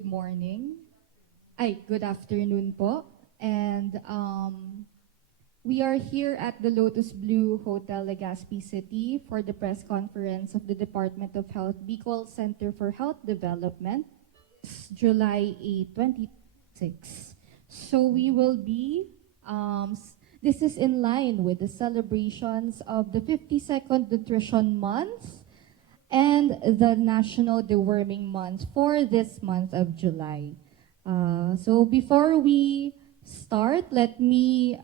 good morning. Good afternoon po. And we are here at the Lotus Blue Hotel Legazpi City for the press conference of the Department of Health Bicol Center for Health Development, July 8, 2026. So we will be, this is in line with the celebrations of the 52nd Nutrition Month and the National Deworming Month for this month of July. So before we start, let me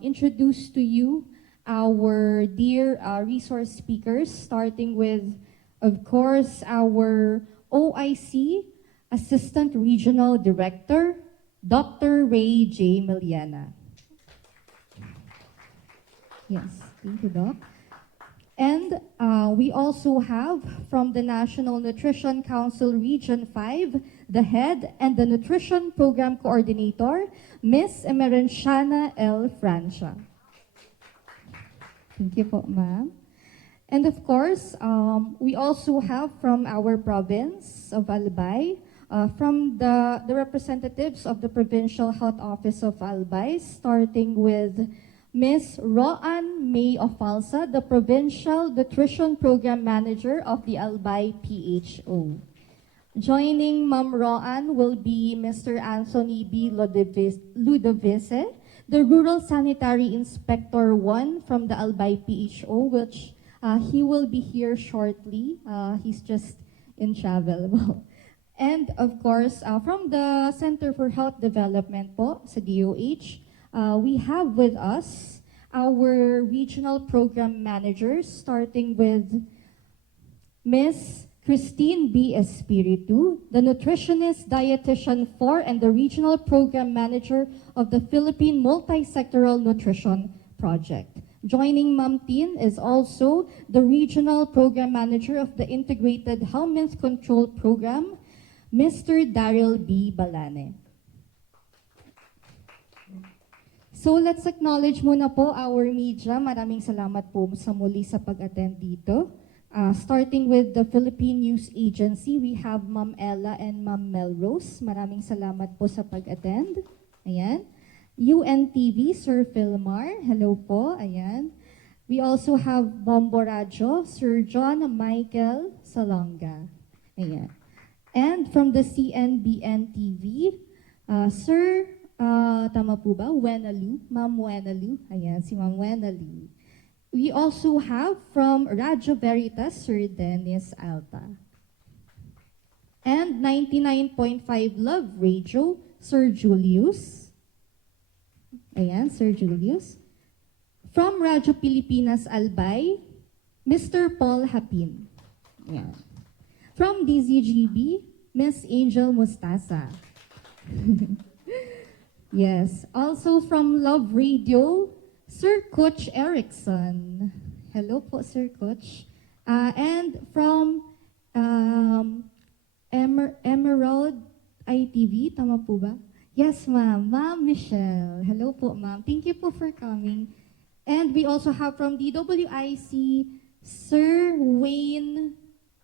introduce to you our dear resource speakers, starting with, of course, our OIC Assistant Regional Director, Dr. Ray J. Miliana. Yes, thank you, Doc. And we also have from the National Nutrition Council Region 5, the head and the Nutrition Program Coordinator, Ms. Emerenciana L. Francia. Thank you po, ma'am. And of course, we also have from our province of Albay, from the representatives of the Provincial Health Office of Albay, starting with Ms. Roan May Ofalsa, the Provincial Nutrition Program Manager of the Albay PHO. Joining Ma'am Roan will be Mr. Anthony B. Ludovice, the Rural Sanitary Inspector 1 from the Albay PHO, which he will be here shortly. He's just in travel. And of course, from the Center for Health Development po, sa DOH, we have with us our regional program managers, starting with Ms. Christine B. Espiritu, the nutritionist dietitian 4 and the regional program manager of the Philippine Multi-Sectoral Nutrition Project. Joining Ma'am Tin is also the regional program manager of the Integrated Helminth Control Program, Mr. Daryl B. Balane. So let's acknowledge muna po our media. Maraming salamat po sa muli sa pag-attend dito. Starting with the Philippine News Agency, we have Ma'am Ella and Ma'am Melrose. Maraming salamat po sa pag-attend. Ayan. UNTV, Sir Philmar. Hello po. Ayan. We also have Bombo Radio, Sir John Michael Salonga. Ayan. And from the CNBN TV, Sir tama po ba? Wenalu, Ma'am Wenalu. Ayan, si Ma'am Wenalu. We also have from Radyo Veritas, Sir Dennis Alta. And 99.5 Love Radio, Sir Julius. Ayan, Sir Julius. From Radyo Pilipinas Albay, Mr. Paul Hapin. Ayan. From DZGB, Miss Angel Mustasa. Yes, also from Love Radio, Sir Coach Erickson. Hello po, Sir Coach. And from Emerald ITV, tama po ba? Yes, ma'am. Ma'am Michelle. Hello po, ma'am. Thank you po for coming. And we also have from DWIC, Sir Wayne.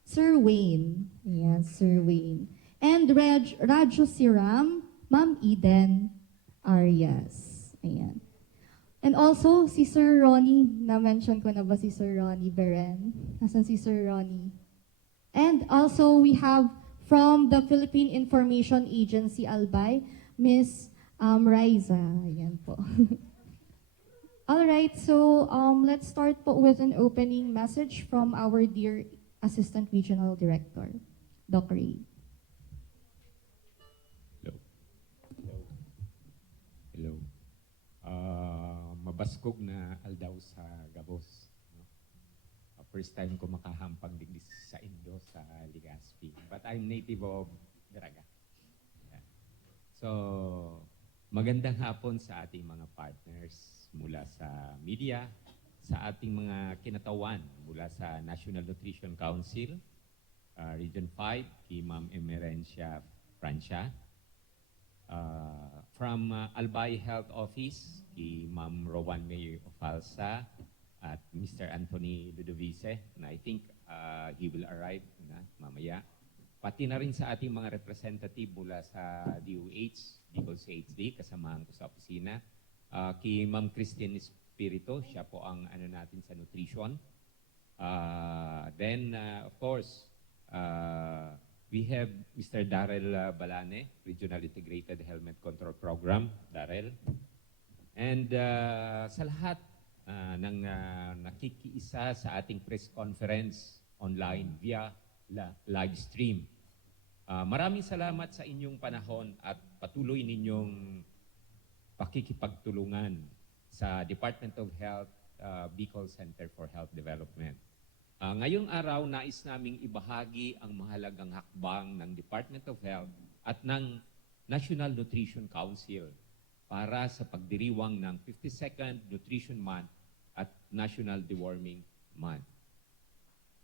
Sir Wayne. Yes, Sir Wayne. And Radyo Siram, Ma'am Eden Arias. Ayan. And also, si Sir Ronnie, na-mention ko na ba si Sir Ronnie Beren? Nasaan si Sir Ronnie? And also, we have from the Philippine Information Agency Albay, Miss Riza. Ayan po. Alright, so let's start po with an opening message from our dear Assistant Regional Director, Doc Ray. Hello. Mabaskog na aldaw sa Gabos. No? First time ko makahampang digdi sa Indo, sa Legazpi. But I'm native of Daraga. Yeah. So, magandang hapon sa ating mga partners mula sa media, sa ating mga kinatawan mula sa National Nutrition Council, Region 5, kay Ma'am Emerencia Francia. From Albay Health Office, kay Ma'am Rowan May Ofalsa at Mr. Anthony Ludovice, and I think he will arrive na mamaya. pati na rin sa ating mga representative mula sa DOH, DOCHD, kasamahan ko sa opisina. Kay Ma'am Christine Espirito, siya po ang ano natin sa nutrition. Then, of course, we have Mr. Darrell Balane, Regional Integrated Helmet Control Program, Darrell. And sa lahat ng nakikiisa sa ating press conference online via live stream. Maraming salamat sa inyong panahon at patuloy ninyong pakikipagtulungan sa Department of Health, Bicol Center for Health Development. Ngayong araw, nais naming ibahagi ang mahalagang hakbang ng Department of Health at ng National Nutrition Council para sa pagdiriwang ng 52nd Nutrition Month at National Deworming Month.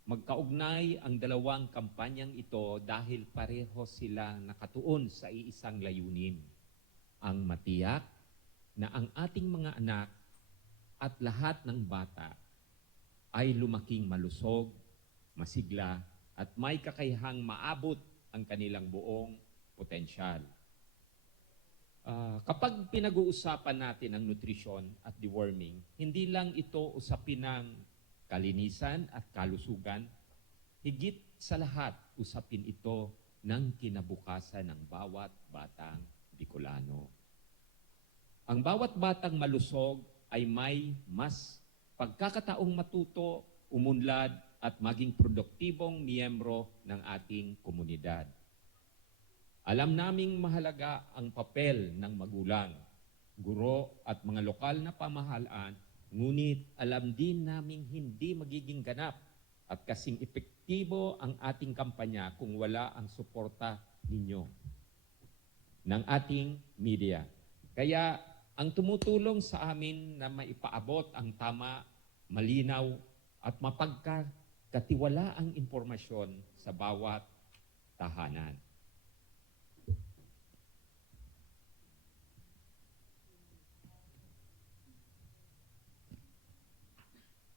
Magkaugnay ang dalawang kampanyang ito dahil pareho sila nakatuon sa iisang layunin, ang matiyak na ang ating mga anak at lahat ng bata ay lumaking malusog, masigla at may kakayahang maabot ang kanilang buong potensyal. Kapag pinag-uusapan natin ang nutrisyon at deworming, hindi lang ito usapin ng kalinisan at kalusugan, higit sa lahat usapin ito ng kinabukasan ng bawat batang Bicolano. Ang bawat batang malusog ay may mas pagkakataong matuto, umunlad at maging produktibong miyembro ng ating komunidad. Alam naming mahalaga ang papel ng magulang, guro at mga lokal na pamahalaan. Ngunit alam din naming hindi magiging ganap at kasing epektibo ang ating kampanya kung wala ang suporta ninyo ng ating media. Kaya ang tumutulong sa amin na maipaabot ang tama, malinaw at mapagkatiwalaang impormasyon sa bawat tahanan.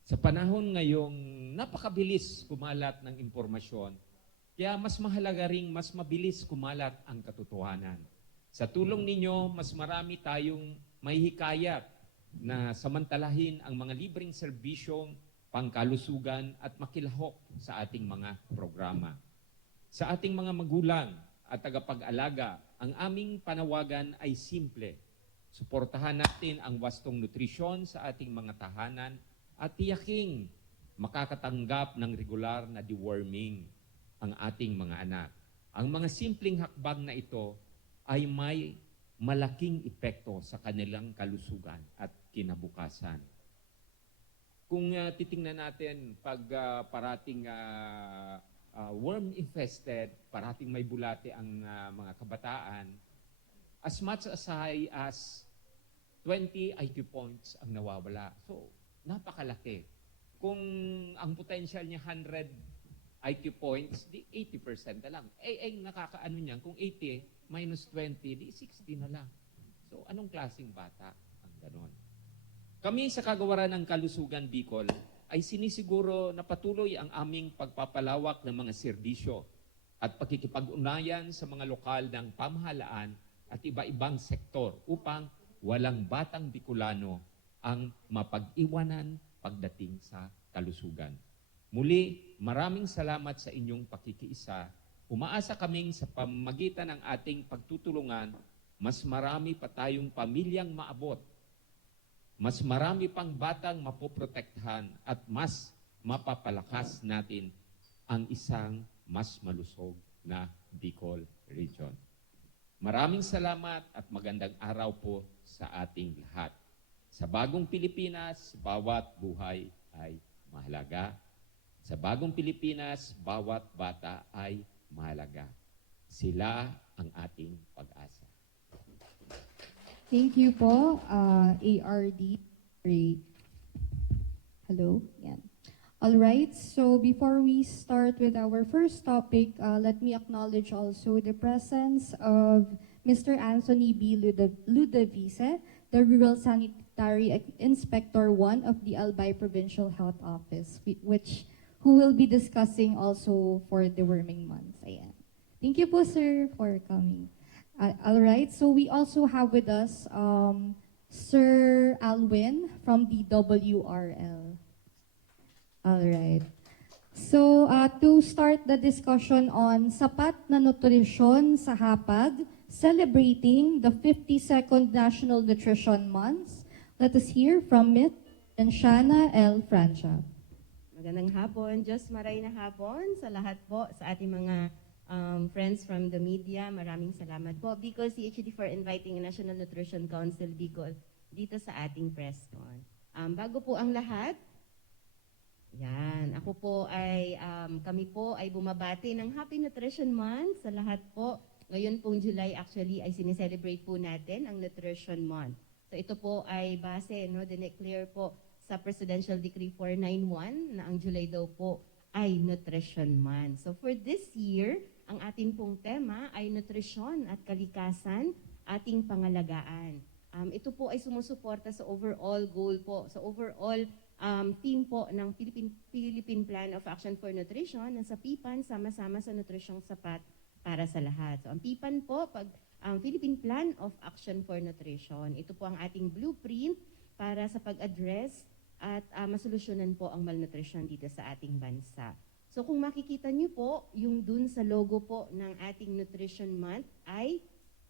Sa panahon ngayong napakabilis kumalat ng impormasyon, kaya mas mahalaga ring mas mabilis kumalat ang katotohanan. Sa tulong ninyo, mas marami tayong mahihikayat na samantalahin ang mga libreng serbisyong pangkalusugan at makilahok sa ating mga programa. Sa ating mga magulang at tagapag-alaga, ang aming panawagan ay simple. Suportahan natin ang wastong nutrisyon sa ating mga tahanan at tiyaking makakatanggap ng regular na deworming ang ating mga anak. Ang mga simpleng hakbang na ito ay may malaking epekto sa kanilang kalusugan at kinabukasan. Kung titingnan natin pag parating worm-infested, parating may bulate ang mga kabataan, as much as high as 20 IQ points ang nawawala. So, napakalaki. Kung ang potential niya 100 IQ points, di 80% na lang. Nakakaano niyan, kung 80 minus 20, di 60 na lang. So, anong klaseng bata ang ganon? Kami sa Kagawaran ng Kalusugan Bicol ay sinisiguro na patuloy ang aming pagpapalawak ng mga serbisyo at pakikipag-unayan sa mga lokal ng pamahalaan at iba-ibang sektor upang walang batang Bicolano ang mapag-iwanan pagdating sa kalusugan. Muli, maraming salamat sa inyong pakikiisa. Umaasa kaming sa pamamagitan ng ating pagtutulungan, mas marami pa tayong pamilyang maabot, mas marami pang batang mapoprotektahan at mas mapapalakas natin ang isang mas malusog na Bicol Region. Maraming salamat at magandang araw po sa ating lahat. Sa bagong Pilipinas, bawat buhay ay mahalaga. Sa bagong Pilipinas, bawat bata ay mahalaga. Sila ang ating pag-asa. Thank you po, ARD. Hello? Yan. All right, so before we start with our first topic, let me acknowledge also the presence of Mr. Anthony B. Ludavice, the Rural Sanitary Inspector 1 of the Albay Provincial Health Office, who will be discussing also for the worming month. Ayan. Thank you po, sir, for coming. All right, so we also have with us Sir Alwin from the WRL. All right. So, to start the discussion on sapat na nutrisyon sa hapag, celebrating the 52nd National Nutrition Month, let us hear from Ms. Shana L. Francia. Magandang hapon, Diyos maray na hapon sa lahat po, sa ating mga friends from the media. Maraming salamat po, Bicol CHD, for inviting National Nutrition Council Bicol dito sa ating press con. Bago po ang lahat, yan, kami po ay bumabati ng Happy Nutrition Month sa lahat po. Ngayon pong July actually ay sineselebrate po natin ang Nutrition Month. So ito po ay base, dineclare po sa Presidential Decree 491 na ang July daw po ay Nutrition Month. So for this year, ang ating pong tema ay nutrisyon at kalikasan, ating pangalagaan. Ito po ay sumusuporta sa overall goal po, sa overall theme po ng Philippine Plan of Action for Nutrition na sa PIPAN, sama-sama sa nutrisyong sapat para sa lahat. So ang PIPAN po, Philippine Plan of Action for Nutrition. Ito po ang ating blueprint para sa pag-address at masolusyonan po ang malnutrition dito sa ating bansa. So kung makikita niyo po, yung dun sa logo po ng ating Nutrition Month ay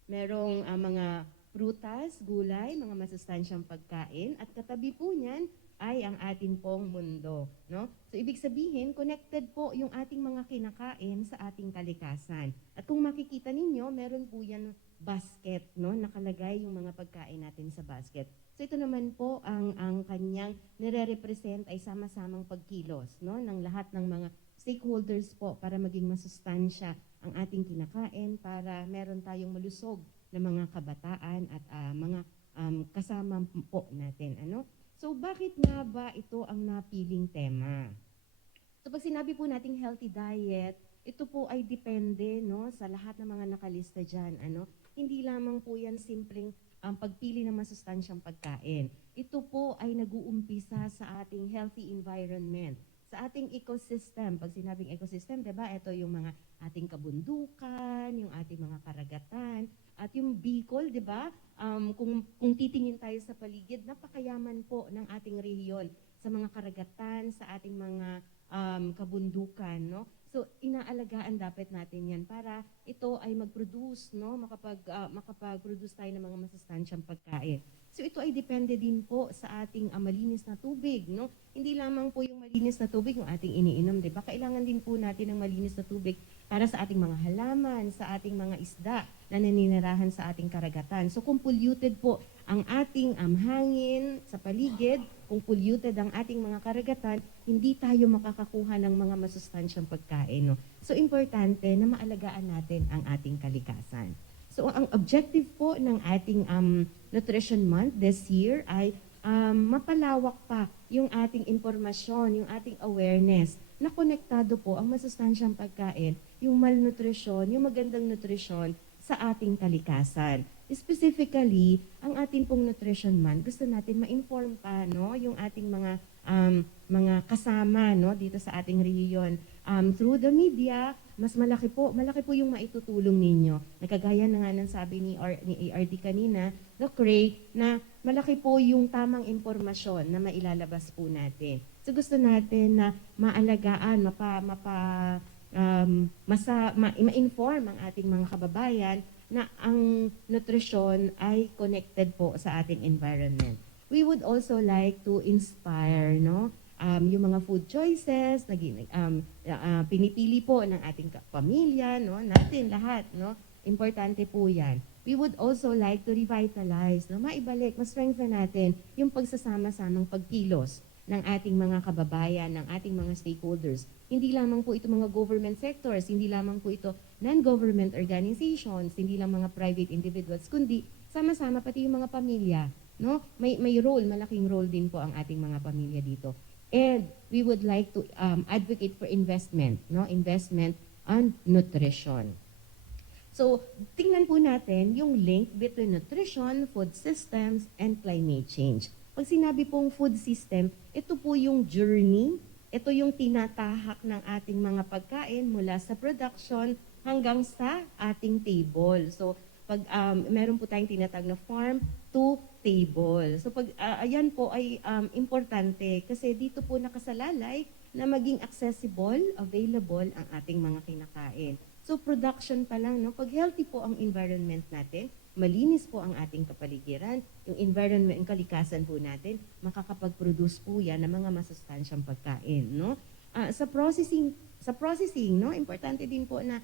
merong mga prutas, gulay, mga masustansyang pagkain, at katabi po niyan ay ang ating pong mundo. No? So ibig sabihin, connected po yung ating mga kinakain sa ating kalikasan. At kung makikita ninyo, meron po yan basket, no? Nakalagay yung mga pagkain natin sa basket. So ito naman po ang kanyang nire-represent ay sama-samang pagkilos, no, ng lahat ng mga stakeholders po para maging masustansya ang ating kinakain, para meron tayong malusog na mga kabataan at mga kasama po natin. Ano? So bakit nga ba ito ang napiling tema? So pag sinabi po nating healthy diet, ito po ay depende, no, sa lahat ng mga nakalista dyan. Ano? Hindi lamang po yan simpleng pagpili ng masustansyang pagkain. Ito po ay nag-uumpisa sa ating healthy environment, sa ating ecosystem. Pag sinabing ecosystem, diba, ito yung mga ating kabundukan, yung ating mga karagatan, at yung Bicol, diba, kung titingin tayo sa paligid, napakayaman po ng ating rehiyon sa mga karagatan, sa ating mga kabundukan, no? So, inaalagaan dapat natin yan para ito ay mag-produce, no? Makapag-produce tayo ng mga masustansyang pagkain. So, ito ay depende din po sa ating malinis na tubig, no? Hindi lamang po yung malinis na tubig yung ating iniinom, di ba? Kailangan din po natin ng malinis na tubig para sa ating mga halaman, sa ating mga isda na naninirahan sa ating karagatan. So, kung polluted po ang ating hangin sa paligid, kung polluted ang ating mga karagatan, hindi tayo makakakuha ng mga masustansyang pagkain. No? So, importante na maalagaan natin ang ating kalikasan. So, ang objective po ng ating Nutrition Month this year ay mapalawak pa yung ating impormasyon, yung ating awareness na konektado po ang masustansyang pagkain, yung malnutrisyon, yung magandang nutrisyon sa ating kalikasan. Specifically, ang ating pong Nutrition Month, gusto natin ma-inform pa, no, yung ating mga kasama, no, dito sa ating rehiyon. Through the media, mas malaki po yung maitutulong ninyo. Nakagaya na nga ng sabi ni ARD kanina, Doc Ray, na malaki po yung tamang impormasyon na mailalabas po natin. So gusto natin na maalagaan, ma-inform ang ating mga kababayan na ang nutrisyon ay connected po sa ating environment. We would also like to inspire, no, yung mga food choices na pinipili po ng ating pamilya, no, natin lahat, no. Importante po 'yan. We would also like to revitalize, no, maibalik, ma-strengthen natin yung pagsasama-samang pagkilos ng ating mga kababayan, ng ating mga stakeholders. Hindi lamang po ito mga government sectors, hindi lamang po ito non-government organizations, hindi lang mga private individuals, kundi sama-sama pati yung mga pamilya. No? May role, malaking role din po ang ating mga pamilya dito. And we would like to advocate for investment, no? Investment on nutrition. So, tingnan po natin yung link between nutrition, food systems, and climate change. Pag sinabi pong food system, ito po yung journey, ito yung tinatahak ng ating mga pagkain mula sa production hanggang sa ating table. So, pag meron po tayong tinatawag na farm to table. So, pag ayan po ay importante kasi dito po nakasalalay na maging accessible, available ang ating mga kinakain. So, production pa lang, no? Pag healthy po ang environment natin, malinis po ang ating kapaligiran, yung environment, yung kalikasan po natin, makakapag-produce po yan ng mga masustansyang pagkain, no? Sa processing, no, importante din po na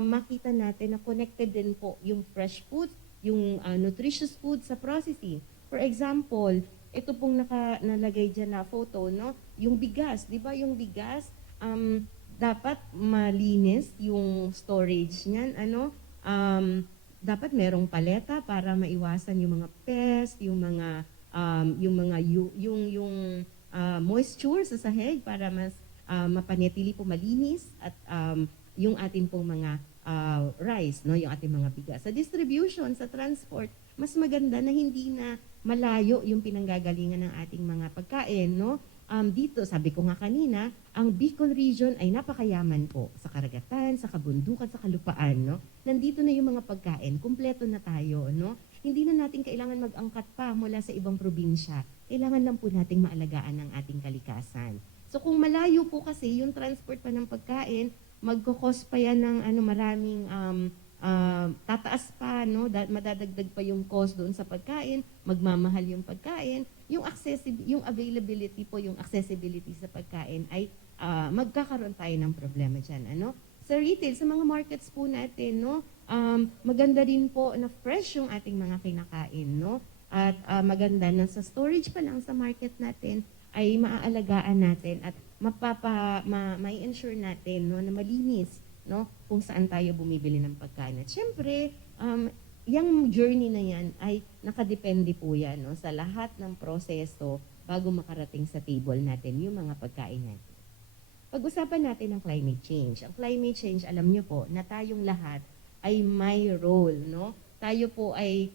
makita natin na connected din po yung fresh food, yung nutritious food sa processing. For example, ito pong nalagay dyan na photo, no? Yung bigas, di ba yung bigas, dapat malinis yung storage niyan, dapat merong paleta para maiwasan yung mga pest, yung moisture sa sahig para mas mapanatili po malinis at yung ating pong mga rice, no, yung ating mga bigas. Sa distribution, sa transport, mas maganda na hindi na malayo yung pinanggagalingan ng ating mga pagkain, no? Dito, sabi ko nga kanina, ang Bicol region ay napakayaman po sa karagatan, sa kabundukan, sa kalupaan, no? Nandito na yung mga pagkain, kumpleto na tayo, no? Hindi na natin kailangan mag-angkat pa mula sa ibang probinsya. Kailangan lang po nating maalagaan ang ating kalikasan. So kung malayo po kasi yung transport pa ng pagkain, magkakos pa yan ng maraming tataas pa, no? Madadagdag pa yung cost doon sa pagkain, magmamahal yung pagkain, yung availability po, yung accessibility sa pagkain ay magkakaroon tayo ng problema diyan, ano? Sa retail, sa mga markets po natin, no? Maganda rin po na fresh yung ating mga kinakain, no? At maganda na sa storage pa lang sa market natin ay maaalagaan natin at may ensure natin, no, na malinis, no, kung saan tayo bumibili ng pagkain. At syempre, yung journey na yan ay nakadepende po yan, no, sa lahat ng proseso bago makarating sa table natin yung mga pagkain natin. Pag-usapan natin ang climate change. Ang climate change, alam niyo po, na tayong lahat ay may role, no? Tayo po ay,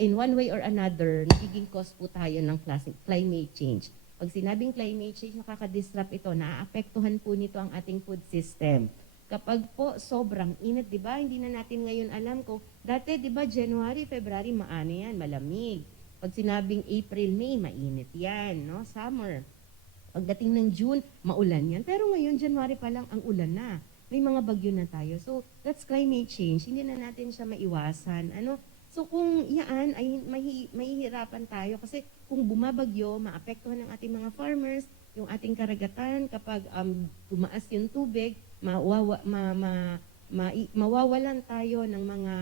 in one way or another, nagiging cause po tayo ng climate change. Pag sinabing climate change, nakaka-disrupt ito, naaapektuhan po nito ang ating food system. Kapag po sobrang init, di ba? Hindi na natin ngayon alam kung, dati, di ba, January, February, maano yan, malamig. Pag sinabing April, May, mainit yan, no? Summer. Pagdating ng June, maulan yan. Pero ngayon, January pa lang, ang ulan na. May mga bagyo na tayo. So, that's climate change. Hindi na natin siya maiwasan. So, kung yan, ay mahihirapan tayo. Kasi kung bumabagyo, maapektuhan ng ating mga farmers, yung ating karagatan, kapag tumaas yung tubig, mawawalan tayo ng mga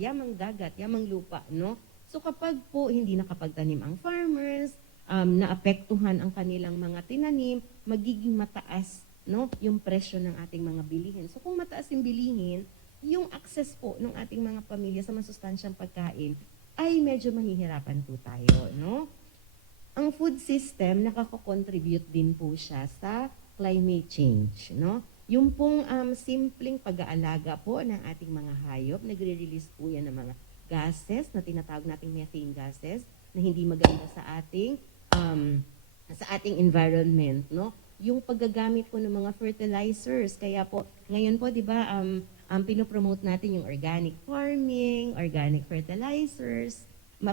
yamang dagat, yamang lupa, no? So kapag po hindi nakapagtanim ang farmers, naapektuhan ang kanilang mga tinanim, magiging mataas, no, yung presyo ng ating mga bilihin. So kung mataas yung bilihin, yung access po ng ating mga pamilya sa masustansyang pagkain ay medyo mahihirapan po tayo, no? Ang food system nakako-contribute din po siya sa climate change, no? Yung pong simpleng pag-aalaga po ng ating mga hayop, nagre-release po yan ng mga gases na tinatawag nating methane gases na hindi maganda sa ating environment, no? Yung paggagamit po ng mga fertilizers, kaya po ngayon po 'di ba pinopromote natin yung organic farming, organic fertilizers,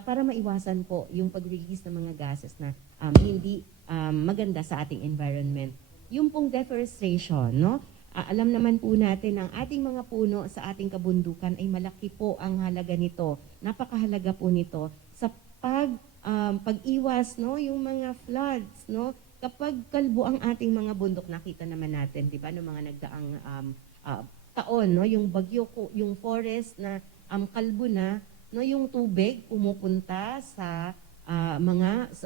para maiwasan po yung pag-release ng mga gases na hindi maganda sa ating environment. Yung pong deforestation, no? Alam naman po natin ang ating mga puno sa ating kabundukan ay malaki po ang halaga nito. Napakahalaga po nito sa pag-iwas, no, yung mga floods, no? Kapag kalbo ang ating mga bundok, nakita naman natin, 'di ba, no, mga nagdaang taon, no, yung bagyo, yung forest na kalbo na, no, yung tubig pumupunta sa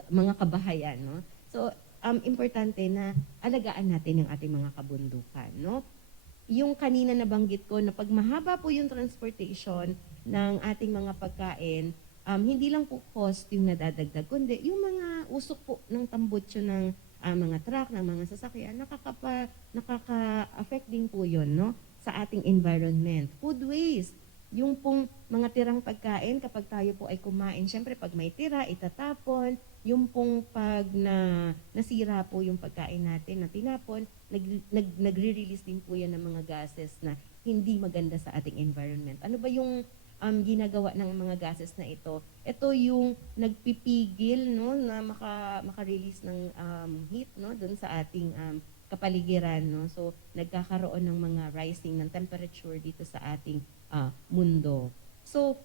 mga kabahayan, no? So importante na alagaan natin ang ating mga kabundukan, no? Yung kanina nabanggit ko na pag mahaba po yung transportation ng ating mga pagkain, hindi lang po cost yung nadadagdag, kundi yung mga usok po ng tambutso ng mga truck, ng mga sasakyan, nakaka-affect din po yun, no, sa ating environment. Food waste. yung pong mga tirang pagkain, kapag tayo po ay kumain, syempre pag may tira, itatapon. Yung pong pag nasira po yung pagkain natin na tinapon, nagre-release din po yan ng mga gases na hindi maganda sa ating environment. Ano ba yung ginagawa ng mga gases na ito? Ito yung nagpipigil, no, na maka-release ng heat, no, doon sa ating kapaligiran, no. So nagkakaroon ng mga rising ng temperature dito sa ating mundo. So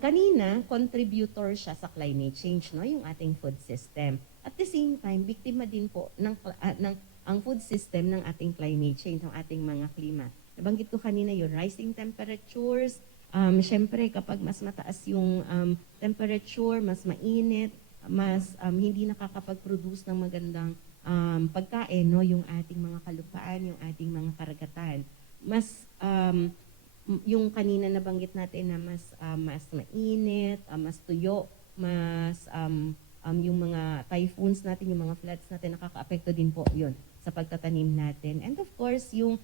kanina contributor siya sa climate change, no, yung ating food system. At the same time, biktima din po ng ang food system ng ating climate change, ng ating mga klima. Nabanggit ko kanina yung rising temperatures. Syempre, kapag mas mataas yung temperature, mas mainit, mas hindi nakakapag-produce ng magandang pagkain, no, yung ating mga kalupaan, yung ating mga karagatan. Mas yung kanina nabanggit natin na mas mainit, mas tuyo, mas yung mga typhoons natin, yung mga floods natin, nakaka-apekto din po yun sa pagtatanim natin. And of course, yung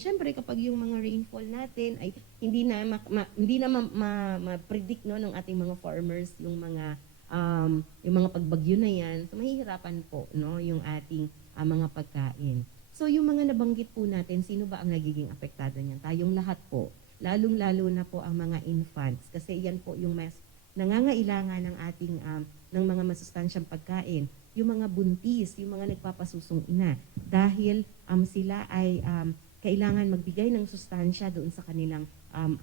syempre kapag yung mga rainfall natin ay hindi na ma-predict, no, ng ating mga farmers yung mga pagbagyo na yan, so mahihirapan po, no, yung ating mga pagkain. So yung mga nabanggit po natin, sino ba ang nagiging apektado niyan? Tayong lahat po. Lalong-lalo na po ang mga infants kasi yan po yung mas nangangailangan ng ating ng mga masustansyang pagkain. Yung mga buntis, yung mga nagpapasusong ina dahil sila ay kailangan magbigay ng sustansya doon sa kanilang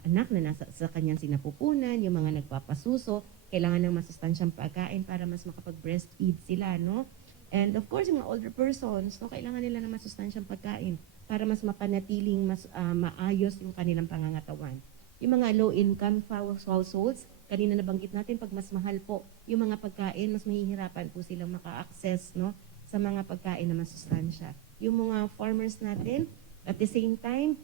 anak na nasa sa kanyang sinapupunan, yung mga nagpapasuso, kailangan ng masustansyang pagkain para mas makapag-breastfeed sila, no? And of course, yung mga older persons, no, kailangan nila ng masustansyang pagkain para mas mapanatiling mas maayos yung kanilang pangangatawan. Yung mga low-income households, kanina nabanggit natin, pag mas mahal po yung mga pagkain, mas mahihirapan po silang maka-access, no, sa mga pagkain na masustansya. Yung mga farmers natin, at the same time,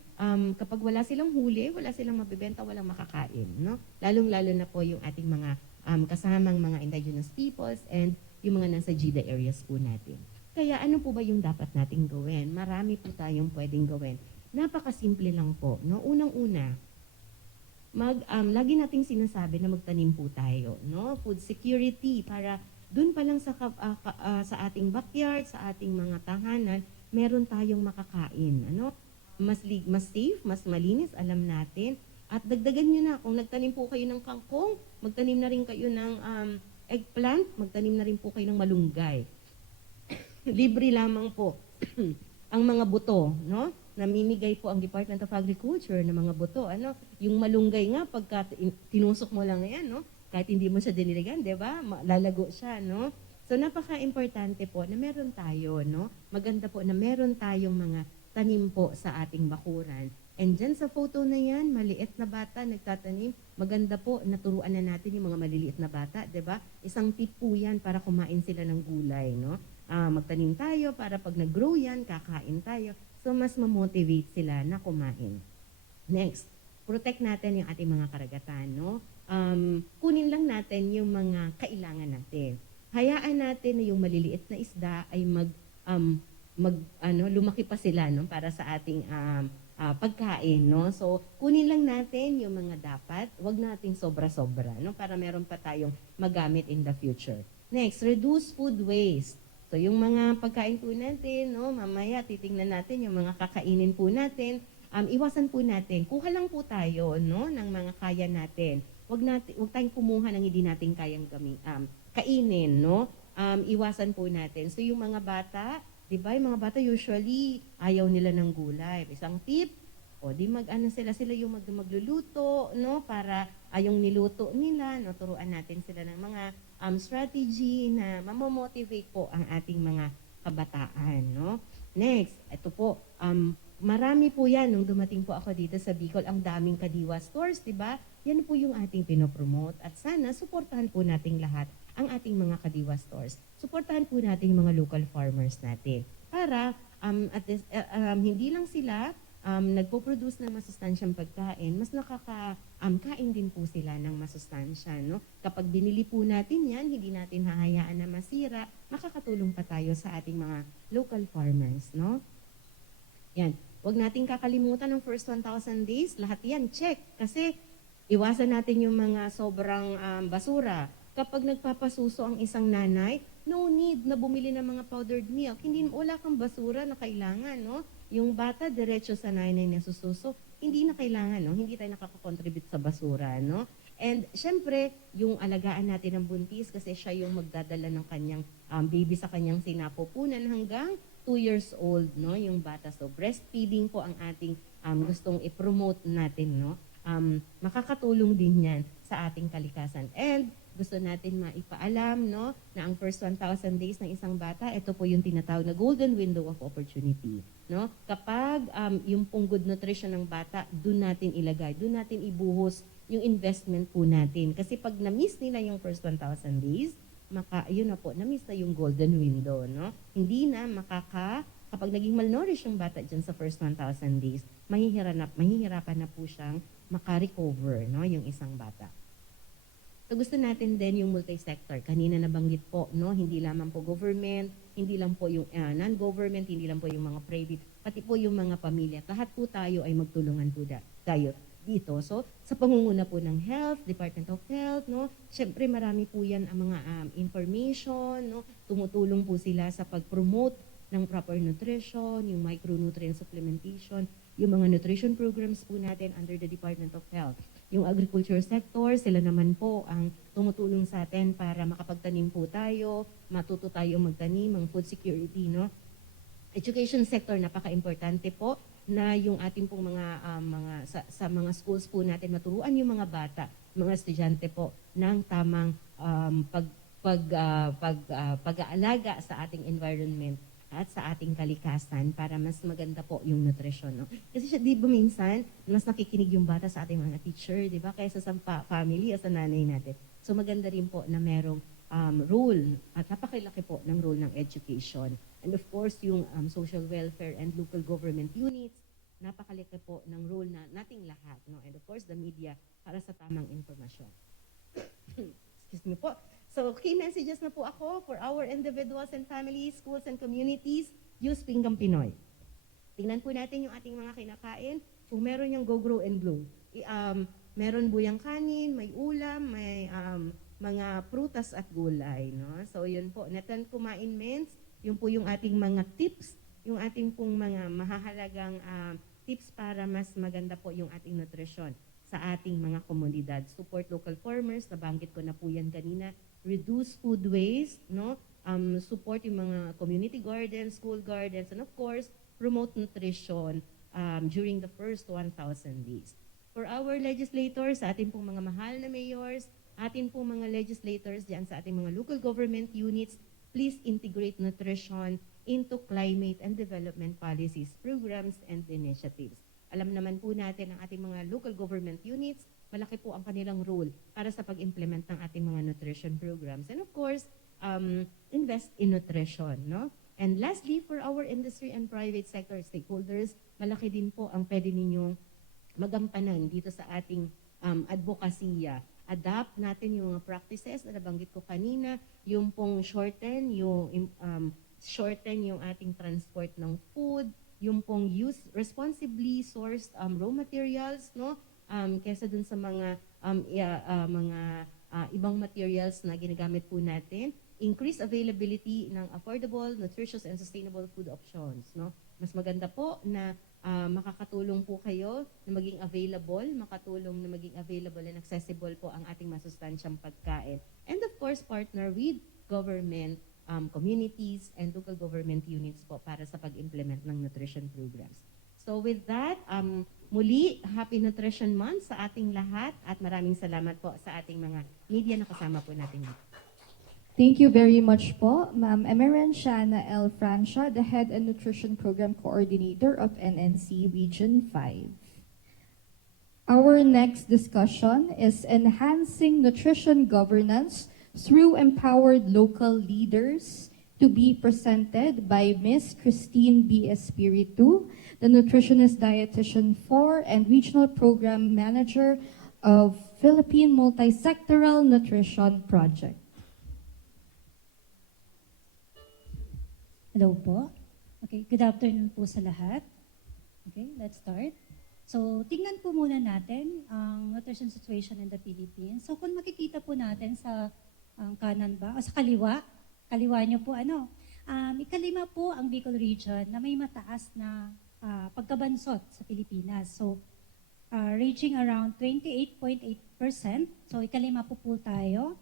kapag wala silang huli, wala silang mabibenta, walang makakain, no? Lalong-lalo na po yung ating mga kasamang mga indigenous peoples and yung mga nasa GIDA areas po natin. Kaya ano po ba yung dapat nating gawin? Marami po tayong pwedeng gawin. Napakasimple lang po, no? Unang-una, lagi nating sinasabi na magtanim po tayo, no? Food security para dun pa lang sa ating backyard, sa ating mga tahanan, meron tayong makakain, ano? Mas safe, mas malinis, alam natin. At dagdagan nyo na, kung nagtanim po kayo ng kangkong, magtanim na rin kayo ng eggplant, magtanim na rin po kayo ng malunggay. Libre lamang po ang mga buto, no? Namimigay po ang Department of Agriculture ng mga buto, ano? Yung malunggay nga, pagka tinusok mo lang yan, no? Kahit hindi mo siya diniligan, di ba? Lalago siya, no? So napaka-importante po na meron tayo, no? Maganda po na meron tayong mga tanim po sa ating bakuran. And dyan sa photo na yan, maliit na bata nagtatanim, maganda po naturuan na natin yung mga maliliit na bata, 'di ba? Isang tip po yan para kumain sila ng gulay, no? Magtanim tayo para pag nag-grow yan, kakain tayo. So mas ma-motivate sila na kumain. Next, protect natin yung ating mga karagatan, no? Kunin lang natin yung mga kailangan natin. Hayaan natin na yung maliliit na isda ay lumaki pa sila, no, para sa ating pagkain, no. So kunin lang natin yung mga dapat, wag nating sobra-sobra, no, para meron pa tayong magamit in the future. Next, reduce food waste. So yung mga pagkain po natin, no, mamaya titingnan natin yung mga kakainin po natin, iwasan po natin. Kuha lang po tayo, no, ng mga kaya natin. Wag tayong kumuha ng hindi natin kayang kainin, no? Iwasan po natin. So yung mga bata, 'di ba? Yung mga bata usually ayaw nila ng gulay. Isang tip, di sila yung magluluto, no? Para yung niluto nila, no, turuan natin sila ng mga strategy na mamomotivate po ang ating mga kabataan, no? Next, ito po, marami po yan nung dumating po ako dito sa Bicol, ang daming Kadiwa stores, 'di ba? Yan po yung ating pinopromote at sana suportahan po nating lahat ang ating mga Kadiwa stores. Suportahan po natin yung mga local farmers natin para hindi lang sila nagpo-produce ng masustansyang pagkain, mas nakakain din po sila ng masustansya, no? Kapag binili po natin yan, hindi natin hahayaan na masira, makakatulong pa tayo sa ating mga local farmers, no? Yan. Huwag nating kakalimutan ng first 1,000 days, lahat yan, check. Kasi iwasan natin yung mga sobrang basura. Kapag nagpapasuso ang isang nanay, no need na bumili ng mga powdered milk. Hindi, wala kang basura na kailangan, no? Yung bata, diretso sa nanay na sususo, hindi na kailangan, no? Hindi tayo nakaka-contribute sa basura, no? And syempre, yung alagaan natin ng buntis kasi siya yung magdadala ng kanyang baby sa kanyang sinapupunan hanggang 2 years old, no? Yung bata. So breastfeeding po ang ating gustong i-promote natin, no? Makakatulong din yan sa ating kalikasan. And gusto natin maipaalam, no, na ang first 1,000 days ng isang bata, ito po yung tinatawag na golden window of opportunity, no? Kapag yung pong good nutrition ng bata, doon natin ilagay, doon natin ibuhos yung investment po natin. Kasi pag na-miss nila yung first 1,000 days, yun na po, na-miss na yung golden window, no? Hindi na kapag naging malnourished yung bata dyan sa first 1,000 days, mahihirapan na po siyang makarecover, no, yung isang bata. So gusto natin din yung multi-sector. Kanina nabanggit po, no, hindi lamang po government, hindi lang po yung non-government, hindi lang po yung mga private, pati po yung mga pamilya. Lahat po tayo ay magtulungan po tayo dito. So sa pangunguna po ng Health, Department of Health, no, syempre marami po yan ang mga information, no, tumutulong po sila sa pag-promote ng proper nutrition, yung micronutrient supplementation, yung mga nutrition programs po natin under the Department of Health. Yung agriculture sector, sila naman po ang tumutulong sa atin para makapagtanim po tayo, matuto tayo magtanim, ang food security, no? Education sector, napaka-importante po na yung ating pong sa mga schools po natin maturuan yung mga bata, mga estudyante po ng tamang pag-aalaga sa ating environment at sa ating kalikasan para mas maganda po yung nutrition, no? Kasi di ba minsan, mas nakikinig yung bata sa ating mga teacher, di ba? Kaysa sa family o sa nanay natin. So maganda rin po na merong role at napakilaki po ng role ng education. And of course, yung social welfare and local government units, napakalaki po ng role na nating lahat, no? And of course, the media para sa tamang informasyon. Excuse me po. So, key messages na po ako for our individuals and families, schools and communities, use Pinggang Pinoy. Tingnan po natin yung ating mga kinakain. Kung meron yung Go Grow and Bloom. Meron buyang kanin, may ulam, may mga prutas at gulay, no? So, yun po. Natan kumain means, yun po yung ating mga tips, yung ating pong mga mahahalagang tips para mas maganda po yung ating nutrisyon sa ating mga komunidad. Support local farmers, nabanggit ko na po yan kanina. Reduce food waste, no? Support yung mga community gardens, school gardens, and of course, promote nutrition during the first 1,000 days. For our legislators, sa ating pong mga mahal na mayors, ating pong mga legislators diyan sa ating mga local government units, please integrate nutrition into climate and development policies, programs, and initiatives. Alam naman po natin ang ating mga local government units, malaki po ang kanilang role para sa pag-implement ng ating mga nutrition programs. And of course, invest in nutrition, no? And lastly, for our industry and private sector stakeholders, malaki din po ang pwede ninyong magampanan dito sa ating advokasya. Adapt natin yung mga practices na nabanggit ko kanina, yung pong shorten yung ating transport ng food, yung pong use responsibly sourced raw materials, no? Kesa dun sa mga ibang materials na ginagamit po natin, increase availability ng affordable, nutritious, and sustainable food options, no? Mas maganda po na makakatulong po kayo na maging available, makatulong na maging available and accessible po ang ating masustansyang pagkain. And of course, partner with government, communities, and local government units po para sa pag-implement ng nutrition programs. So with that, muli, Happy Nutrition Month sa ating lahat at maraming salamat po sa ating mga media na kasama po natin dito. Thank you very much po, Ma'am Emeran Shana L. Francia, the Head and Nutrition Program Coordinator of NNC Region 5. Our next discussion is enhancing nutrition governance through empowered local leaders, to be presented by Ms. Christine B. Espiritu, the Nutritionist Dietitian 4 and Regional Program Manager of Philippine Multisectoral Nutrition Project. Hello po. Okay, good afternoon po sa lahat. Okay, let's start. So, tingnan po muna natin ang nutrition situation in the Philippines. So, kung makikita po natin sa kanan ba, o sa kaliwa nyo po ikalima po ang Bicol region na may mataas na pagkabansot sa Pilipinas. So, reaching around 28.8%. So, ikalima po tayo.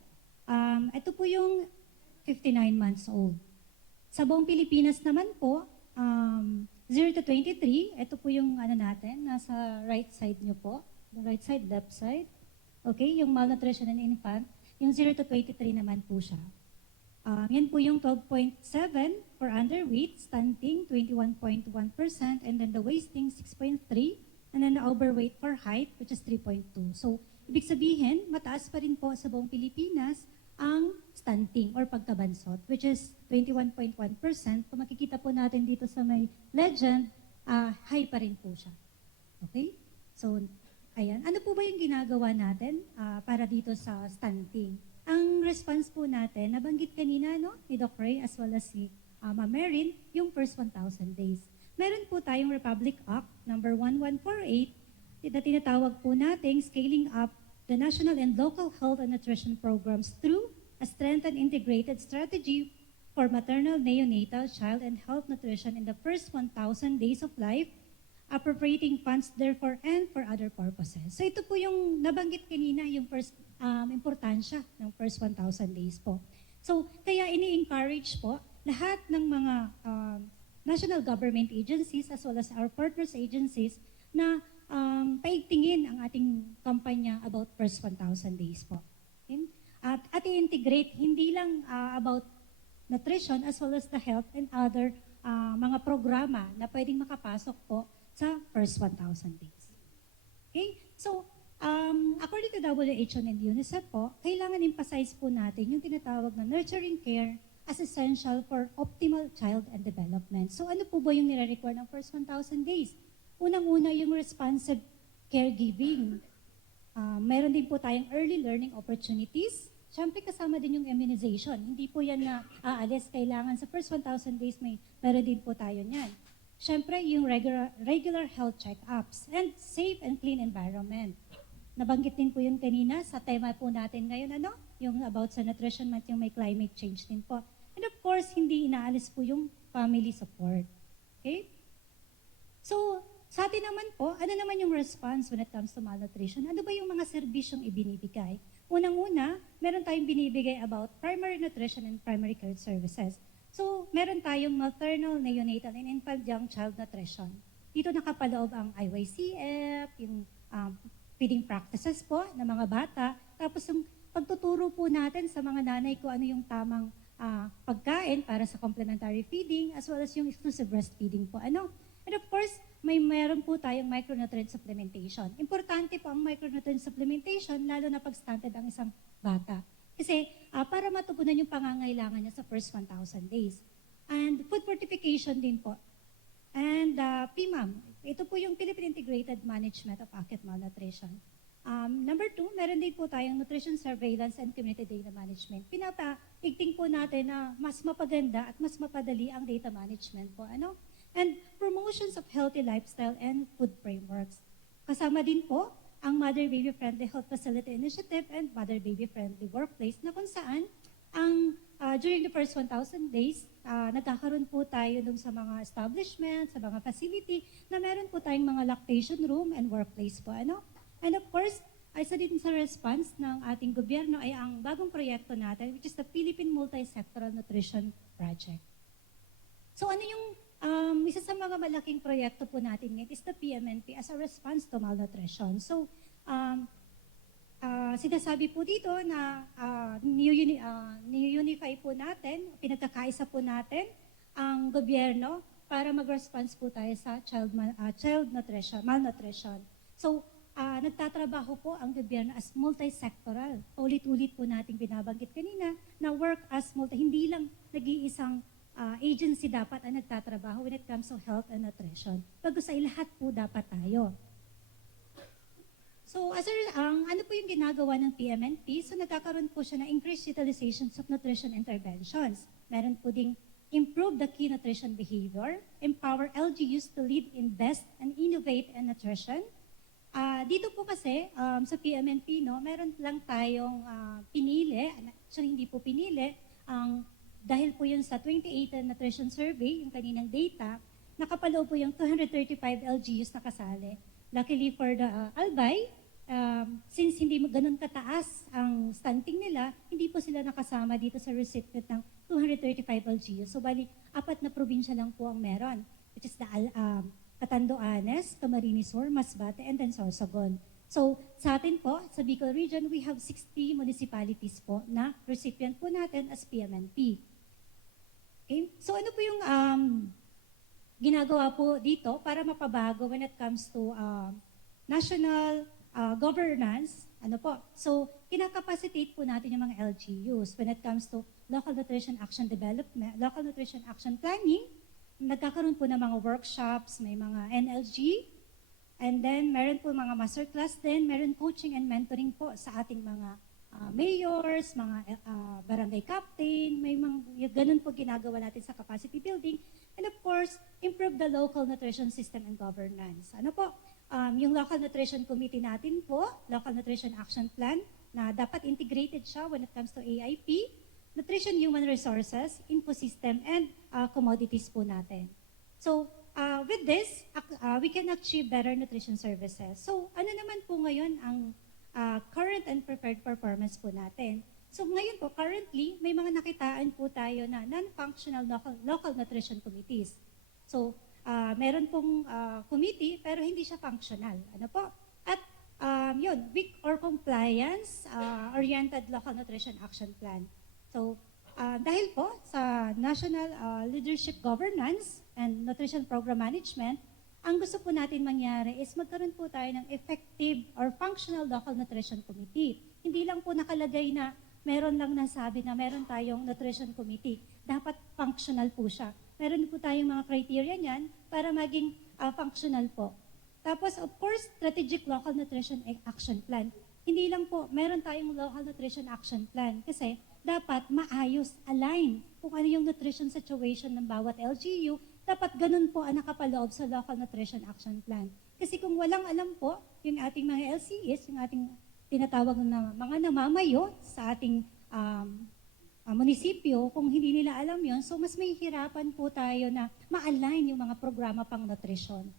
Ito po yung 59 months old. Sa buong Pilipinas naman po, 0 to 23, ito po yung natin, nasa right side nyo po. The right side, left side. Okay, yung malnutrition in infant. Yung 0 to 23 naman po siya. Yan po yung 12.7 for underweight, stunting 21.1%, and then the wasting 6.3, and then the overweight for height, which is 3.2. So, ibig sabihin, mataas pa rin po sa buong Pilipinas ang stunting or pagkabansot, which is 21.1%. Kung makikita po natin dito sa may legend, high pa rin po siya. Okay? So, ayan. Ano po ba yung ginagawa natin para dito sa stunting? Ang response po natin, nabanggit kanina ni Doc Ray as well as si Ma'am Marin, yung first 1,000 days. Meron po tayong Republic Act number 1148 na tinatawag po nating scaling up the national and local health and nutrition programs through a strengthened integrated strategy for maternal, neonatal, child, and health nutrition in the first 1,000 days of life, appropriating funds therefore and for other purposes. So ito po yung nabanggit kanina, yung first importansya ng first 1,000 days po. So kaya ini-encourage po lahat ng mga national government agencies as well as our partners agencies na paigtingin ang ating kampanya about first 1,000 days po. Okay? At i-integrate hindi lang about nutrition as well as the health and other mga programa na pwedeng makapasok po sa first 1,000 days. Okay? So, according to WHO and UNICEF po, kailangan emphasize po natin yung tinatawag na nurturing care as essential for optimal child and development. So, ano po ba yung nire-require ng first 1,000 days? Unang-una yung responsive caregiving. Meron din po tayong early learning opportunities. Siyempre kasama din yung immunization. Hindi po yan na aalis. Kailangan sa first 1,000 days meron din po tayo niyan. Siyempre yung regular health check-ups and safe and clean environment. Nabanggit din po yun kanina sa tema po natin ngayon, yung about sa nutrition month, yung may climate change din po. And of course, hindi inaalis po yung family support. Okay? So, sa atin naman po, ano naman yung response when it comes to malnutrition? Ano ba yung mga serbisyong ibinibigay? Unang-una, meron tayong binibigay about primary nutrition and primary care services. So, meron tayong maternal, neonatal, and infant young child nutrition. Dito nakapaloob ang IYCF, yung feeding practices po ng mga bata. Tapos yung pagtuturo po natin sa mga nanay ko ano yung tamang pagkain para sa complementary feeding as well as yung exclusive breastfeeding po. And of course, meron po tayong micronutrient supplementation. Importante po ang micronutrient supplementation, lalo na pag stunted ang isang bata. Kasi para matugunan yung pangangailangan niya sa first 1,000 days. And food fortification din po. And PMAM, ito po yung Philippine Integrated Management of Acute Malnutrition. Number 2, meron din po tayong nutrition surveillance and community data management. Pinapaigting po natin na mas mapaganda at mas mapadali ang data management po. And promotions of healthy lifestyle and food frameworks. Kasama din po ang Mother Baby Friendly Health Facility Initiative and Mother Baby Friendly Workplace na kung saan during the first 1,000 days, nagkakaroon po tayo dun sa mga establishment, sa mga facility, na meron po tayong mga lactation room and workplace po. And of course, isa din sa response ng ating gobyerno ay ang bagong proyekto natin, which is the Philippine Multi-Sectoral Nutrition Project. So ano yung isa sa mga malaking proyekto po natin ngayon is the PMNP as a response to malnutrition. So, sinasabi po dito na ni-unify po natin, pinagkakaisa po natin ang gobyerno para mag-response po tayo sa child malnutrition. So, nagtatrabaho po ang gobyerno as multi-sectoral. Ulit-ulit po nating binabanggit kanina na work as hindi lang nag-iisang agency dapat ang nagtatrabaho when it comes to health and nutrition. Pag-usay lahat po dapat tayo. So, ano po yung ginagawa ng PMNP? So, nagkakaroon po siya ng increased utilizations of nutrition interventions. Meron po ding improve the key nutrition behavior, empower LGUs to lead, invest, and innovate in nutrition. Dito po kasi, sa PMNP, no, meron lang tayong pinili, actually hindi po pinili, dahil po yun sa 2018 Nutrition Survey, yung kaninang data, nakapaloob po yung 235 LGUs na kasali. Luckily for the Albay, since hindi mo ganun kataas ang stunting nila, hindi po sila nakasama dito sa recipient ng 235 LGUs. So bali, 4 na probinsya lang po ang meron, which is the Catanduanes, Camarines Sur, Masbate, and then Sorsogon. So sa atin po, sa Bicol region, we have 60 municipalities po na recipient po natin as PMNP. Okay? So ano po yung ginagawa po dito para mapabago when it comes to national governance, ano po? So, kinakapacitate po natin yung mga LGUs when it comes to local nutrition action development, local nutrition action planning. Nagkakaroon po ng mga workshops, may mga NLG, and then meron po mga masterclass din, meron coaching and mentoring po sa ating mga mayors, mga barangay captain, may mga ganun po ginagawa natin sa capacity building. And of course, improve the local nutrition system and governance. Ano po? Yung Local Nutrition Committee natin po, Local Nutrition Action Plan, na dapat integrated siya when it comes to AIP, Nutrition Human Resources, Info System, and commodities po natin. So, with this, we can achieve better nutrition services. So, ano naman po ngayon ang current and preferred performance po natin? So, ngayon po, currently, may mga nakitaan po tayo na non-functional local nutrition committees. So, meron pong committee pero hindi siya functional. Ano po? At yun, weak or compliance oriented local nutrition action plan. So, dahil po sa National Leadership Governance and Nutrition Program Management, ang gusto po natin mangyari is magkaroon po tayo ng effective or functional local nutrition committee. Hindi lang po nakalagay na meron lang nasabi na meron tayong nutrition committee. Dapat functional po siya. Meron po tayong mga criteria niyan para maging functional po. Tapos, of course, strategic local nutrition action plan. Hindi lang po, meron tayong local nutrition action plan kasi dapat maayos, align kung ano yung nutrition situation ng bawat LGU, dapat ganun po ang nakapaloob sa local nutrition action plan. Kasi kung walang alam po, yung ating mga LCEs, yung ating tinatawag na mga namamayo sa ating munisipyo, kung hindi nila alam yon, so mas may hirapan po tayo na ma-align yung mga programa pang nutrition.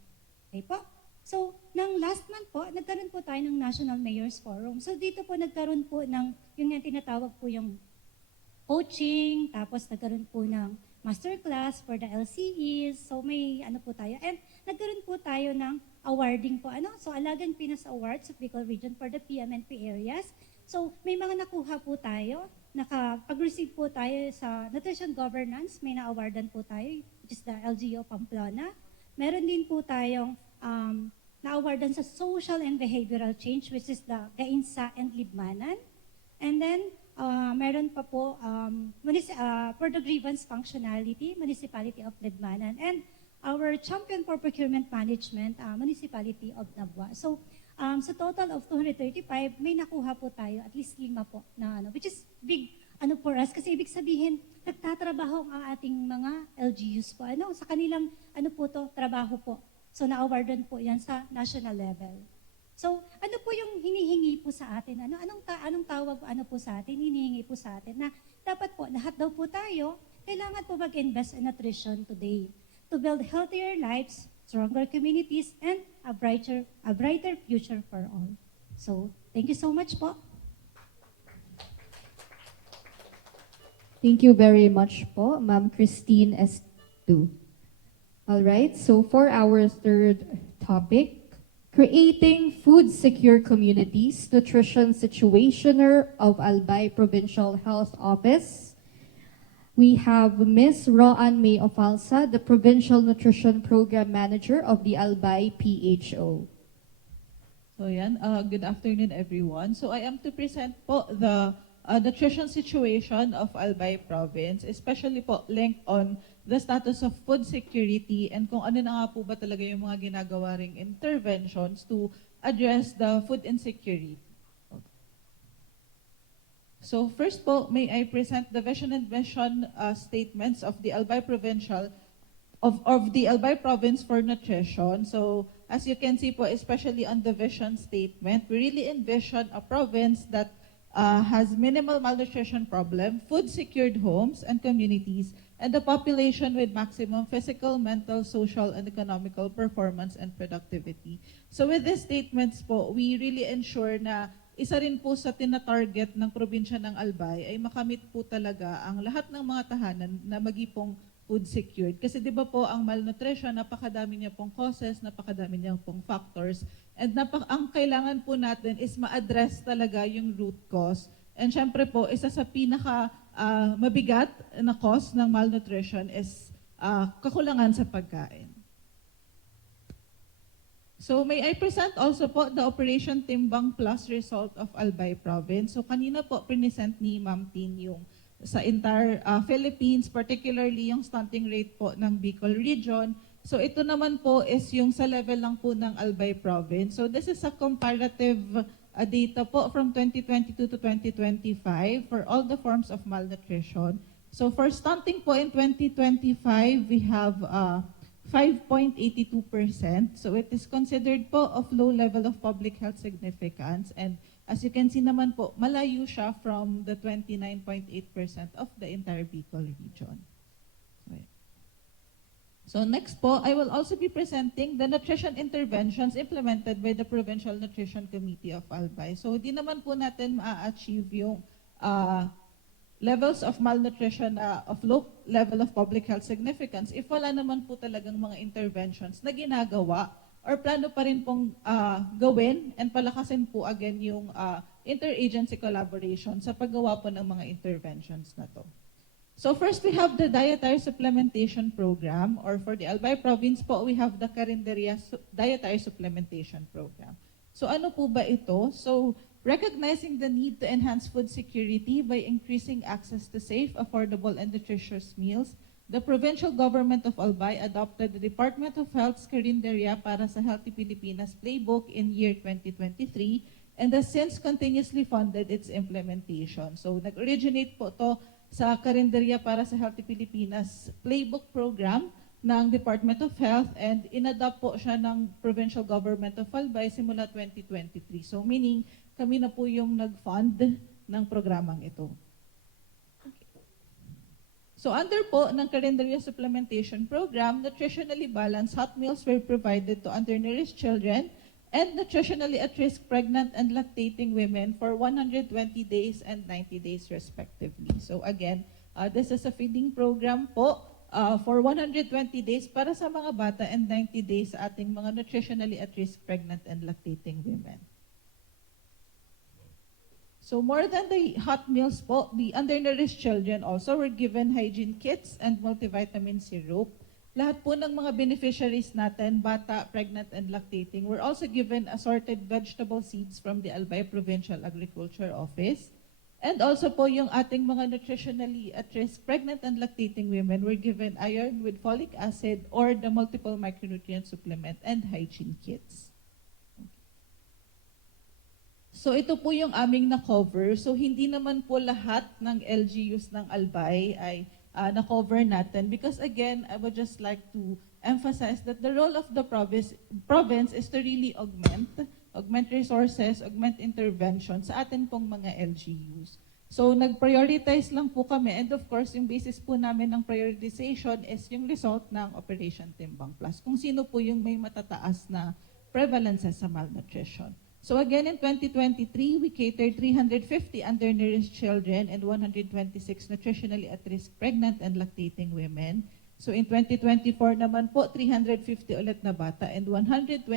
Okay po? So, nang last month po, nagkaroon po tayo ng National Mayor's Forum. So, dito po nagkaroon po ng, yung tinatawag po yung coaching, tapos nagkaroon po ng masterclass for the LCEs. So, may ano po tayo. And nagkaroon po tayo ng awarding po. So, Alagang Pinas Awards of Bicol Region for the PMNP areas. So, may mga nakuha po tayo. Pag-receive po tayo sa nutrition governance, may na-awardan po tayo, which is the LGU Pamplona. Meron din po tayong na-awardan sa social and behavioral change, which is the GAINSA and Libmanan. And then, meron pa po for the grievance functionality, Municipality of Libmanan. And our champion for procurement management, Municipality of Nabua. So, sa total of 235, may nakuha po tayo, at least 5 po, na which is big for us. Kasi ibig sabihin, nagtatrabaho ang ating mga LGUs po. Sa kanilang, trabaho po. So, na-awardan po yan sa national level. So, ano po yung hinihingi po sa atin? Anong tawag po sa atin? Hinihingi po sa atin na dapat po, lahat daw po tayo, kailangan po mag-invest in nutrition today to build healthier lives, stronger communities, and a brighter future for all. So, thank you so much po. Thank you very much po, Ma'am Christine S2. All right, so for our third topic, creating food-secure communities, nutrition situationer of Albay Provincial Health Office. We have Ms. Roan May Ofalsa, the Provincial Nutrition Program Manager of the Albay PHO. So yan, good afternoon everyone. So I am to present po the nutrition situation of Albay Province, especially po linked on the status of food security and kung ano na nga po ba talaga yung mga ginagawa ring interventions to address the food insecurity. So first po, may I present the vision and mission statements of the Albay Provincial of the Albay Province for nutrition. So as you can see po, especially on the vision statement, we really envision a province that has minimal malnutrition problem, food-secured homes and communities, and a population with maximum physical, mental, social, and economical performance and productivity. So with these statements po, we really ensure na isa rin po sa tina-target ng probinsya ng Albay ay makamit po talaga ang lahat ng mga tahanan na magipong food secured. Kasi di ba po ang malnutrition, napakadami niya pong causes, napakadami niya pong factors, and ang kailangan po natin is ma-address talaga yung root cause. And syempre po, isa sa pinaka mabigat na cause ng malnutrition is kakulangan sa pagkain. So may I present also po the Operation Timbang Plus result of Albay Province. So kanina po present ni Ma'am Tin yung sa entire Philippines, particularly yung stunting rate po ng Bicol region. So ito naman po is yung sa level lang po ng Albay Province. So this is a comparative data po from 2022 to 2025 for all the forms of malnutrition. So for stunting po in 2025, we have 5.82%. So it is considered po of low level of public health significance. And as you can see naman po, malayo siya from the 29.8% of the entire Bicol region. So next po, I will also be presenting the nutrition interventions implemented by the Provincial Nutrition Committee of Albay. So di naman po natin ma-achieve yung levels of malnutrition of low level of public health significance if wala naman po talagang mga interventions na ginagawa or plano pa rin pong gawin and palakasin po again yung interagency collaboration sa paggawa po ng mga interventions na to. So first we have the dietary supplementation program, or for the Albay Province po, we have the Carinderia Dietary Supplementation Program. So ano po ba ito? So recognizing the need to enhance food security by increasing access to safe, affordable, and nutritious meals, the provincial government of Albay adopted the Department of Health's Carinderia para sa Healthy Pilipinas Playbook in year 2023 and has since continuously funded its implementation. So nag-originate po to sa Carinderia para sa Healthy Pilipinas Playbook program ng Department of Health, and inadopt po siya ng Provincial Government of Albay simula 2023. So meaning, kami na po yung nag-fund ng programang ito. Okay. So under po ng Carinderia Supplementation Program, nutritionally balanced hot meals were provided to undernourished children and nutritionally at-risk pregnant and lactating women for 120 days and 90 days respectively. So again, this is a feeding program po for 120 days para sa mga bata and 90 days sa ating mga nutritionally at-risk pregnant and lactating women. So more than the hot meals po, the undernourished children also were given hygiene kits and multivitamin syrup. Lahat po ng mga beneficiaries natin, bata, pregnant, and lactating, were also given assorted vegetable seeds from the Albay Provincial Agriculture Office. And also po yung ating mga nutritionally at-risk pregnant and lactating women were given iron with folic acid or the multiple micronutrient supplement and hygiene kits. So ito po yung aming na-cover. So hindi naman po lahat ng LGUs ng Albay ay na-cover natin, because again, I would just like to emphasize that the role of the province is to really augment resources, augment intervention sa atin pong mga LGUs. So nag-prioritize lang po kami, and of course, yung basis po namin ng prioritization is yung result ng Operation Timbang Plus, kung sino po yung may matataas na prevalences sa malnutrition. So again, in 2023, we catered 350 undernourished children and 126 nutritionally at-risk pregnant and lactating women. So in 2024 naman po, 350 ulit na bata and 122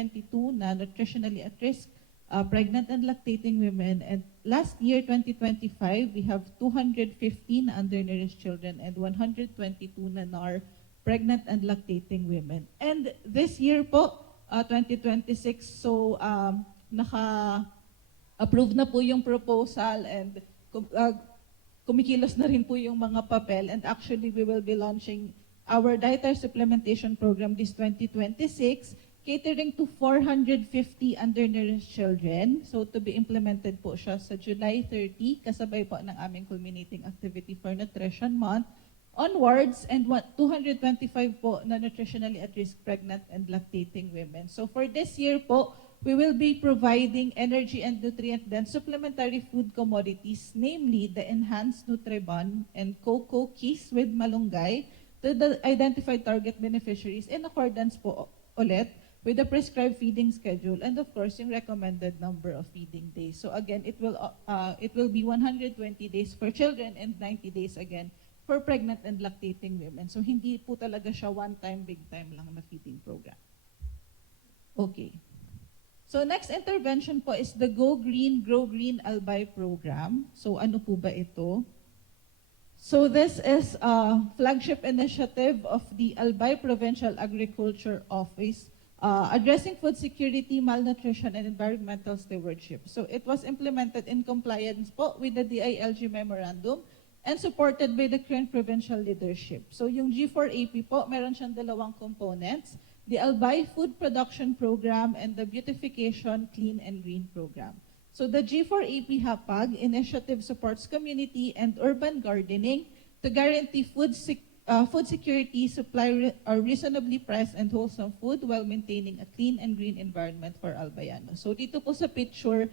na nutritionally at-risk pregnant and lactating women. And last year, 2025, we have 215 undernourished children and 122 na NAR pregnant and lactating women. And this year po, 2026, so naka-approve na po yung proposal and kumikilos na rin po yung mga papel, and actually we will be launching our dietary supplementation program this 2026, catering to 450 undernourished children. So to be implemented po siya sa July 30, kasabay po ng aming culminating activity for Nutrition Month onwards, and 225 po na nutritionally at-risk pregnant and lactating women. So for this year po, we will be providing energy and nutrient-dense supplementary food commodities, namely the Enhanced Nutribon and Cocoa Keys with Malunggay to the identified target beneficiaries in accordance po ulit with the prescribed feeding schedule and of course yung recommended number of feeding days. So again, it will be 120 days for children and 90 days again for pregnant and lactating women. So hindi po talaga siya one-time, big-time lang na feeding program. Okay. So next intervention po is the Go Green, Grow Green Albay program. So ano po ba ito? So this is a flagship initiative of the Albay Provincial Agriculture Office addressing food security, malnutrition, and environmental stewardship. So it was implemented in compliance po with the DILG memorandum and supported by the current provincial leadership. So yung G4AP po, meron siyang dalawang components, the Albay Food Production Program and the Beautification Clean and Green Program. So the G4AP HAPAG initiative supports community and urban gardening to guarantee food security, supply reasonably priced and wholesome food while maintaining a clean and green environment for Albayanos. So dito po sa picture,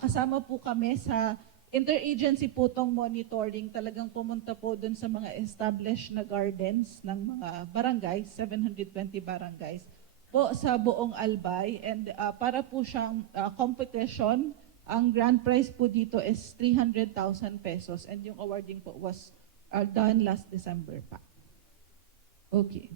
kasama po kami sa interagency po tong monitoring, talagang pumunta po dun sa mga established na gardens ng mga barangays, 720 barangays po sa buong Albay. And para po siyang competition, ang grand prize po dito is 300,000 pesos and yung awarding po was done last December pa. Okay.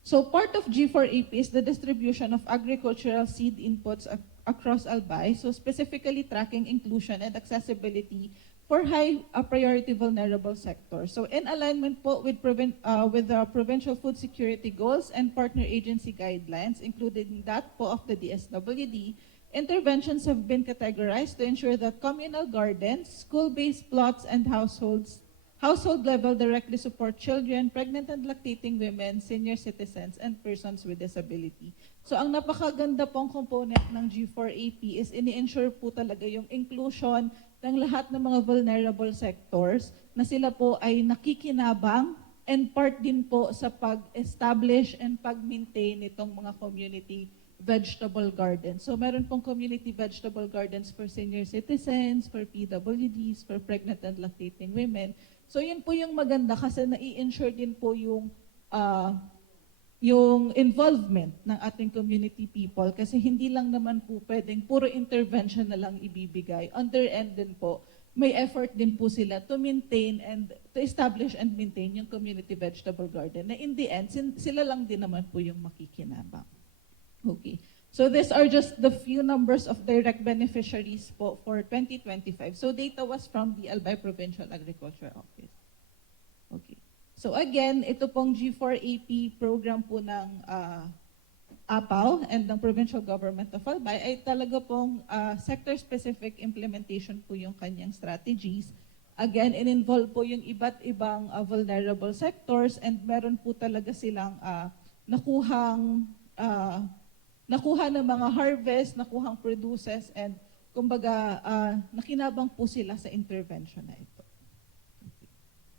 So part of G4AP is the distribution of agricultural seed inputs across Albay, so specifically tracking inclusion and accessibility for high priority vulnerable sectors. So in alignment po with the provincial food security goals and partner agency guidelines, including that po of the DSWD, interventions have been categorized to ensure that communal gardens, school-based plots, and household level directly support children, pregnant and lactating women, senior citizens, and persons with disability. So ang napakaganda pong component ng G4AP is ini-ensure po talaga yung inclusion ng lahat ng mga vulnerable sectors na sila po ay nakikinabang and part din po sa pag-establish and pag-maintain itong mga community vegetable gardens. So meron pong community vegetable gardens for senior citizens, for PWDs, for pregnant and lactating women. So yun po yung maganda kasi nai-ensure din po yung involvement ng ating community people kasi hindi lang naman po pwedeng puro intervention na lang ibibigay. On their end din po, may effort din po sila to maintain and to establish and maintain yung community vegetable garden na in the end, sila lang din naman po yung makikinabang. Okay. So these are just the few numbers of direct beneficiaries po for 2025. So data was from the Albay Provincial Agriculture Office. Okay. So again, ito pong G4AP program po ng APAW and ng Provincial Government of Albay ay talaga pong sector-specific implementation po yung kanyang strategies. Again, in-involve po yung iba't ibang vulnerable sectors and meron po talaga silang nakuha ng mga harvest, nakuhang produces, and kumbaga nakinabang po sila sa intervention na ito.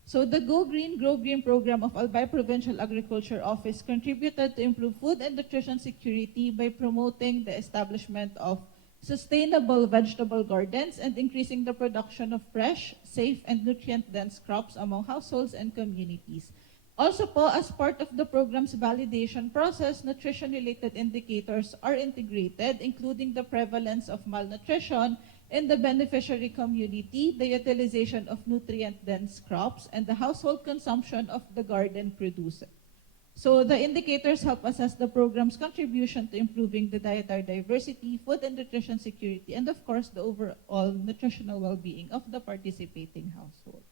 So the Go Green, Grow Green program of Albay Provincial Agriculture Office contributed to improve food and nutrition security by promoting the establishment of sustainable vegetable gardens and increasing the production of fresh, safe, and nutrient-dense crops among households and communities. Also po, as part of the program's validation process, nutrition-related indicators are integrated, including the prevalence of malnutrition in the beneficiary community, the utilization of nutrient-dense crops, and the household consumption of the garden produce. So the indicators help assess the program's contribution to improving the dietary diversity, food and nutrition security, and of course, the overall nutritional well-being of the participating household.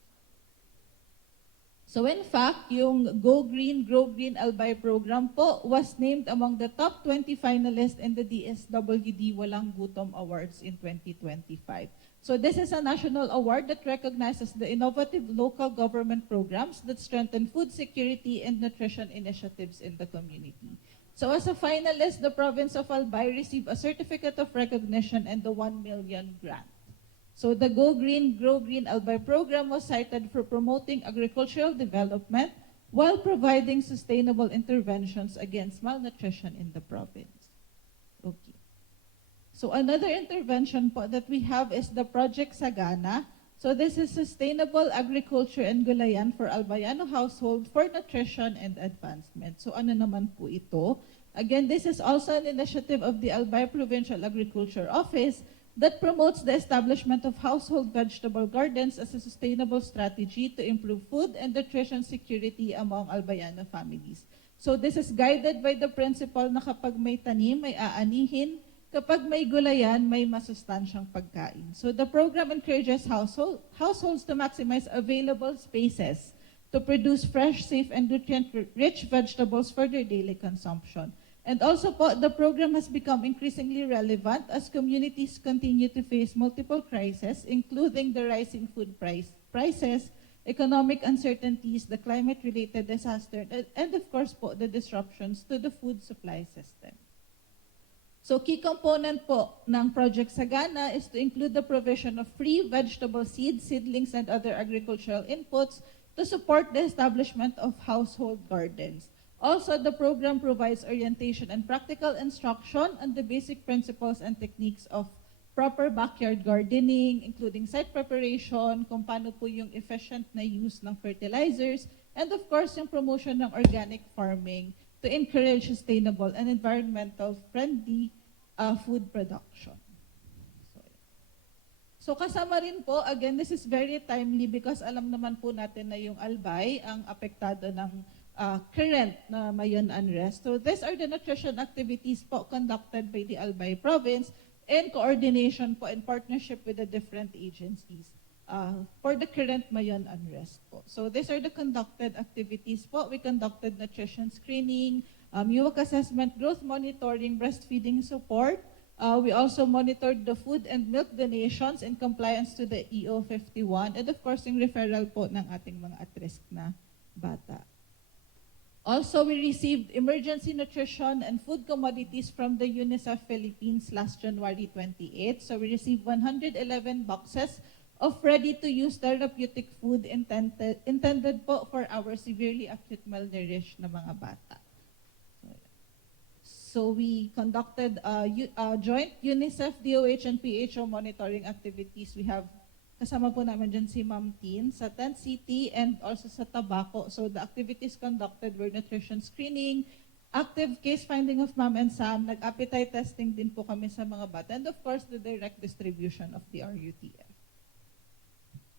So in fact, yung Go Green, Grow Green Albay program po was named among the top 20 finalists in the DSWD Walang Gutom Awards in 2025. So this is a national award that recognizes the innovative local government programs that strengthen food security and nutrition initiatives in the community. So as a finalist, the province of Albay received a certificate of recognition and the 1 million grant. So the Go Green, Grow Green Albay program was cited for promoting agricultural development while providing sustainable interventions against malnutrition in the province. Okay. So another intervention po that we have is the Project Sagana. So this is Sustainable Agriculture and Gulayan for Albayano Household for Nutrition and Advancement. So ano naman po ito? Again, this is also an initiative of the Albay Provincial Agriculture Office that promotes the establishment of household vegetable gardens as a sustainable strategy to improve food and nutrition security among Albayano families. So this is guided by the principle na kapag may tanim, may aanihin, kapag may gulayan, may masustansyang pagkain. So the program encourages households to maximize available spaces to produce fresh, safe, and nutrient-rich vegetables for their daily consumption. And also po, the program has become increasingly relevant as communities continue to face multiple crises, including the rising food prices, economic uncertainties, the climate-related disaster, and of course po, the disruptions to the food supply system. So key component po ng Project Sagana is to include the provision of free vegetable seeds, seedlings, and other agricultural inputs to support the establishment of household gardens. Also, the program provides orientation and practical instruction on the basic principles and techniques of proper backyard gardening, including site preparation, kung paano po yung efficient na use ng fertilizers, and of course, yung promotion ng organic farming to encourage sustainable and environmental friendly food production. So kasama rin po, again, this is very timely because alam naman po natin na yung Albay ang apektado ng current na Mayon unrest. So these are the nutrition activities po conducted by the Albay province in coordination po in partnership with the different agencies for the current Mayon unrest po. So these are the conducted activities po. We conducted nutrition screening, UWAC assessment, growth monitoring, breastfeeding support. We also monitored the food and milk donations in compliance to the EO 51 and of course yung referral po ng ating mga at-risk na bata. Also, we received emergency nutrition and food commodities from the UNICEF Philippines last January 28. So we received 111 boxes of ready-to-use therapeutic food intended po for our severely acute malnourished na mga bata. So we conducted joint UNICEF, DOH, and PHO monitoring activities. We have kasama po namin dyan si Ma'am Tin sa Tent City and also sa Tabaco. So the activities conducted were nutrition screening, active case finding of Ma'am and Sam, nag-appetite testing din po kami sa mga bata, and of course the direct distribution of the RUTF.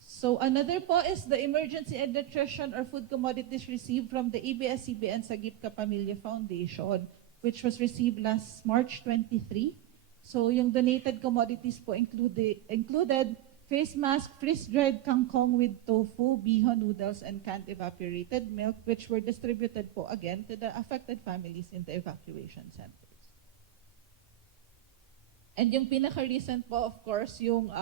So another po is the emergency and nutrition or food commodities received from the ABS-CBN Sagip Kapamilya Foundation, which was received last March 23. So yung donated commodities po included face mask, freeze-dried kangkong with tofu, bihon noodles, and canned evaporated milk, which were distributed po again to the affected families in the evacuation centers. And yung pinaka-recent po, of course, yung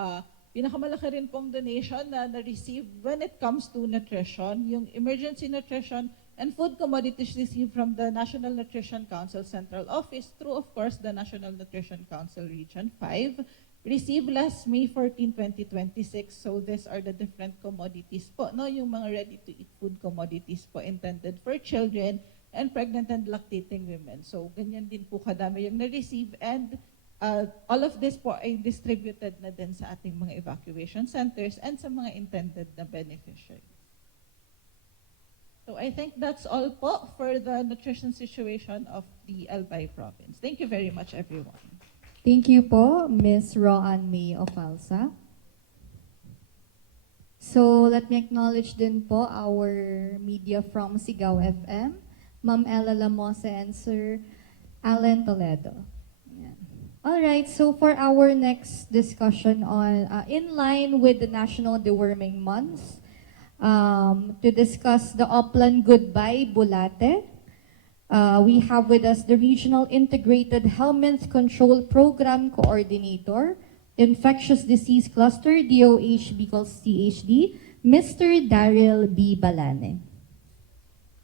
pinakamalaki rin pong donation na na-receive when it comes to nutrition, yung emergency nutrition and food commodities received from the National Nutrition Council Central Office through, of course, the National Nutrition Council Region 5, received last May 14, 2026. So these are the different commodities po, no? Yung mga ready-to-eat food commodities po intended for children and pregnant and lactating women. So ganyan din po kadami yung na-receive and all of this po ay distributed na din sa ating mga evacuation centers and sa mga intended na beneficiaries. So I think that's all po for the nutrition situation of the Albay province. Thank you very much, everyone. Thank you po, Ms. Roan May of ALSA. So let me acknowledge din po our media from Sigaw FM, Ma'am Ella Lamose and Sir Alan Toledo. Ayan. All right, so for our next discussion on, in line with the National Deworming Month, to discuss the Oplan Goodbye Bulate, we have with us the Regional Integrated Helminth Control Program Coordinator, Infectious Disease Cluster, DOH Bicol CHD, Mr. Daryl B. Balane.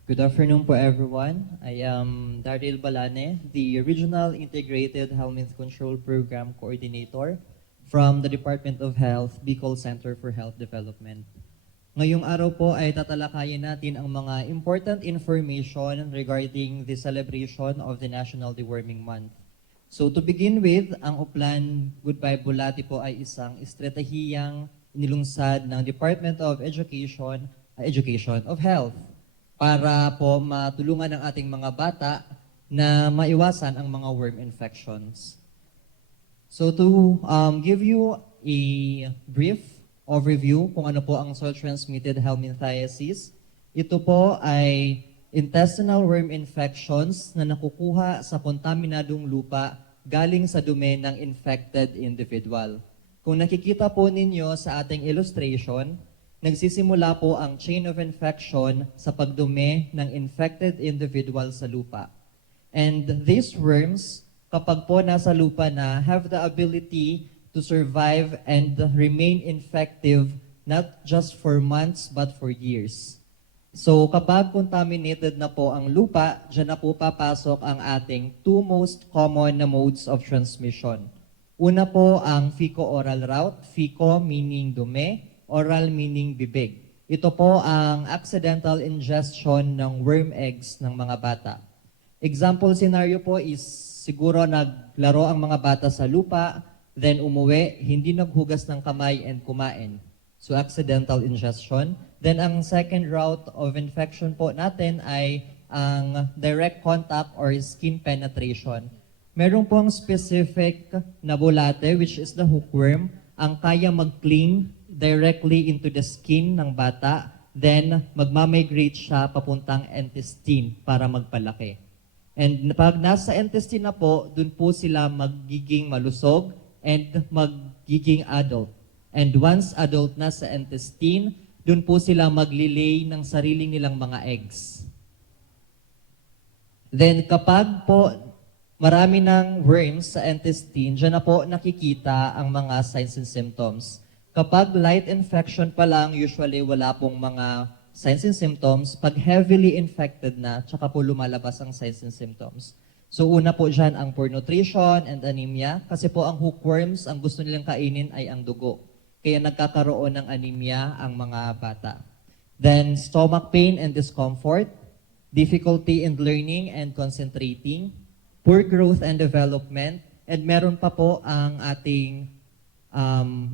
Good afternoon po everyone. I am Daryl Balane, the Regional Integrated Helminth Control Program Coordinator from the Department of Health, Bicol Center for Health Development. Ngayong araw po ay tatalakayin natin ang mga important information regarding the celebration of the National Deworming Month. So to begin with, ang Uplan Goodbye Bulati po ay isang estratehiyang inilungsad ng Department of Education of Health para po matulungan ang ating mga bata na maiwasan ang mga worm infections. So to give you a brief overview kung ano po ang soil-transmitted helminthiasis, ito po ay intestinal worm infections na nakukuha sa kontaminadong lupa galing sa dumi ng infected individual. Kung nakikita po ninyo sa ating illustration, nagsisimula po ang chain of infection sa pagdumi ng infected individual sa lupa. And these worms, kapag po nasa lupa na, have the ability to survive and remain infective not just for months but for years. So kapag contaminated na po ang lupa, dyan na po papasok ang ating two most common na modes of transmission. Una po ang feco-oral route, feco meaning dumi, oral meaning bibig. Ito po ang accidental ingestion ng worm eggs ng mga bata. Example scenario po is siguro naglaro ang mga bata sa lupa, then umuwi, hindi naghugas ng kamay and kumain. So accidental ingestion. Then ang second route of infection po natin ay ang direct contact or skin penetration. Meron pong specific na bulate which is the hookworm ang kaya mag-cling directly into the skin ng bata, then magmamigrate siya papuntang intestine para magpalaki. And pag nasa intestine na po, dun po sila magiging malusog and magiging adult. And once adult na sa intestine, dun po sila maglilay ng sariling nilang mga eggs. Then kapag po marami ng worms sa intestine, dyan na po nakikita ang mga signs and symptoms. Kapag light infection pa lang, usually wala pong mga signs and symptoms. Pag heavily infected na, tsaka po lumalabas ang signs and symptoms. So una po dyan ang poor nutrition and anemia, kasi po ang hookworms, ang gusto nilang kainin ay ang dugo. Kaya nagkakaroon ng anemia ang mga bata. Then stomach pain and discomfort, difficulty in learning and concentrating, poor growth and development, and meron pa po ang ating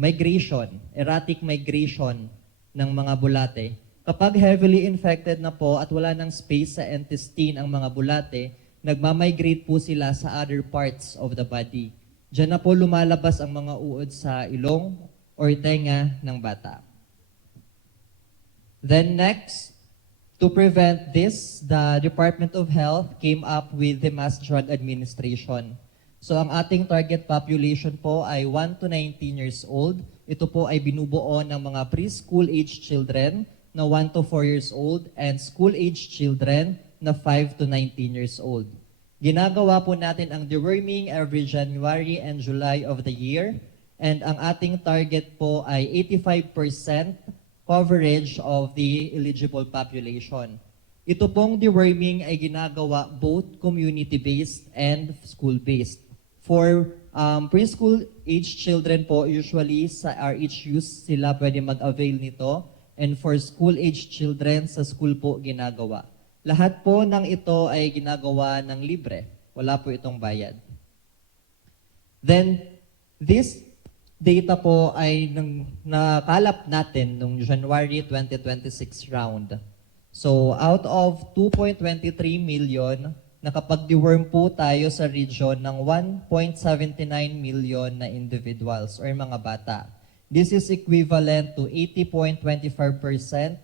migration, erratic migration ng mga bulate. Kapag heavily infected na po at wala ng space sa intestine ang mga bulate, nagmamigrate po sila sa other parts of the body. Diyan na po lumalabas ang mga uod sa ilong or tenga ng bata. Then next, to prevent this, the Department of Health came up with the Mass Drug Administration. So ang ating target population po ay 1 to 19 years old. Ito po ay binubuo ng mga preschool age children na 1 to 4 years old and school age children na 5 to 19 years old. Ginagawa po natin ang deworming every January and July of the year. And ang ating target po ay 85% coverage of the eligible population. Ito pong deworming ay ginagawa both community-based and school-based. For preschool age children po, usually sa RHUs sila pwede mag-avail nito. And for school age children, sa school po ginagawa. Lahat po ng ito ay ginagawa ng libre. Wala po itong bayad. Then, this data po ay nakalap natin noong January 2026 round. So, out of 2.23 million, nakapag-deworm po tayo sa region ng 1.79 million na individuals or mga bata. This is equivalent to 80.25%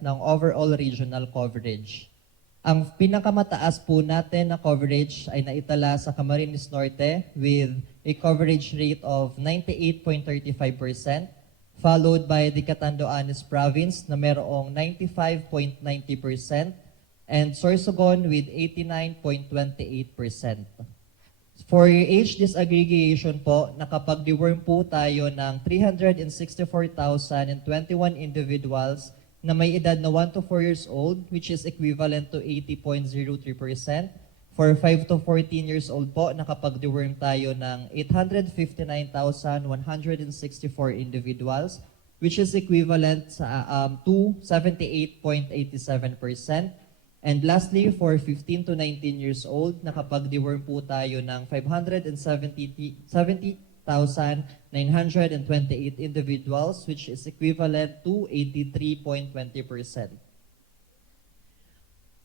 ng overall regional coverage. Ang pinakamataas po natin na coverage ay naitala sa Camarines Norte with a coverage rate of 98.35%, followed by the Catanduanes Province na mayroong 95.90%, and Sorsogon with 89.28%. For age disaggregation po, nakapag-deworm po tayo ng 364,021 individuals na may edad na 1 to 4 years old, which is equivalent to 80.03%. For 5 to 14 years old po, nakapag-deworm tayo ng 859,164 individuals, which is equivalent to 78.87%. And lastly, for 15 to 19 years old, nakapag-deworm po tayo ng 570,928 individuals, which is equivalent to 83.20%.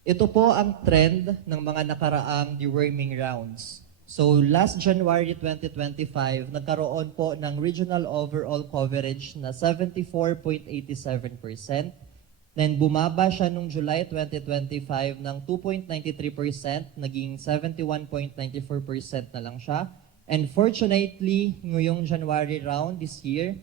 Ito po ang trend ng mga nakaraang deworming rounds. So last January 2025, nagkaroon po ng regional overall coverage na 74.87%. Then bumaba siya nung July 2025 ng 2.93%, naging 71.94% na lang siya. And fortunately, ngayong January round this year,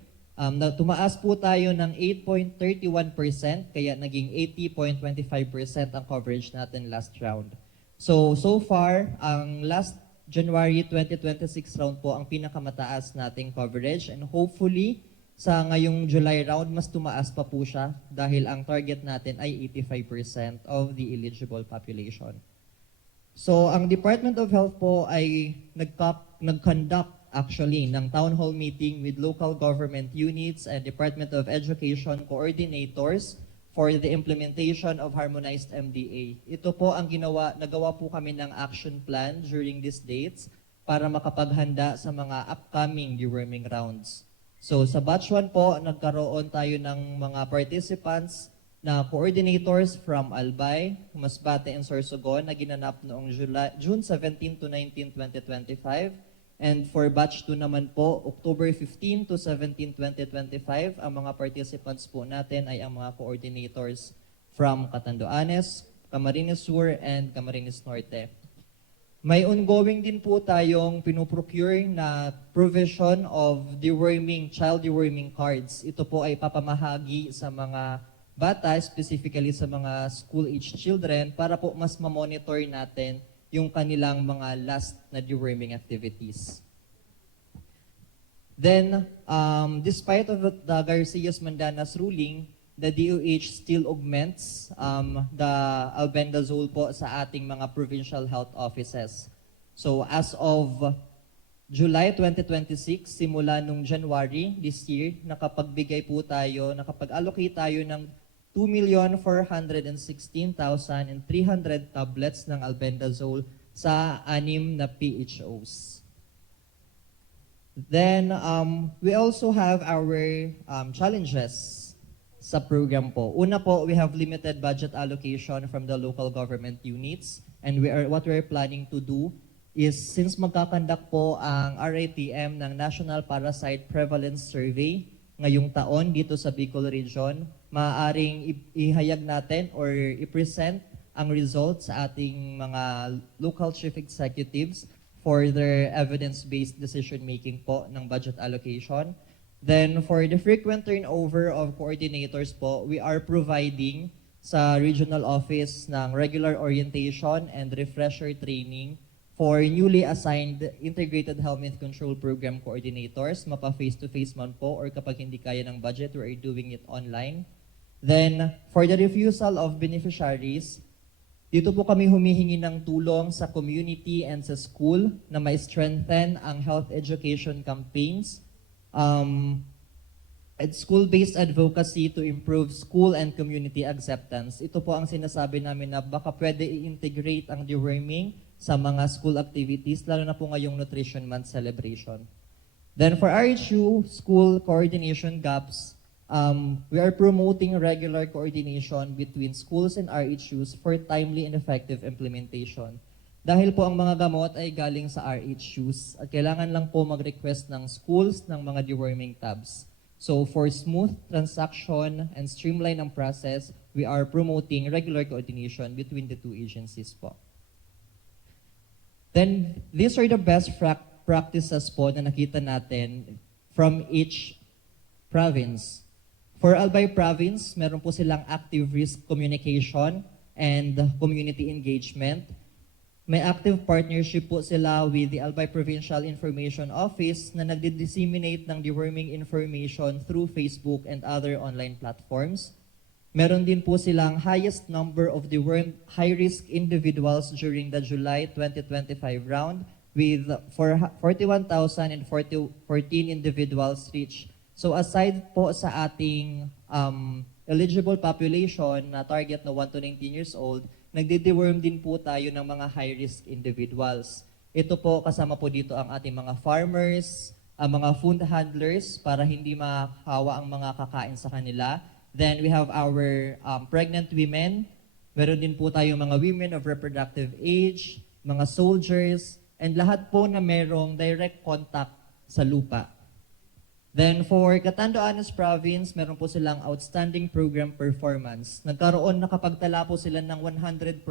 tumaas po tayo ng 8.31%, kaya naging 80.25% ang coverage natin last round. So far, ang last January 2026 round po ang pinakamataas nating coverage, and hopefully, sa ngayong July round, mas tumaas pa po siya dahil ang target natin ay 85% of the eligible population. So ang Department of Health po ay nag-conduct actually ng town hall meeting with local government units and Department of Education coordinators for the implementation of harmonized MDA. Ito po ang nagawa po kami ng action plan during these dates para makapaghanda sa mga upcoming deworming rounds. So sa batch 1 po, nagkaroon tayo ng mga participants na coordinators from Albay, Masbate, and Sorsogon na ginanap noong June 17 to 19, 2025. And for batch 2 naman po, October 15 to 17, 2025, ang mga participants po natin ay ang mga coordinators from Catanduanes, Camarines Sur, and Camarines Norte. May ongoing din po tayong pinoprocure na provision of child deworming cards. Ito po ay papamahagi sa mga bata, specifically sa mga school-age children, para po mas ma-monitor natin yung kanilang mga last na deworming activities. Then, despite of the Garcias-Mandanas ruling, the DOH still augments the albendazole po sa ating mga provincial health offices. So as of July 2026, simula nung January this year, nakapag-allocate tayo ng 2,416,300 tablets ng albendazole sa 6 na PHOs. Then, we also have our challenges sa program po. Una po, we have limited budget allocation from the local government units, and what we are planning to do is, since magkakandak po ang RITM ng National Parasite Prevalence Survey ngayong taon dito sa Bicol Region, maaaring ihayag natin or i-present ang results sa ating mga local chief executives for their evidence-based decision-making po ng budget allocation. Then for the frequent turnover of coordinators po, we are providing sa regional office ng regular orientation and refresher training for newly assigned Integrated Helminth Control Program coordinators, mapa face-to-face man po, or kapag hindi kaya ng budget, we are doing it online. Then, for the refusal of beneficiaries, dito po kami humihingi ng tulong sa community and sa school na ma-strengthen ang health education campaigns, and school-based advocacy to improve school and community acceptance. Ito po ang sinasabi namin na baka pwede i-integrate ang deworming sa mga school activities, lalo na po ngayong Nutrition Month celebration. Then for RHU school coordination gaps, we are promoting regular coordination between schools and RHUs for timely and effective implementation. Dahil po ang mga gamot ay galing sa RHUs, at kailangan lang po mag-request ng schools ng mga deworming tabs. So for smooth transaction and streamline ang process, we are promoting regular coordination between the two agencies po. Then, these are the best practices po na nakita natin from each province. For Albay Province, meron po silang active risk communication and community engagement. May active partnership po sila with the Albay Provincial Information Office na nagdi-disseminate ng deworming information through Facebook and other online platforms. Meron din po silang highest number of the world high-risk individuals during the July 2025 round with 41,014 individuals reached. So aside po sa ating eligible population na target na 1 to 19 years old, nagde-deworm din po tayo ng mga high-risk individuals. Ito po, kasama po dito ang ating mga farmers, ang mga food handlers para hindi makahawa ang mga kakain sa kanila. Then we have our pregnant women. Meron din po tayong mga women of reproductive age, mga soldiers, and lahat po na merong direct contact sa lupa. Then for Catanduanes Province, meron po silang outstanding program performance. Nakapagtala po sila ng 100%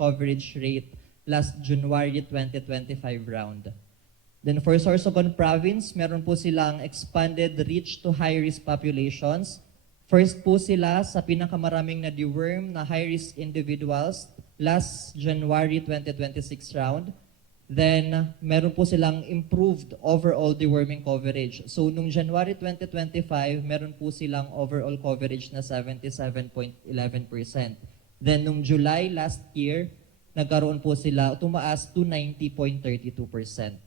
coverage rate last January 2025 round. Then for Sorsogon Province, meron po silang expanded reach to high-risk populations. First po sila sa pinakamaraming na-deworm na high-risk individuals last January 2026 round. Then, meron po silang improved overall deworming coverage. So, nung January 2025, meron po silang overall coverage na 77.11%. Then, nung July last year, nagkaroon po sila, tumaas to 90.32%.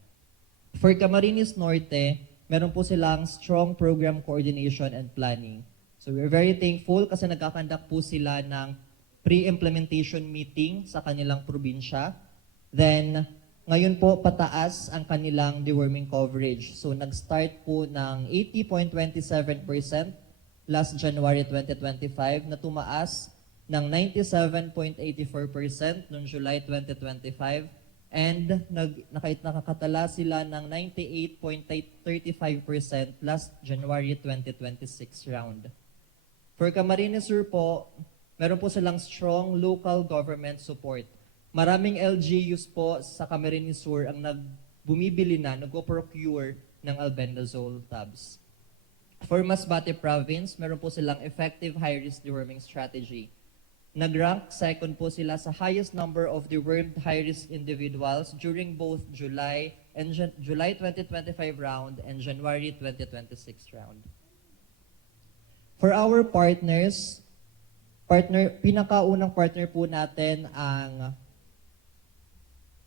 For Camarines Norte, meron po silang strong program coordination and planning. So we're very thankful kasi nagkakandak po sila ng pre-implementation meeting sa kanilang probinsya. Then, ngayon po pataas ang kanilang deworming coverage. So nag-start po ng 80.27% last January 2025 na tumaas ng 97.84% noong July 2025 and nakakatala sila ng 98.35% last January 2026 round. For Camarines Sur po, meron po silang strong local government support. Maraming LGUs po sa Camarines Sur ang bumibili na, nag-procure ng albendazole tabs. For Masbate Province, meron po silang effective high-risk deworming strategy. Nag-rank second po sila sa highest number of dewormed high-risk individuals during both July 2025 round and January 2026 round. For our partners, pinakaunang partner po natin ang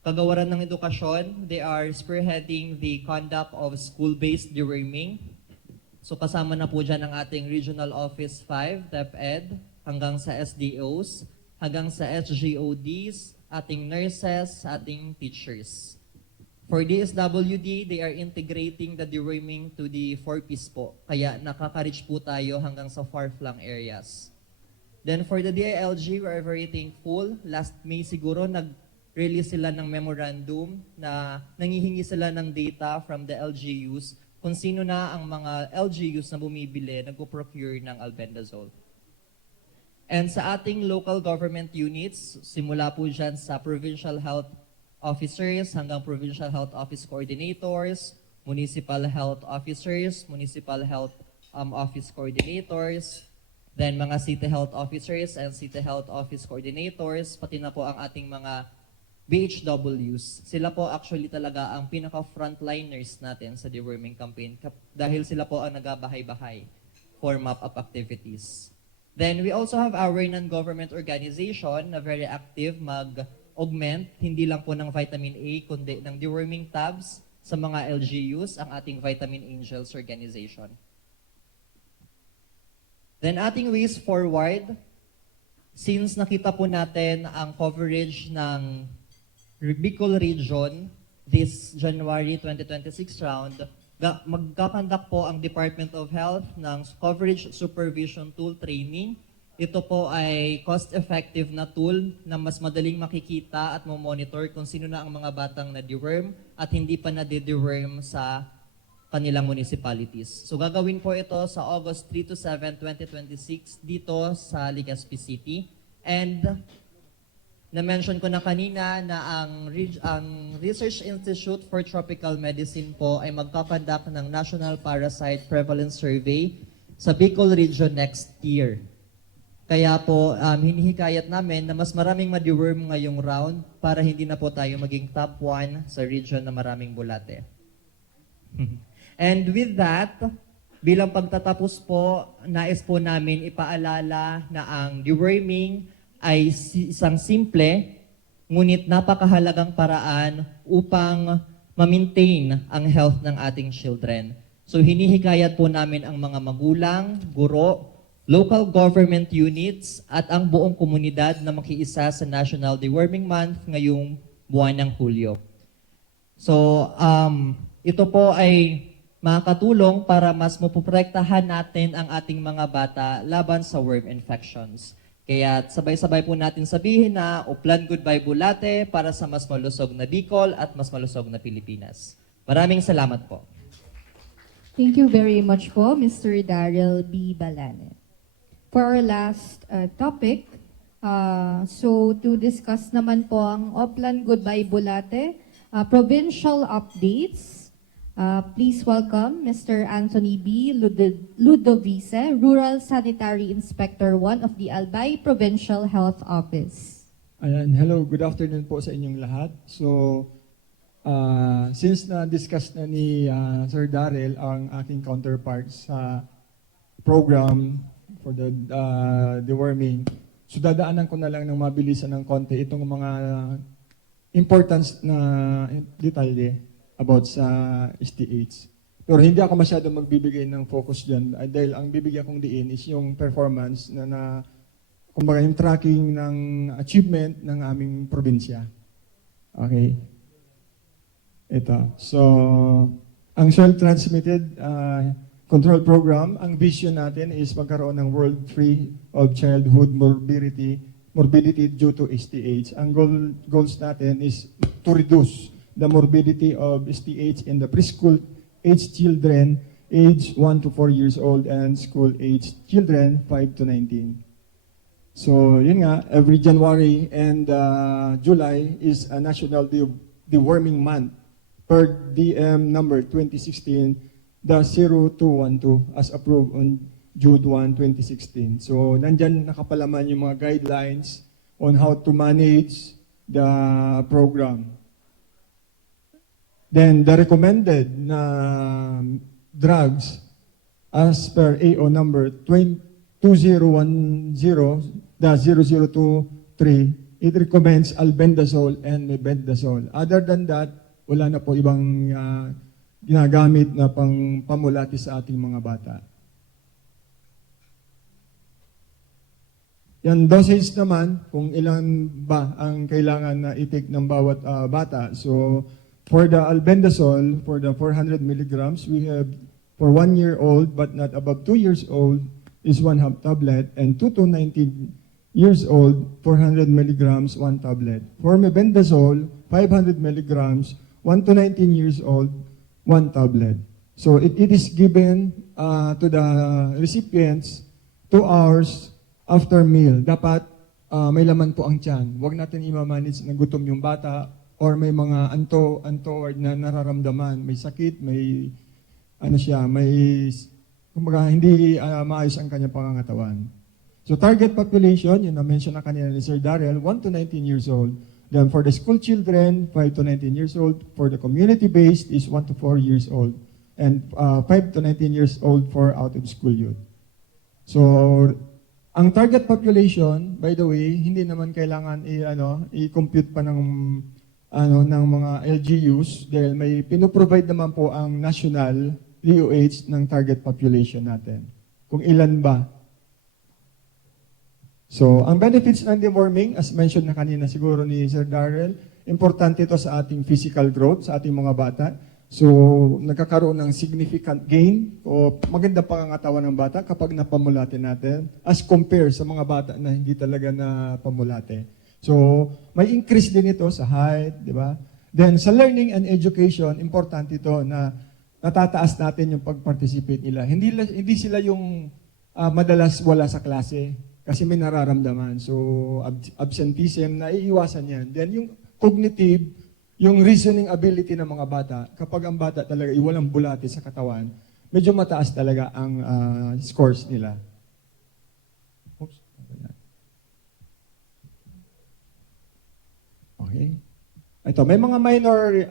Kagawaran ng Edukasyon. They are spearheading the conduct of school-based deworming. So kasama na po dyan ang ating Regional Office 5, DepEd, hanggang sa SDOs, hanggang sa SGODs, ating nurses, ating teachers. For DSWD, they are integrating the deworming to the 4Ps po. Kaya nakaka-reach po tayo hanggang sa far-flung areas. Then for the DILG, we are very thankful. Last May siguro, nag-release sila ng memorandum na nangihingi sila ng data from the LGUs kung sino na ang mga LGUs na bumibili, nag-procure ng albendazole. And sa ating local government units, simula po dyan sa provincial health officers hanggang provincial health office coordinators, municipal health officers, municipal health office coordinators, then mga city health officers and city health office coordinators, pati na po ang ating mga BHWs. Sila po actually talaga ang pinaka-frontliners natin sa deworming campaign dahil sila po ang nagabahay-bahay for map-up activities. Then we also have our non-government organization na very active mag-augment, hindi lang po ng Vitamin A, kundi ng deworming tabs sa mga LGUs, ang ating Vitamin Angels organization. Then ating ways forward, since nakita po natin ang coverage ng Bicol Region this January 2026 round, magkakandak po ang Department of Health ng Coverage Supervision Tool Training. Ito po ay cost-effective na tool na mas madaling makikita at monitor kung sino na ang mga batang na-deworm at hindi pa na-deworm sa kanilang municipalities. So gagawin po ito sa August 3 to 7, 2026 dito sa Legazpi City. And na-mention ko na kanina na ang Research Institute for Tropical Medicine po ay magkakandak ng National Parasite Prevalence Survey sa Bicol Region next year. Kaya po, hinihikayat namin na mas maraming ma-deworm ngayong round para hindi na po tayo maging top 1 sa region na maraming bulate. And with that, bilang pagtatapos po, nais po namin ipaalala na ang deworming ay isang simple ngunit napakahalagang paraan upang ma-maintain ang health ng ating children. So hinihikayat po namin ang mga magulang, guro, local government units at ang buong komunidad na makiisa sa National Deworming Month ngayong buwan ng Hulyo. So ito po ay makakatulong para mas mapoprotektahan natin ang ating mga bata laban sa worm infections. Kaya sabay-sabay po natin sabihin na Uplan Goodbye Bulate para sa mas malusog na Bicol at mas malusog na Pilipinas. Maraming salamat po. Thank you very much po, Mr. Daryl B. Balane. For our last topic, so to discuss naman po ang Uplan Goodbye Bulate, provincial updates. Please welcome Mr. Anthony B. Ludovice, Rural Sanitary Inspector 1 of the Albay Provincial Health Office. Ayan, hello, good afternoon po sa inyong lahat. So, since na-discuss na ni Sir Daryl ang aking counterpart sa program for the deworming, so dadaanan ko na lang ng mabilisan ng konti itong mga importance na detalye about sa STH. Pero hindi ako masyadong magbibigay ng focus dyan dahil ang bibigyan kong diin is yung performance na kumbaga yung tracking ng achievement ng aming probinsya. Okay? Ito. So, ang self-transmitted control program, ang vision natin is magkaroon ng world free of childhood morbidity due to STH. Ang goals natin is to reduce the morbidity of STH in the preschool age children age 1 to 4 years old and school age children 5 to 19. So yun nga, every January and July is a National Deworming Month per DM number 2016-0212 as approved on June 1, 2016. So nandyan nakapalaman yung mga guidelines on how to manage the program. Then the recommended na drugs as per AO number 2010-0023, it recommends albendazole and mebendazole. Other than that, wala na po ibang ginagamit na pamulati sa ating mga bata. Yan dosage naman, kung ilan ba ang kailangan na i-take ng bawat bata. So, for the albendazole, for the 400 milligrams, we have for 1 year old but not above 2 years old is 1/2 tablet, and 2 to 19 years old, 400 milligrams, 1 tablet. For mebendazole, 500 milligrams, 1 to 19 years old, 1 tablet. So it is given to the recipients 2 hours after meal. Dapat may laman po ang tiyan. Huwag natin i-manage na gutom yung bata or may mga untoward na nararamdaman, may sakit, may kumbaga hindi maayos ang kanyang pangangatawan. So target population, yun na-mention na kanina ni Sir Daryl, 1 to 19 years old. Then for the school children, 5 to 19 years old. For the community-based is 1 to 4 years old. And 5 to 19 years old for out-of-school youth. So, ang target population, by the way, hindi naman kailangan i-compute pa ng mga LGUs dahil may pinoprovide naman po ang national DOH ng target population natin. Kung ilan ba. So, ang benefits ng deworming, as mentioned na kanina siguro ni Sir Daryl, importante ito sa ating physical growth, sa ating mga bata. So, nagkakaroon ng significant gain o maganda pangangatawan ng bata kapag napamulate natin as compared sa mga bata na hindi talaga na pamulate. So, may increase din ito sa height, di ba? Then, sa learning and education, importante ito na natataas natin yung pag-participate nila. Hindi sila yung madalas wala sa klase kasi may nararamdaman. So, absenteeism, naiiwasan yan. Then, yung cognitive, yung reasoning ability ng mga bata, kapag ang bata talaga walang bulate sa katawan, medyo mataas talaga ang scores nila. Oops. Okay. Ito, may mga minor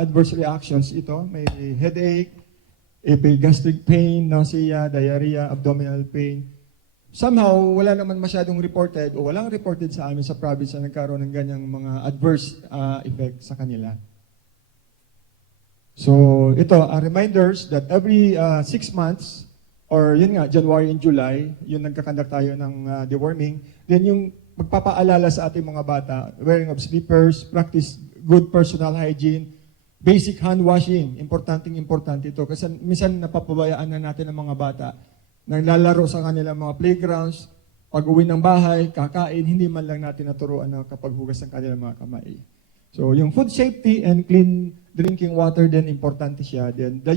adverse reactions ito. May headache, epigastric pain, nausea, diarrhea, abdominal pain. Somehow, wala naman masyadong reported o walang reported sa amin sa province na nagkaroon ng ganyang mga adverse effect sa kanila. So, ito, reminders that every 6 months, or yun nga, January and July, yun nagkakandak tayo ng deworming, then yung magpapaalala sa ating mga bata, wearing of slippers, practice good personal hygiene, basic hand washing, importante ito. Kasi minsan napapabayaan na natin ang mga bata, naglalaro sa kanilang mga playgrounds, pag uwi ng bahay, kakain, hindi man lang natin naturuan na kapag hugas ng kanilang mga kamay. So yung food safety and clean drinking water din, importante siya. Then the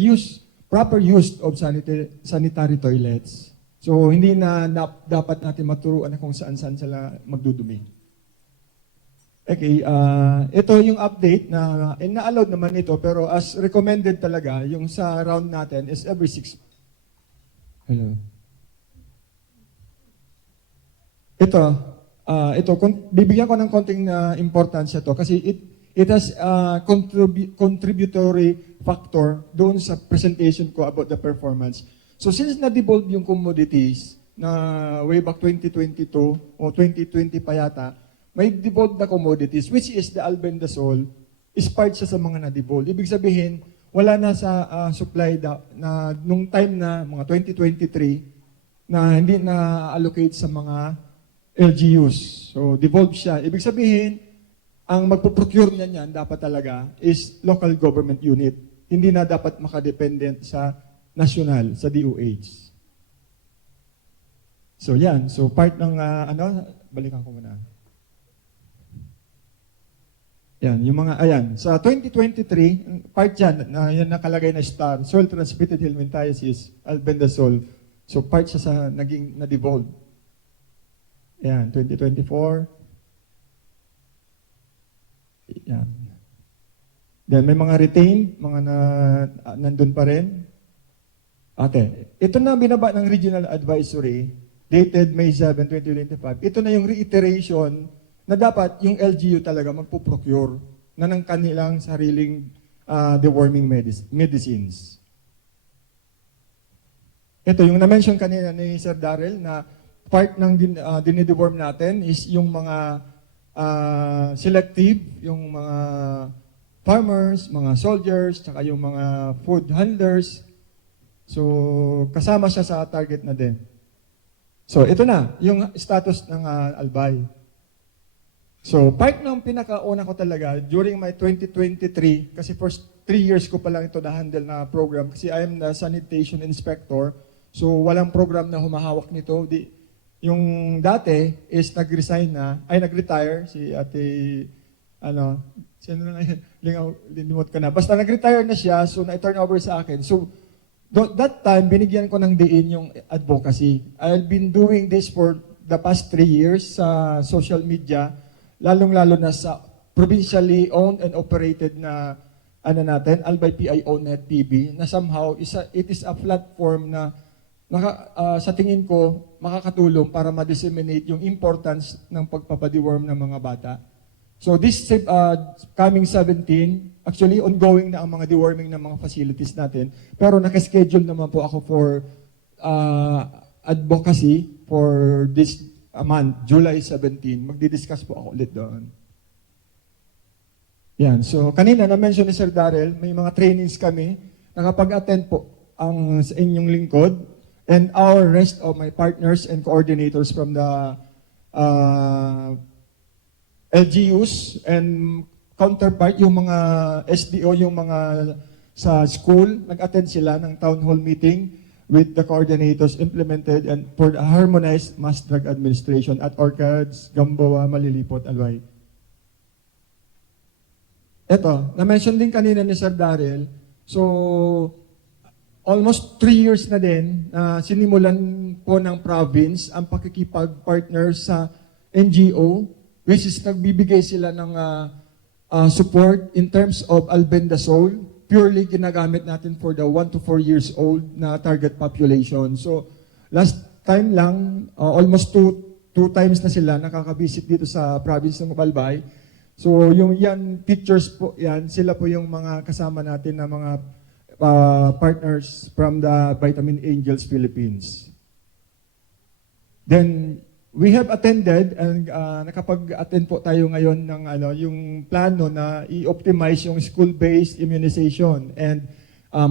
proper use of sanitary toilets. So hindi na dapat natin maturuan na kung saan-saan sila magdudumi. Okay, ito yung update na na-allowed naman ito, pero as recommended talaga, yung sa round natin is every 6. Hello. Ito, bibigyan ko ng konting importansya to kasi it has contributory factor doon sa presentation ko about the performance. So since na-devolve yung commodities na way back 2022 o 2020 pa yata, may devolved na commodities, which is the albendazole, is part siya sa mga na-devolve. Ibig sabihin, wala na sa supply na nung time na mga 2023 na hindi na allocate sa mga LGUs. So, devolved siya. Ibig sabihin, ang magpo-procure niyan dapat talaga is local government unit. Hindi na dapat makadependent sa national, sa DOH. So, yan. So, part ng, balikan ko muna. Yan, yung mga, ayan. Sa 2023, part yan, yan nakalagay na star, soil-transmitted helminthiasis, albendazole. So, part siya sa naging na-devolve. Yan, 2024. Yan. Then, may mga retained, mga nandun pa rin. Okay. Ito na binaba ng Regional Advisory, dated May 7, 2025. Ito na yung reiteration na dapat yung LGU talaga magpo-procure na ng kanilang sariling deworming medicines. Ito, yung na-mention kanina ni Sir Darrell na part ng dinideworm natin is yung mga selective, yung mga farmers, mga soldiers, tsaka yung mga food handlers. So, kasama siya sa target na din. So, ito na, yung status ng Albay. So, part ng pinakauna ko talaga, during my 2023, kasi first 3 years ko pa lang ito na-handle na program, kasi I am the sanitation inspector, so walang program na humahawak nito. Yung dati is nag-retire, si ate, sino na yun? Linimot ko na. Basta nag-retire na siya, so na-turn over sa akin. So, that time, binigyan ko ng diin yung advocacy. I've been doing this for the past 3 years sa social media, lalong-lalo na sa provincially owned and operated na Albay PIO Net TV, na somehow it is a platform na sa tingin ko makakatulong para ma-disseminate yung importance ng pagpapadeworm ng mga bata. So this coming 17, actually ongoing na ang mga deworming ng mga facilities natin, pero nakaschedule naman po ako for advocacy for this month, July 17. Magdi-discuss po ako ulit doon. Yan. So, kanina na-mention ni Sir Darrell, may mga trainings kami. Nakapag-attend po sa inyong lingkod and our rest of my partners and coordinators from the LGUs and counterpart, yung mga SDO, yung mga sa school, nag-attend sila ng town hall meeting with the coordinators implemented and for the harmonized mass drug administration at Orchids, Gamboa, Malilipot, Albay. Ito, na-mention din kanina ni Sir Darrell. So, almost 3 years na din, sinimulan po ng province ang pakikipag-partner sa NGO, which is nagbibigay sila ng support in terms of albendazole, purely ginagamit natin for the 1 to 4 years old na target population. So, last time lang, almost two times na sila nakaka-visit dito sa province ng Albay. So, yung yan, pictures po yan, sila po yung mga kasama natin na mga partners from the Vitamin Angels Philippines. Then we have attended and nakapag-attend po tayo ngayon ng yung plano na i-optimize yung school-based immunization and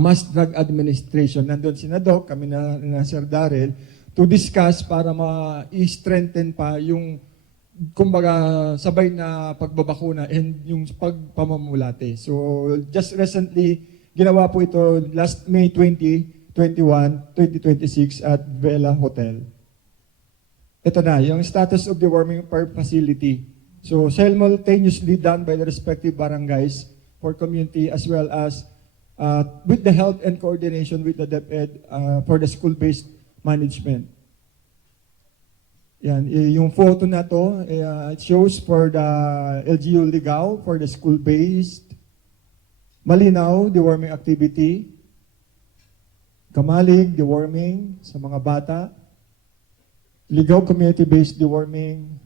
mass drug administration. Nandun si Doc, kami na Sir Darrell, to discuss para ma-strengthen pa yung kumbaga sabay na pagbabakuna and yung pagpamamulate. So just recently, ginawa po ito last May 20, 21, 2026 at Vela Hotel. Ito na, yung status of the warming park facility. So simultaneously done by the respective barangays for community as well as with the help and coordination with the DepEd for the school-based management. Yan, yung photo na to, it shows for the LGU Ligao, for the school-based. Malinaw, deworming activity. Kamalig, deworming sa mga bata. Ligao community-based deworming.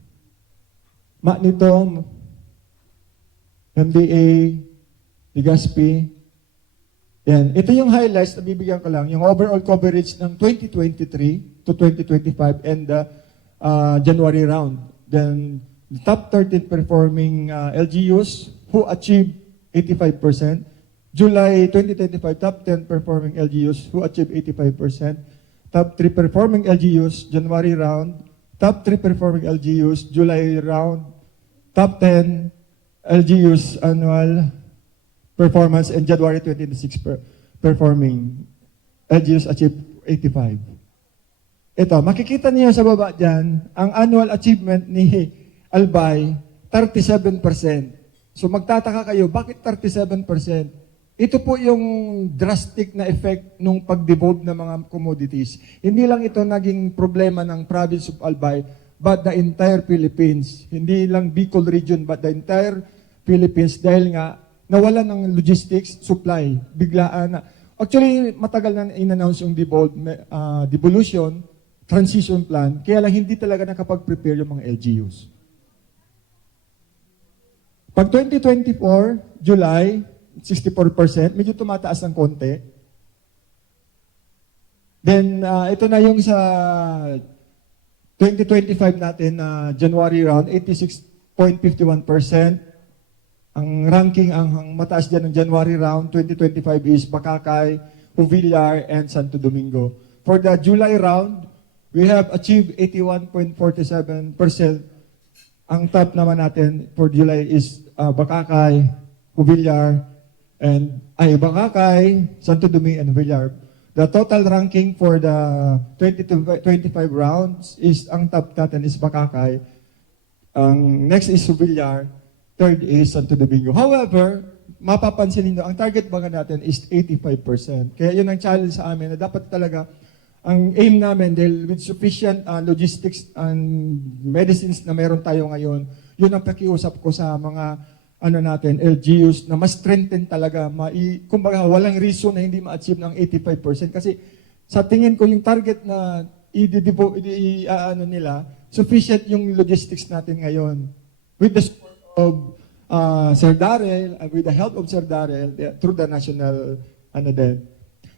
Manito, MDA, Legazpi. Yan, ito yung highlights na bibigyan ko lang. Yung overall coverage ng 2023 to 2025 and January round. Then, the top 13 performing LGUs who achieved 85%. July 2025, top 10 performing LGUs who achieved 85%. Top 3 performing LGUs, January round. Top 3 performing LGUs, July round. Top 10 LGUs annual performance and January 2026 performing LGUs achieved 85. Ito, makikita niyo sa baba dyan, ang annual achievement ni Albay, 37%. So magtataka kayo, bakit 37%? Ito po yung drastic na effect nung pag-devolve ng mga commodities. Hindi lang ito naging problema ng province of Albay, but the entire Philippines. Hindi lang Bicol region, but the entire Philippines dahil nga nawalan ng logistics, supply, biglaan na. Actually, matagal na in-announce yung devolution, transition plan, kaya lang hindi talaga nakapag-prepare yung mga LGUs. Pag 2024, July, 64%, medyo tumataas ng konti. Then, ito na yung sa 2025 natin na January round, 86.51%. Ang ranking, ang mataas dyan ng January round, 2025 is Bacacay, Jubillar, and Santo Domingo. For the July round, we have achieved 81.47%. Ang top naman natin for July is Bacacay, Jubillar, and Bacacay, Santo Domingo, and Jubillar. The total ranking for the 2025 rounds is, ang top natin is Bacacay. Ang next is Jubillar, third is Santo Domingo. However, mapapansin niyo, ang target baga natin is 85%. Kaya yun ang challenge sa amin na dapat talaga ang aim namin, dahil with sufficient logistics and medicines na meron tayo ngayon, yun ang pakiusap ko sa mga natin, LGUs, na mas strengthen talaga, kumbaga walang reason na hindi ma-achieve ng 85%. Kasi sa tingin ko yung target na nila, sufficient yung logistics natin ngayon. With the support of Sir Darrell, with the help of Sir Darrell, through the national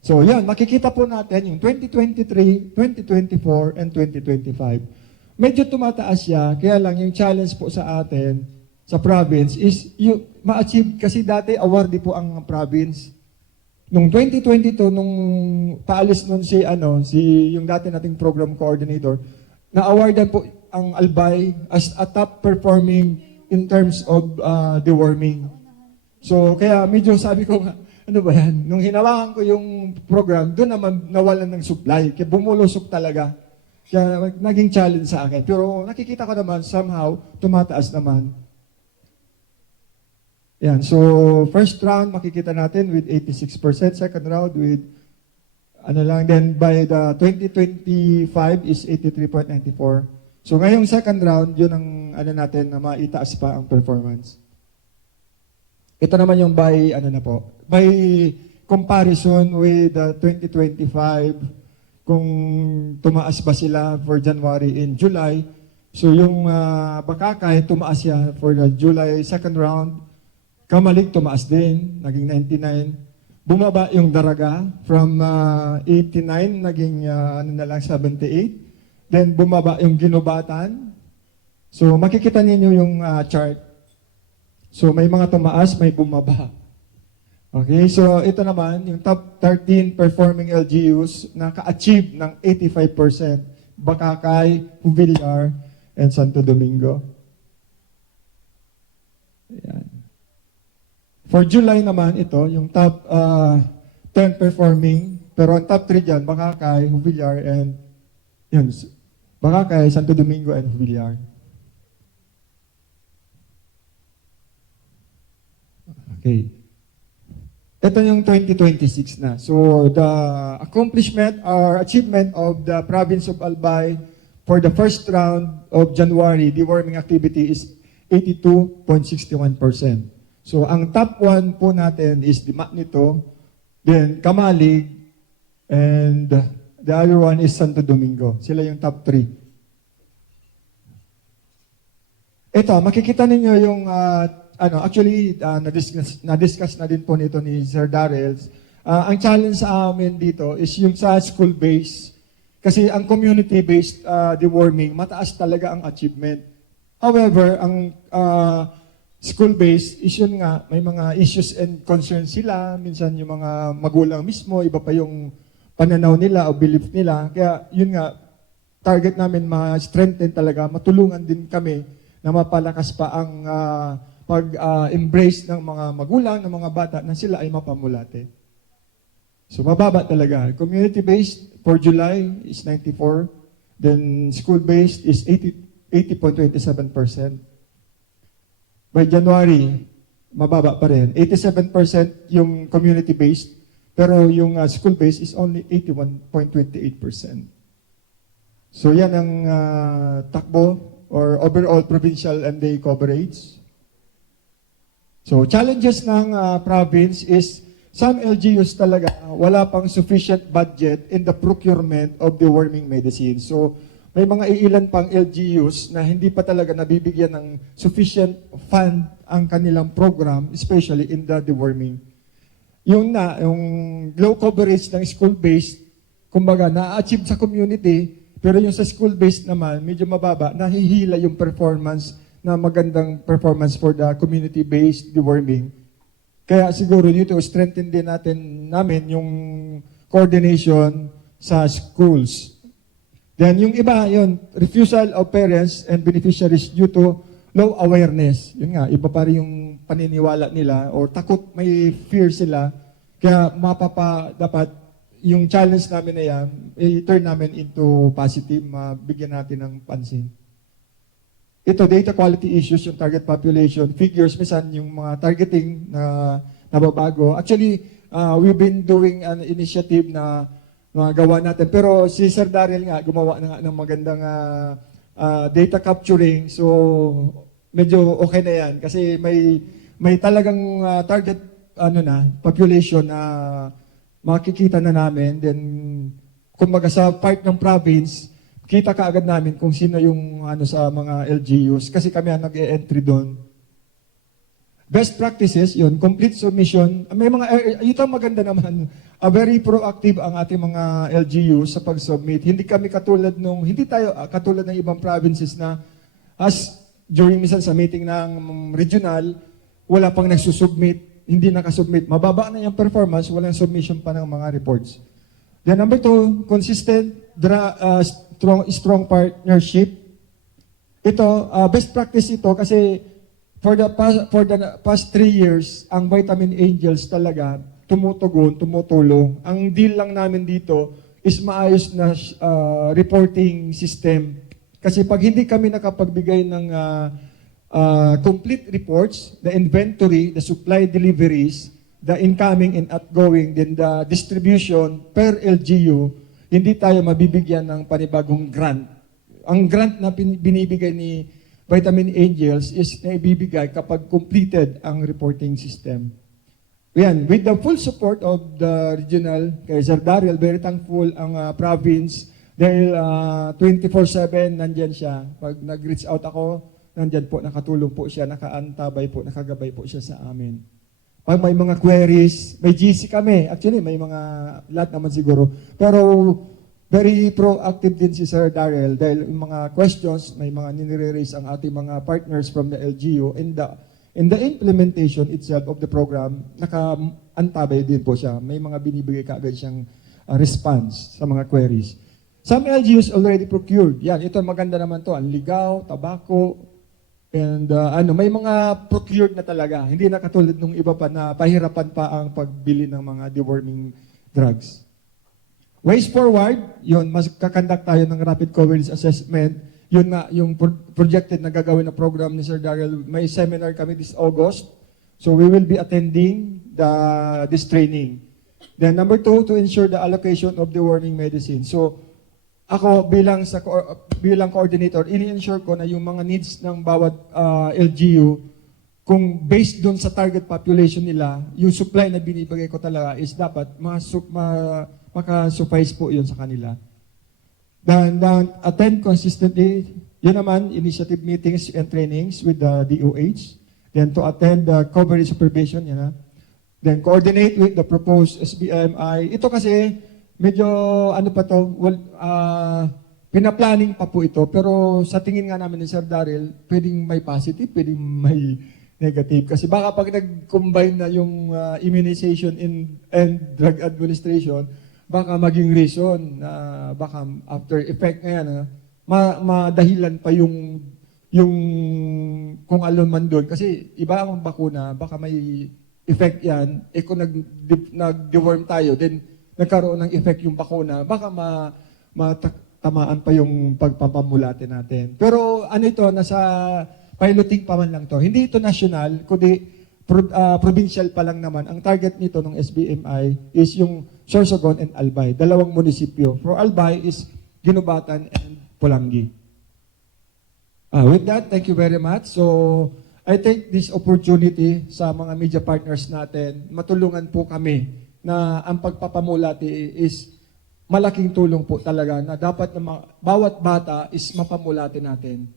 So yan, makikita po natin yung 2023, 2024, and 2025. Medyo tumataas siya, kaya lang yung challenge po sa atin, sa province, is yung ma-achieve, kasi dati awardee po ang province. Nung 2022, nung paalis nun yung dati nating program coordinator, na-awardan po ang Albay as a top performing in terms of deworming. So kaya medyo sabi ko nga, ano ba yan? Nung hinawakan ko yung program, doon naman nawalan ng supply. Kaya bumulusok talaga. Kaya naging challenge sa akin. Pero nakikita ko naman, somehow, tumataas naman. Yan. So, first round, makikita natin with 86%. Second round with, Then by the 2025 is 83.94. So, ngayong second round, yun ang, natin, na maitaas pa ang performance. Ito naman yung by comparison with 2025, kung tumaas ba sila for January and July. So yung Bacacay, tumaas siya for the July second round. Kamalig, tumaas din, naging 99. bumaba yung Daraga from 89 naging ano na lang 78. Then bumaba yung Ginubatan. So makikita ninyo yung chart. So may mga tumaas, may bumaba. Okay, so ito naman yung top 13 performing LGUs na ka-achieve ng 85%. Bakakay, Villar, and Santo Domingo. Ayan. For July naman, ito, yung top 10 performing, pero ang top 3 dyan, Bakakay, Villar, and yun, Bakakay, Santo Domingo, and Villar. Okay. Ito yung 2026 na. So, the accomplishment or achievement of the province of Albay for the first round of January deworming activity is 82.61%. So, ang top 1 po natin is the Magnito, then Kamalig, and the other one is Santo Domingo. Sila yung top 3. Ito, makikita ninyo yung na-discuss na din po nito ni Sir Darrell. Ang challenge sa amin dito is yung sa school-based. Kasi ang community-based deworming, mataas talaga ang achievement. However, ang school-based is yun nga, may mga issues and concerns sila. Minsan yung mga magulang mismo, iba pa yung pananaw nila o belief nila. Kaya yun nga, target namin ma-strengthen talaga, matulungan din kami na mapalakas pa ang pag-embrace ng mga magulang, ng mga bata na sila ay mapamulate. So mababa talaga. Community-based for July is 94. Then school-based is 80.27%. By January, mababa pa rin. 87% yung community-based, pero yung school-based is only 81.28%. So yan ang takbo or overall provincial MDA coverage. So, challenges ng province is some LGUs talaga wala pang sufficient budget in the procurement of the deworming medicine. So, may mga iilan pang LGUs na hindi pa talaga nabibigyan ng sufficient fund ang kanilang program, especially in the deworming. Yung low coverage ng school-based, kumbaga, na-achieve sa community, pero yung sa school-based naman, medyo mababa, nahihila yung performance na magandang performance for the community-based deworming. Kaya siguro dito, strengthen din namin yung coordination sa schools. Then yung iba, yun, refusal of parents and beneficiaries due to low awareness. Yun nga, iba pa rin yung paniniwala nila or takot, may fear sila. Kaya dapat yung challenge namin na yan, i-turn namin into positive, mabigyan natin ng pansin. Ito, data quality issues, yung target population, figures, minsan yung mga targeting na nababago. Actually, we've been doing an initiative na gawa natin. Pero si Sir Darrell nga, gumawa na nga ng magandang data capturing. So, medyo okay na yan. Kasi may talagang target population na makikita na namin. Then, kumbaga sa part ng province, kita kaagad namin kung sino yung sa mga LGUs kasi kami ang nag-e-entry doon. Best practices, yun, complete submission. May mga, ito maganda naman, very proactive ang ating mga LGUs sa pag-submit. Hindi tayo katulad ng ibang provinces na as during minsan sa meeting ng regional, wala pang nagsusubmit, hindi nakasubmit. Mababa na yung performance, walang submission pa ng mga reports. Then number 2, consistent, strong partnership. Ito, best practice ito kasi for the past 3 years, ang Vitamin Angels talaga tumutulong. Ang deal lang namin dito is maayos na reporting system. Kasi pag hindi kami nakapagbigay ng complete reports, the inventory, the supply deliveries, the incoming and outgoing, then the distribution per LGU, hindi tayo mabibigyan ng panibagong grant. Ang grant na binibigay ni Vitamin Angels is naibibigay kapag completed ang reporting system. Yan, with the full support of the regional, kay Sir Darrell, very thankful ang province dahil 24/7 nandyan siya. Pag nag-reach out ako, nandyan po, nakatulong po siya, nakaantabay po, nakagabay po siya sa amin. Pag may mga queries, may GC kami. Actually, may mga lahat naman siguro. Pero very proactive din si Sir Darrell dahil yung mga questions, may mga nire-raise ang ating mga partners from the LGU in the implementation itself of the program, naka-antabay din po siya. May mga binibigay kaagad siyang response sa mga queries. Some LGUs already procured. Yan, ito maganda naman to. Ang ligaw, tabako, and may mga procured na talaga. Hindi na katulad nung iba pa na pahirapan pa ang pagbili ng mga deworming drugs. Ways forward, yun, mas kakandak tayo ng rapid coverage assessment. Yun nga, yung projected na gagawin na program ni Sir Darrell. May seminar kami this August. So we will be attending this training. Then number 2, to ensure the allocation of deworming medicine. So ako bilang coordinator, ini-ensure ko na yung mga needs ng bawat LGU, kung based doon sa target population nila, yung supply na binibigay ko talaga is dapat maka-suffice po yun sa kanila. Then attend consistently, yun naman, initiative meetings and trainings with the DOH. Then to attend the coverage supervision, yan na. Then coordinate with the proposed SBMI. Ito kasi, medyo pinaplanning pa po ito. Pero sa tingin nga namin ni Sir Darrell, pwedeng may positive, pwedeng may negative. Kasi baka pag nag-combine na yung immunization and drug administration, baka maging reason na baka after effect ngayon, madahilan pa yung kung alon man doon. Kasi iba ang bakuna, baka may effect yan. Kung nag-deworm tayo, then nagkaroon ng effect yung bakuna, baka matamaan pa yung pagpapamulate natin. Pero ito, nasa piloting pa man lang to. Hindi ito national, kundi provincial pa lang naman. Ang target nito ng SBMI is yung Sorsogon and Albay, dalawang munisipyo. For Albay is Ginubatan and Pulangi. With that, thank you very much. So, I take this opportunity sa mga media partners natin, matulungan po kami na ang pagpapamulati is malaking tulong po talaga na dapat na bawat bata is mapamulati natin.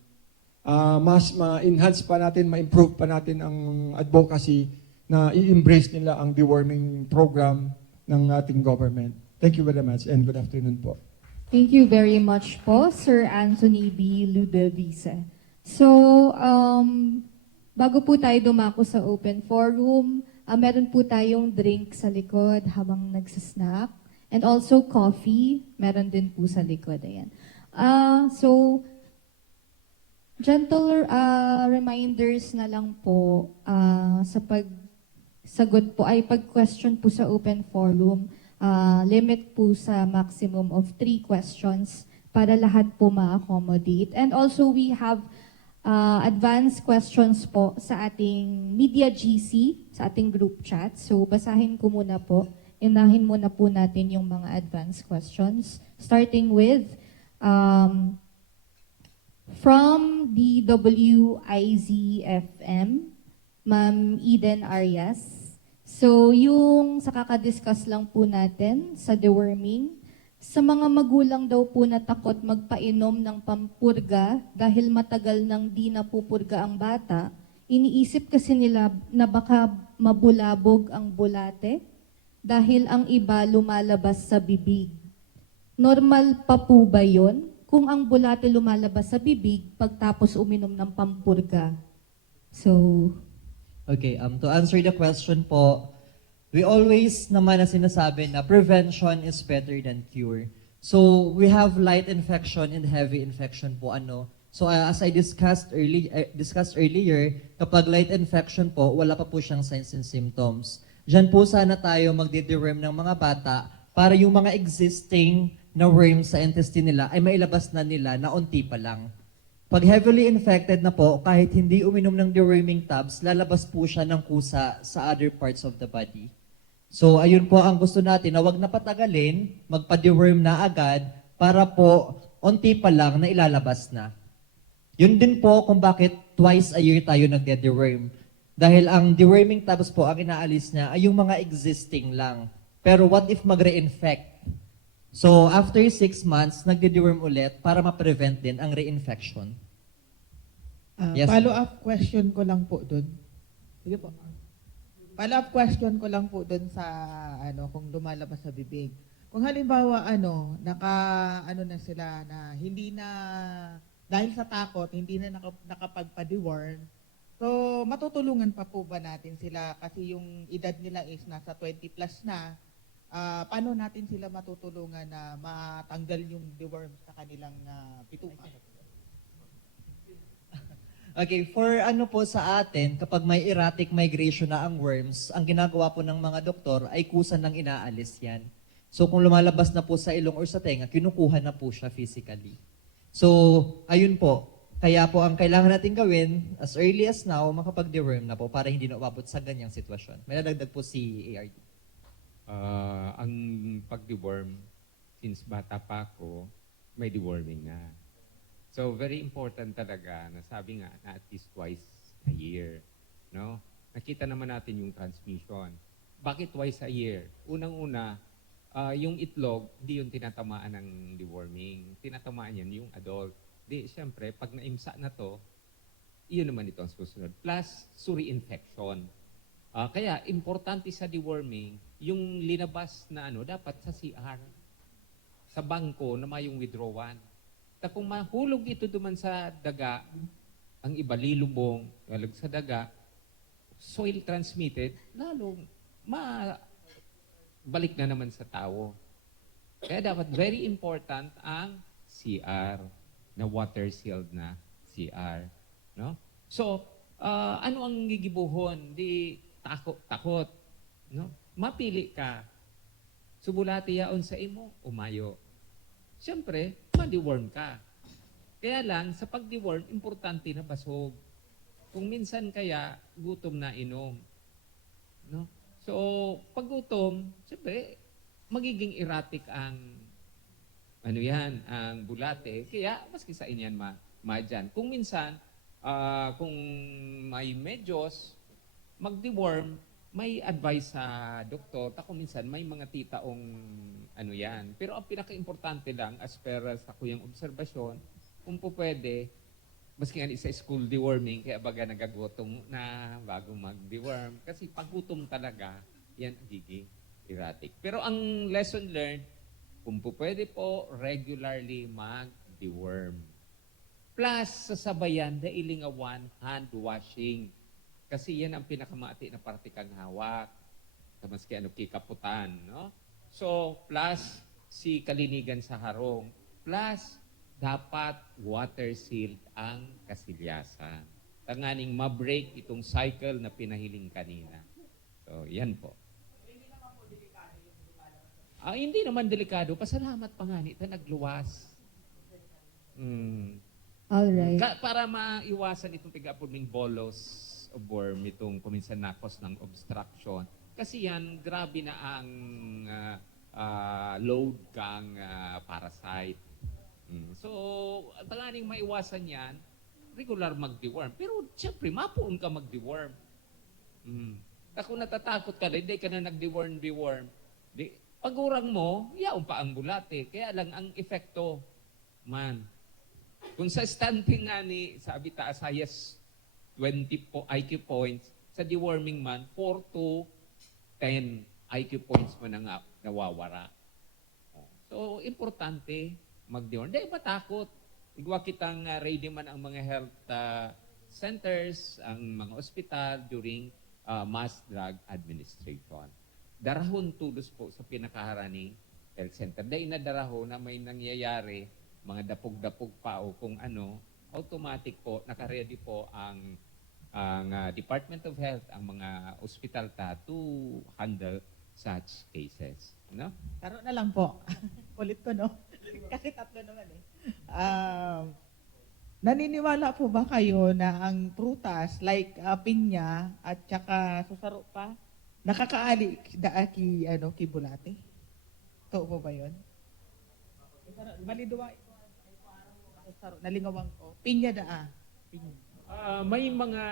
Mas ma-enhance pa natin, ma-improve pa natin ang advocacy na i-embrace nila ang deworming program ng ating government. Thank you very much and good afternoon po. Thank you very much po, Sir Anthony B. Ludovice. So, bago po tayo dumako sa open forum, meron po tayong drink sa likod habang nagsasnack. And also coffee, meron din po sa likod. Ayan. So, gentle reminders na lang po sa pagsagot po, ay pag-question po sa open forum, limit po sa maximum of 3 questions para lahat po ma-accommodate. And also we have advanced questions po sa ating media GC, sa ating group chat. So basahin ko muna po, inahin muna po natin yung mga advanced questions. Starting with, from the WIZFM, Ma'am Eden Arias. So, yung sa kakadiscuss lang po natin sa deworming, sa mga magulang daw po na takot magpainom ng pampurga dahil matagal nang di napupurga ang bata, iniisip kasi nila na baka mabulabog ang bulate dahil ang iba lumalabas sa bibig. Normal pa po ba yun kung ang bulate lumalabas sa bibig pagtapos uminom ng pampurga? So, Okay, to answer the question po, we always naman na sinasabi na prevention is better than cure. So, we have light infection and heavy infection po So, as I discussed earlier, kapag light infection po, wala pa po siyang signs and symptoms. Diyan po sana tayo magde-deworm ng mga bata para yung mga existing na worms sa intestine nila ay mailabas na nila na unti pa lang. Pag heavily infected na po, kahit hindi uminom ng deworming tabs, lalabas po siya ng kusa sa other parts of the body. So, ayun po ang gusto natin na wag na patagalin, magpa-deworm na agad para po unti pa lang na ilalabas na. Yun din po kung bakit twice a year tayo nagde-deworm. Dahil ang deworming tabs po, ang inaalis niya ay yung mga existing lang. Pero what if mag-reinfect? So, after 6 months, nagde-deworm ulit para ma-prevent din ang reinfection. Yes. Follow-up question ko lang po dun. Sige po. follow-up question ko lang po doon sa kung lumalabas sa bibig. Kung halimbawa ano na sila na hindi na dahil sa takot hindi na nakapagpa-deworm. So matutulungan pa po ba natin sila kasi yung edad nila is nasa 20 plus na. Paano natin sila matutulungan na matanggal yung deworm sa kanilang bituka? Okay, for ano po sa atin, kapag may erratic migration na ang worms, ang ginagawa po ng mga doktor ay kusan ng inaalis yan. So kung lumalabas na po sa ilong or sa tenga, kinukuha na po siya physically. So, ayun po. Kaya po ang kailangan natin gawin, as early as now, makapag-deworm na po para hindi na umabot sa ganyang sitwasyon. May nadagdag po si ARD. Ang pag-deworm, since bata pa ako, may deworming na. So, very important talaga na sabi nga na at least twice a year. No? Nakita naman natin yung transmission. Bakit twice a year? Unang-una, yung itlog, di yung tinatamaan ng deworming. Tinatamaan yan yung adult. Di, syempre, pag naimsa na to, iyon naman ito ang susunod. Plus, suri infection. Kaya, importante sa deworming, yung linabas na dapat sa CR, sa bangko na may yung withdrawan. Kung mahulog ito duman sa daga, ang iba lilubong, walog sa daga, soil transmitted, lalong balik na naman sa tao. Kaya dapat very important ang CR, na water sealed na CR. No? So, ano ang gigibuhon? Di takot. No? Mapili ka. Subulati yaon sa imo, umayo. Siyempre, ma-deworm ka. Kaya lang, sa pag-deworm, importante na basog. Kung minsan kaya, gutom na inom. No? So, pag gutom, siyempre, magiging erratic ang ang bulate. Kaya, maski sa inyan madyan. Kung minsan, kung may medyos, mag-deworm, may advice sa doktor, kung minsan may mga titaong yan. Pero ang pinaka-importante lang, as per sa kuyang obserbasyon, kung po pwede, maski nga sa school deworming, kaya baga nagagutom na bago mag-deworm. Kasi pag gutom talaga, yan ang giging erratic. Pero ang lesson learned, kung po pwede po, regularly mag-deworm. Plus, sasabayan, dailing a one-hand washing. Kasi yan ang pinakamati na partikang hawak. Maski kikaputan, no? So, plus, si kalinigan sa harong. Plus, dapat water sealed ang kasilyasan. Tanganing ma-break itong cycle na pinahiling kanina. So, yan po. Hindi naman delikado. Pasalamat pa nga nito, nagluwas. Alright. Para maiwasan itong tiga-pulming bolos of worm, itong kuminsan nakos ng obstruction. Kasi yan, grabe na ang load kang parasite. So, tanganing maiwasan yan, regular mag-deworm. Pero, siyempre, mapuon ka mag-deworm. Kung natatakot ka, hindi ka na nag-deworm. Pag-urang mo, yaon pa ang bulate. Kaya lang, ang epekto, kung sa stunting nga sabi taas, highest 20 IQ points, sa deworming man, 4 to 10 IQ points mo na nawawara. So, importante mag-deworm. Hindi ba takot? Igwa kitang ready man ang mga health centers, ang mga ospital during mass drug administration. Darahon tulos po sa pinakaharaning health center. Dahil na darahon na may nangyayari, mga dapog-dapog pa o kung automatic po, nakaready po ang Department of Health, ang mga ospital to handle such cases. No? Taro na lang po. Ulit ko, no? Kasi tatlo naman naniniwala po ba kayo na ang prutas like pinya at saka susaro pa nakakaali ki bulate? Totoo po ba 'yon? Maliduwa susaro nalingawang ko. Pinya pinya. May mga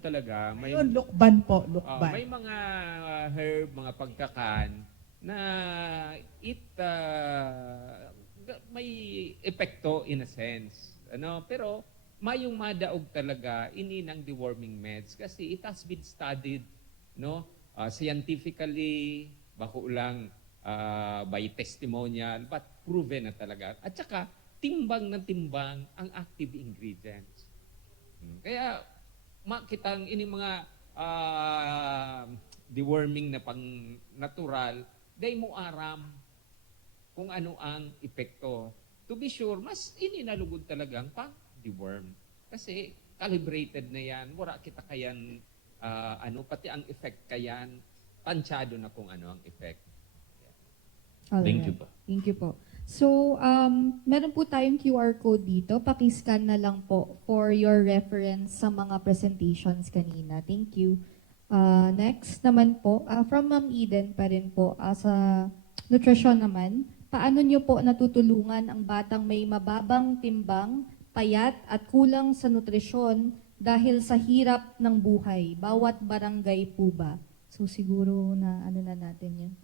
talaga, may Ayun, lukban po, lukban. may mga herb, mga pagkakan na may epekto in a sense. Pero mayong madaog talaga ininang deworming meds kasi it has been studied no? Scientifically, bako lang by testimonial, but proven na talaga. At saka, timbang na timbang ang active ingredients. Kaya, makitang ini mga deworming na pang natural, day mo aram kung ano ang epekto. To be sure, mas ininalugod talagang pang deworm. Kasi calibrated na yan, wala kita kayan, pati ang effect kayan, tansyado na kung ano ang effect. Thank you po. Thank you po. So, meron po tayong QR code dito. Pakiscan na lang po for your reference sa mga presentations kanina. Thank you. Next naman po, from Ma'am Eden pa rin po, sa nutrition naman, paano nyo po natutulungan ang batang may mababang timbang, payat at kulang sa nutrisyon dahil sa hirap ng buhay? Bawat barangay po ba? So siguro na ano na natin yun.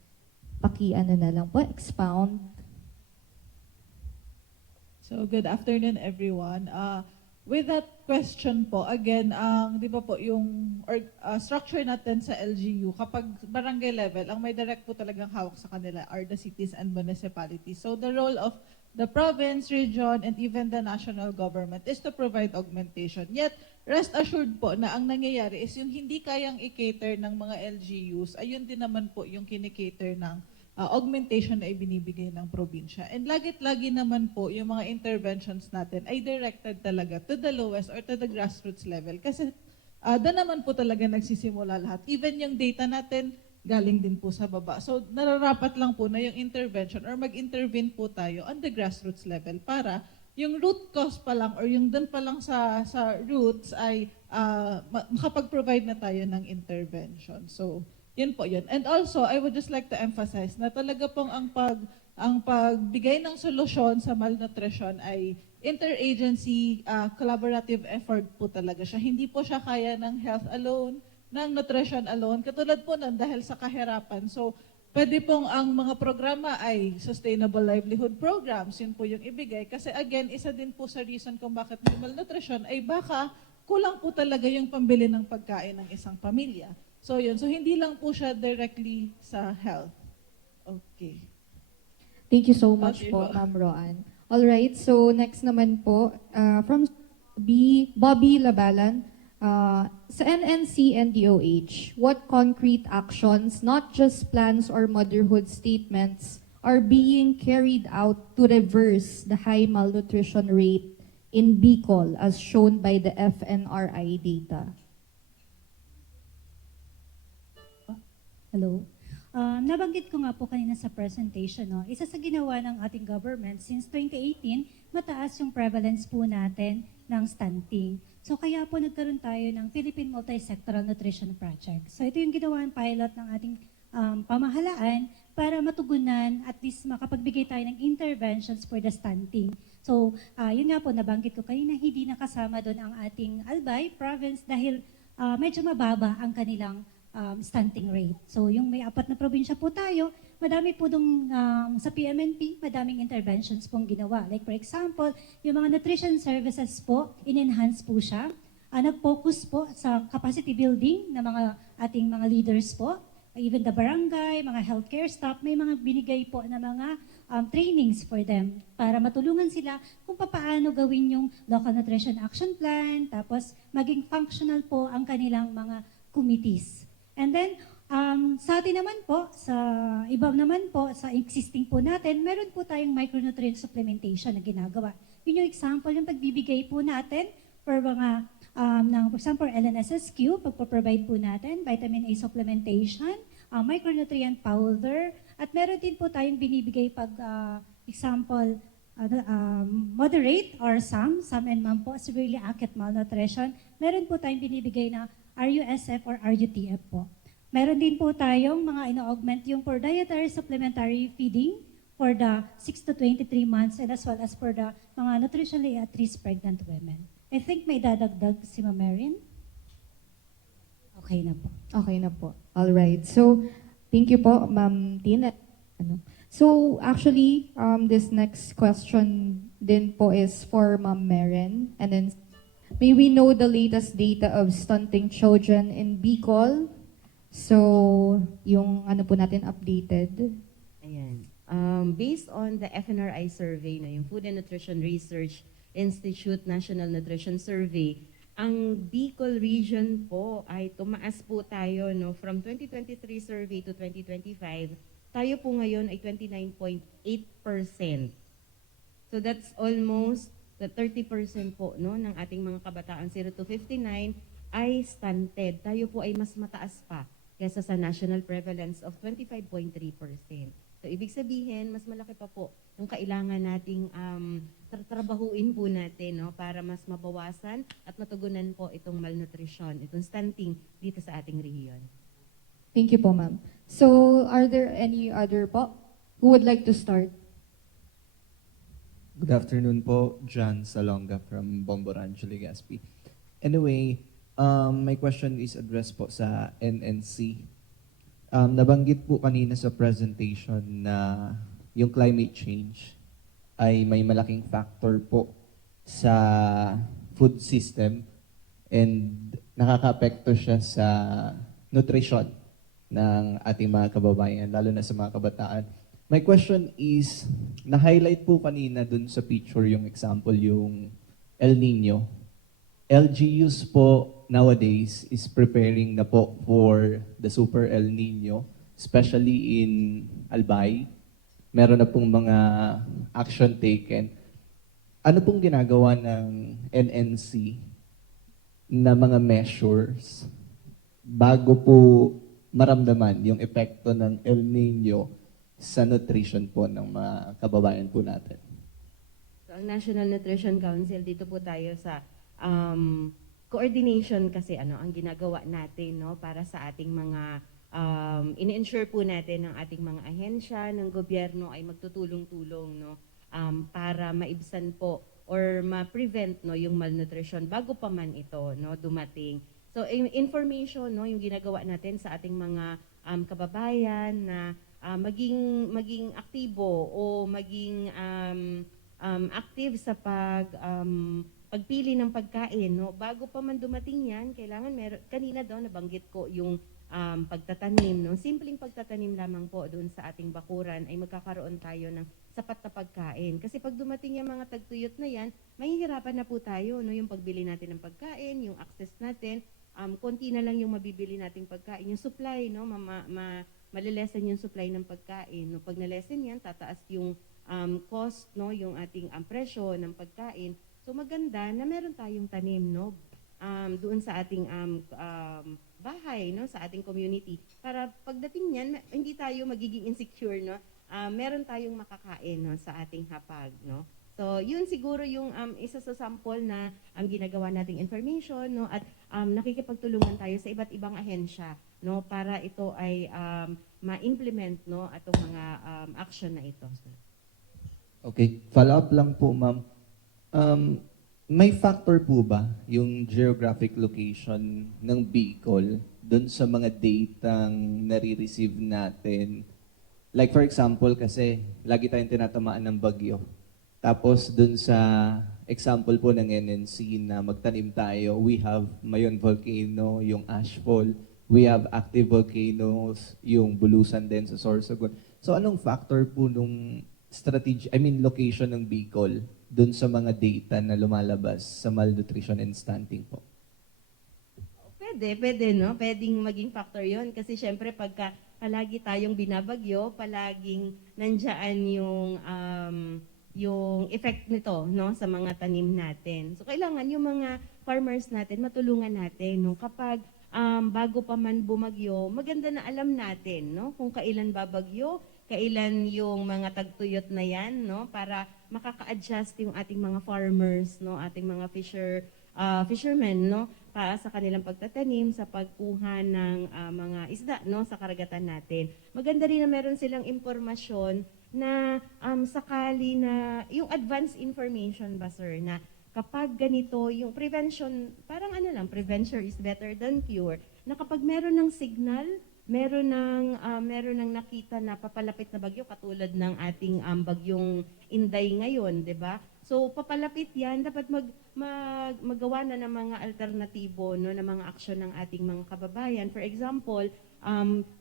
Paki-ano na lang po, expound. So, good afternoon, everyone. With that question po, again, di ba po, yung structure natin sa LGU, kapag barangay level, ang may direct po talagang hawak sa kanila are the cities and municipalities. So, the role of the province, region, and even the national government is to provide augmentation. Yet, rest assured po na ang nangyayari is yung hindi kayang i-cater ng mga LGUs, ayun din naman po yung kinikater ng augmentation na ibinibigay ng probinsya. And lagi naman po yung mga interventions natin ay directed talaga to the lowest or to the grassroots level. Kasi doon naman po talaga nagsisimula lahat. Even yung data natin, galing din po sa baba. So nararapat lang po na yung intervention or mag-intervene po tayo on the grassroots level para yung root cause pa lang or yung doon pa lang sa roots ay makapag-provide na tayo ng intervention. So yun po yun. And also, I would just like to emphasize na talaga pong ang pagbigay ng solusyon sa malnutrition ay interagency collaborative effort po talaga siya. Hindi po siya kaya ng health alone, ng nutrition alone. Katulad po nun dahil sa kahirapan. So, pwede pong ang mga programa ay sustainable livelihood programs. Yun po yung ibigay. Kasi again, isa din po sa reason kung bakit may malnutrition ay baka kulang po talaga yung pambili ng pagkain ng isang pamilya. So yun, so hindi lang po siya directly sa health. Okay. Thank you so much Okay po, po. Ma'am Roan. All right, so next naman po, from Bobby Labalan, sa NNC and DOH, what concrete actions, not just plans or motherhood statements, are being carried out to reverse the high malnutrition rate in Bicol as shown by the FNRI data? Hello. Nabanggit ko nga po kanina sa presentation, no? Isa sa ginawa ng ating government since 2018, mataas yung prevalence po natin ng stunting. So kaya po nagkaroon tayo ng Philippine Multi-Sectoral Nutrition Project. So ito yung ginawa ng pilot ng ating pamahalaan para matugunan at least makapagbigay tayo ng interventions for the stunting. So yun nga po, nabanggit ko kanina, hindi nakasama doon ang ating Albay province dahil medyo mababa ang kanilang stunting rate. So yung may 4 na probinsya po tayo, madami po dong sa PMNP, madaming interventions pong ginawa. Like for example, yung mga nutrition services po, in-enhance po siya. Nag-focus po sa capacity building ng mga ating mga leaders po. Even the barangay, mga healthcare staff, may mga binigay po na mga trainings for them para matulungan sila kung paano gawin yung local nutrition action plan, tapos maging functional po ang kanilang mga committees. And then, sa atin naman po, sa iba naman po, sa existing po natin, meron po tayong micronutrient supplementation na ginagawa. Yun yung example, yung pagbibigay po natin for mga, for example, LNSSQ, pagpo-provide po natin, vitamin A supplementation, micronutrient powder, at meron din po tayong binibigay pag, example, moderate or some and ma'am po, severely acute malnutrition, meron po tayong binibigay na RUSF or RUTF po. Meron din po tayong mga ino-augment yung for dietary supplementary feeding for the 6 to 23 months and as well as for the mga nutritionally at risk pregnant women. I think may dadagdag si Ma'am Marin. Okay na po. Okay na po. All right. So, thank you po, Ma'am Tina. So, actually, this next question din po is for Ma'am Maren. And then, may we know the latest data of stunting children in Bicol? So, yung ano po natin updated. Ayan. Based on the FNRI survey, no, yung Food and Nutrition Research Institute National Nutrition Survey, ang Bicol region po ay tumaas po tayo, no, from 2023 survey to 2025. Tayo po ngayon ay 29.8%. So that's almost the 30% po, no, ng ating mga kabataan 0 to 59 ay stunted. Tayo po ay mas mataas pa kaysa sa national prevalence of 25.3%. So ibig sabihin, mas malaki pa po yung kailangan nating trabahuin po natin, no, para mas mabawasan at matugunan po itong malnutrition, itong stunting dito sa ating rehiyon. Thank you po, ma'am. So, are there any other po who would like to start? Good afternoon po, John Salonga from Bomborancho, Legazpi. Anyway, my question is addressed po sa NNC. Nabanggit po kanina sa presentation na yung climate change ay may malaking factor po sa food system and nakaka-apekto siya sa nutrition ng ating mga kababayan, lalo na sa mga kabataan. My question is, na-highlight po kanina dun sa picture yung example, yung El Nino. LGUs po nowadays is preparing na po for the Super El Nino, especially in Albay. Meron na pong mga action taken. Ano pong ginagawa ng NNC na mga measures bago po maramdaman yung epekto ng El Nino sa nutrition po ng mga kababayan po natin? So, ang National Nutrition Council, dito po tayo sa coordination kasi ang ginagawa natin, no, para sa ating mga ini-ensure po natin ng ating mga ahensya ng gobyerno ay magtutulong-tulong, no, para maibsan po or ma-prevent, no, yung malnutrition bago pa man ito, no, dumating. So information, no, yung ginagawa natin sa ating mga kababayan na maging aktibo o maging active sa pagpili ng pagkain, no? Bago pa man dumating yan, kailangan kanina daw nabanggit ko yung pagtatanim, no? Simpleng pagtatanim lamang po doon sa ating bakuran ay magkakaroon tayo ng sapat na pagkain. Kasi pag dumating yung mga tagtuyot na yan, mahihirapan na po tayo, no? Yung pagbili natin ng pagkain, yung access natin, konti na lang yung mabibili nating pagkain, yung supply, no? Malilesen yung supply ng pagkain, no? Pag nalesen yan, tataas yung cost, no? Yung ating presyo ng pagkain. So maganda na meron tayong tanim, no, doon sa ating bahay, no, sa ating community. Para pagdating niyan, hindi tayo magiging insecure, no. Meron tayong makakain, no, sa ating hapag, no. So yun siguro yung isa sa sample na ginagawa nating information, no, at nakikipagtulungan tayo sa iba't ibang ahensya, no, para ito ay ma-implement, no, atong mga action na ito. Okay, follow up lang po, ma'am. May factor po ba yung geographic location ng Bicol dun sa mga datang nare-receive natin? Like for example, kasi lagi tayong tinatamaan ng bagyo. Tapos dun sa example po ng NNC na magtanim tayo, we have Mayon Volcano, yung Ashfall. We have active volcanoes, yung Bulusan din sa Sorsogon. So anong factor po nung location ng Bicol dun sa mga data na lumalabas sa malnutrition and stunting po? Pwede, no? Pwedeng maging factor yon kasi syempre pagka palagi tayong binabagyo, palaging nandiyan yung effect nito, no, sa mga tanim natin. So kailangan yung mga farmers natin matulungan natin, no, kapag bago pa man bumagyo, maganda na alam natin, no, kung kailan babagyo, kailan yung mga tagtuyot na yan, no, para makaka-adjust yung ating mga farmers, no, ating mga fishermen, no, para sa kanilang pagtatanim, sa pagkuha ng mga isda, no, sa karagatan natin. Maganda rin na meron silang impormasyon na sakali na yung advanced information ba, sir, na kapag ganito, yung prevention, parang prevention is better than cure, na kapag meron ng signal, meron ng nakita na papalapit na bagyo katulad ng ating bagyong Inday ngayon, 'di ba? So papalapit 'yan, dapat magawa na ng mga alternatibo, no, ng mga aksyon ng ating mga kababayan. For example,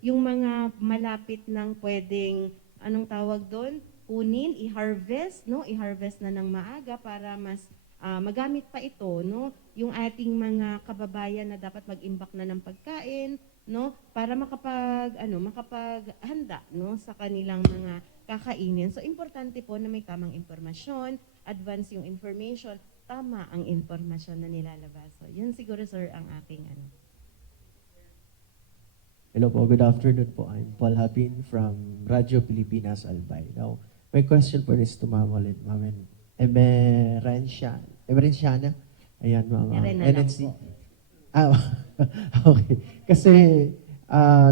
yung mga malapit ng pwedeng, anong tawag doon? Kunin, i-harvest, no? I-harvest na ng maaga para mas magamit pa ito, no? Yung ating mga kababayan na dapat mag-imbak na ng pagkain, no? Para makapaghanda, no? Sa kanilang mga kakainin. So, importante po na may tamang impormasyon, advance yung information, tama ang impormasyon na nilalabas. So, yun siguro, sir, ang aking ano. Hello po, good afternoon po. I'm Paul Hapin from Radyo Pilipinas Albay. Now, my question po is to Ma'am ulit, Ma'am Emerenciana. Ayan, Ma'am. Eren na lang NNC. po. Okay. Kasi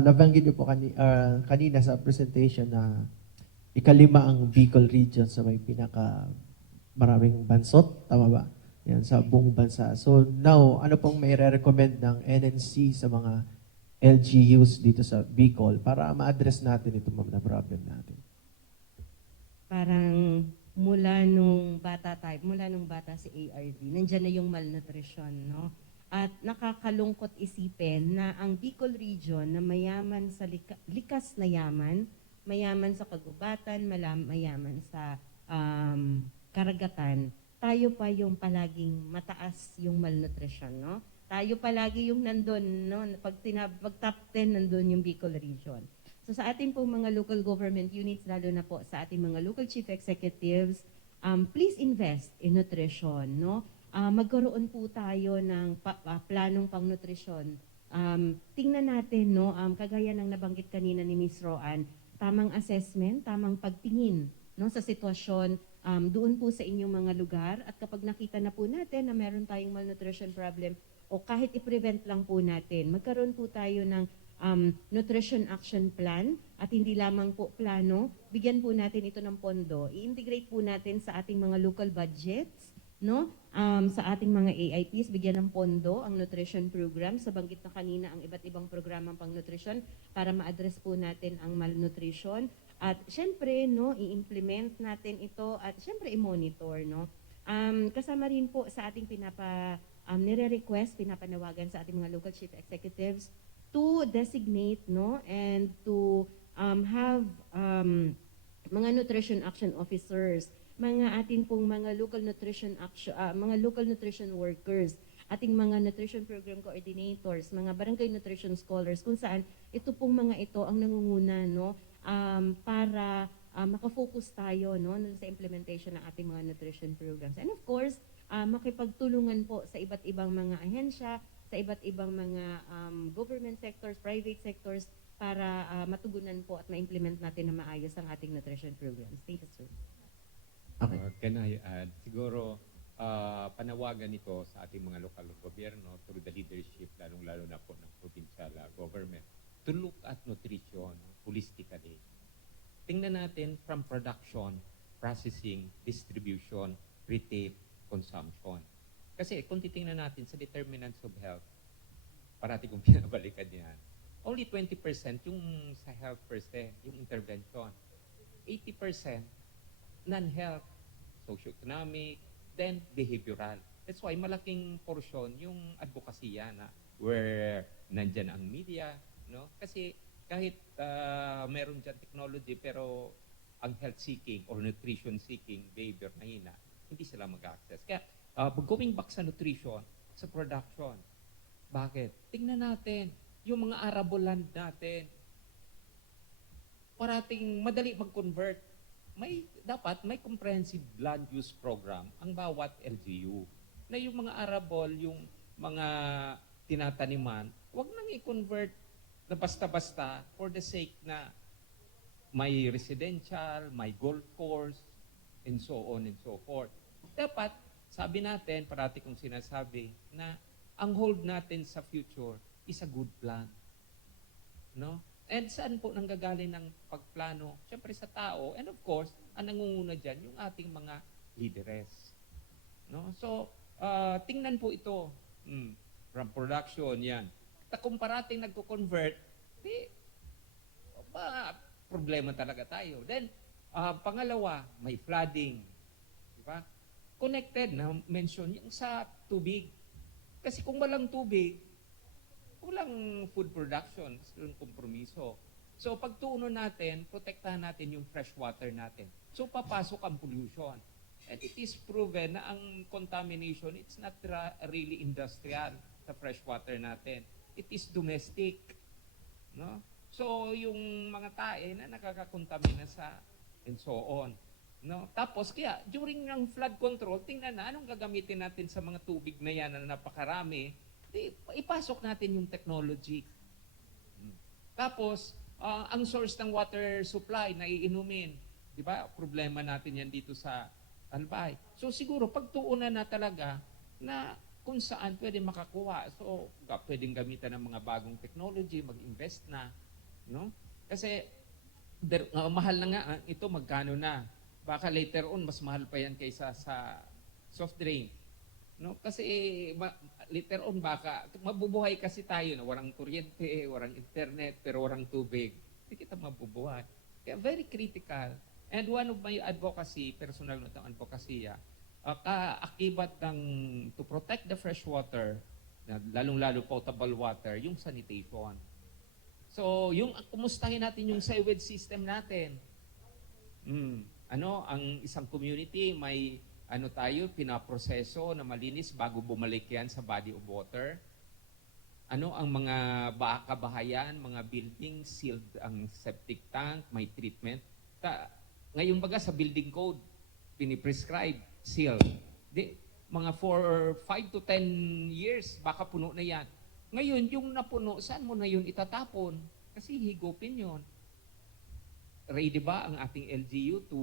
nabanggit niyo po kanina sa presentation na ikalima ang Bicol region sa may pinaka maraming bansot, tama ba? Yan, sa buong bansa. So now, ano pong may recommend ng NNC sa mga LGUs dito sa Bicol para ma-address natin ito na problem natin? Parang mula nung bata si ARD, nandyan na yung malnutrition, no? At nakakalungkot isipin na ang Bicol region na mayaman sa likas na yaman, mayaman sa kagubatan, mayaman sa karagatan, tayo pa yung palaging mataas yung malnutrition, no? Tayo palagi yung nandun, no? Pag top 10, nandun yung Bicol region. So sa ating pong mga local government units, lalo na po sa ating mga local chief executives, please invest in nutrition, no? Magkaroon po tayo ng planong pang-nutrisyon. Tingnan natin, no? Kagaya ng nabanggit kanina ni Ms. Roan, tamang assessment, tamang pagtingin, no? Sa sitwasyon doon po sa inyong mga lugar. At kapag nakita na po natin na meron tayong malnutrition problem, o kahit i-prevent lang po natin, magkaroon po tayo ng nutrition action plan at hindi lamang po plano, bigyan po natin ito ng pondo. I-integrate po natin sa ating mga local budgets, no? Sa ating mga AIPs, bigyan ng pondo ang nutrition program. Sa banggit na kanina ang iba't ibang programang pang-nutrition para ma-address po natin ang malnutrition. At syempre, no, i-implement natin ito at syempre i-monitor, no? Kasama rin po sa ating nire-request, pinapanawagan sa ating mga local chief executives to designate, no, and to have mga nutrition action officers, mga ating pong mga local nutrition workers, ating mga nutrition program coordinators, mga barangay nutrition scholars, kung saan ito pong mga ito ang nangunguna, no, para makafocus tayo, no, sa implementation ng ating mga nutrition programs. And of course, makipagtulungan po sa iba't ibang mga ahensya, sa iba't ibang mga government sectors, private sectors, para matugunan po at ma-implement natin na maayos ang ating nutrition programs. Thank you, sir. Okay. Can I add? Siguro, panawagan ito sa ating mga lokal gobyerno through the leadership, lalong-lalo na po ng provincial government, to look at nutrition holistically. Tingnan natin from production, processing, distribution, retail, consumption. Kasi kung titingnan natin sa determinants of health, parati kong pinabalikan yan, only 20% yung sa health per se, yung intervention. 80% non-health, socio-economic, then behavioral. That's why malaking portion yung advokasya na where nandyan ang media, no? Kasi kahit meron dyan technology pero ang health seeking or nutrition seeking behavior na hina, hindi sila mag-access. Kaya going back sa nutrition, sa production, bakit? Tingnan natin yung mga arable land natin. Parating madali mag-convert. Dapat may comprehensive land use program ang bawat LGU. Na yung mga arable, yung mga tinataniman, wag nang i-convert na basta-basta for the sake na may residential, may golf course, and so on and so forth. Dapat, sabi natin, parati kong sinasabi, na ang hold natin sa future is a good plan. No? And saan po nanggagaling ng pagplano? Siyempre sa tao, and of course, ang nangunguna dyan, yung ating mga leaderess. No? So, tingnan po ito, from production, yan. Kung parating nagko-convert, problema talaga tayo. Then, pangalawa, may flooding. Diba? Connected na mention yung sa tubig. Kasi kung walang tubig, walang food production, walang kompromiso. So pagtuunan natin, protektahan natin yung fresh water natin. So papasok ang pollution. And it is proven na ang contamination, it's not really industrial sa fresh water natin. It is domestic. No? So yung mga tae na nakakakontamina sa and so on. No? Tapos kaya during ng flood control, tingnan na anong gagamitin natin sa mga tubig na yan na napakarami, ipasok natin yung technology. Tapos ang source ng water supply na iinumin, di ba? Problema natin yan dito sa Albay. So siguro pagtuunan na talaga na kung saan pwede makakuha. So pwedeng gamitan ng mga bagong technology, mag-invest na, no? Kasi mahal na nga ito, magkano na. Baka later on mas mahal pa yan kaysa sa soft drink. No? Kasi later on baka mabubuhay kasi tayo na walang kuryente, walang internet, pero walang tubig. Hindi kita mabubuhay. Kaya very critical. And one of my advocacy, personal na itong advocacy, kaakibat ng to protect the fresh water, lalong-lalo potable water, yung sanitation. So, yung kumustahin natin yung sewage system natin. Ang isang community may pinaproseso na malinis bago bumalik yan sa body of water. Ang mga kabahayan, mga building, sealed ang septic tank, may treatment. Ngayon baga sa building code, piniprescribe, sealed. Mga 4 or 5 to 10 years, baka puno na yan. Ngayon, yung napuno, saan mo na yun itatapon? Kasi higupin yun. Ready ba ang ating LGU to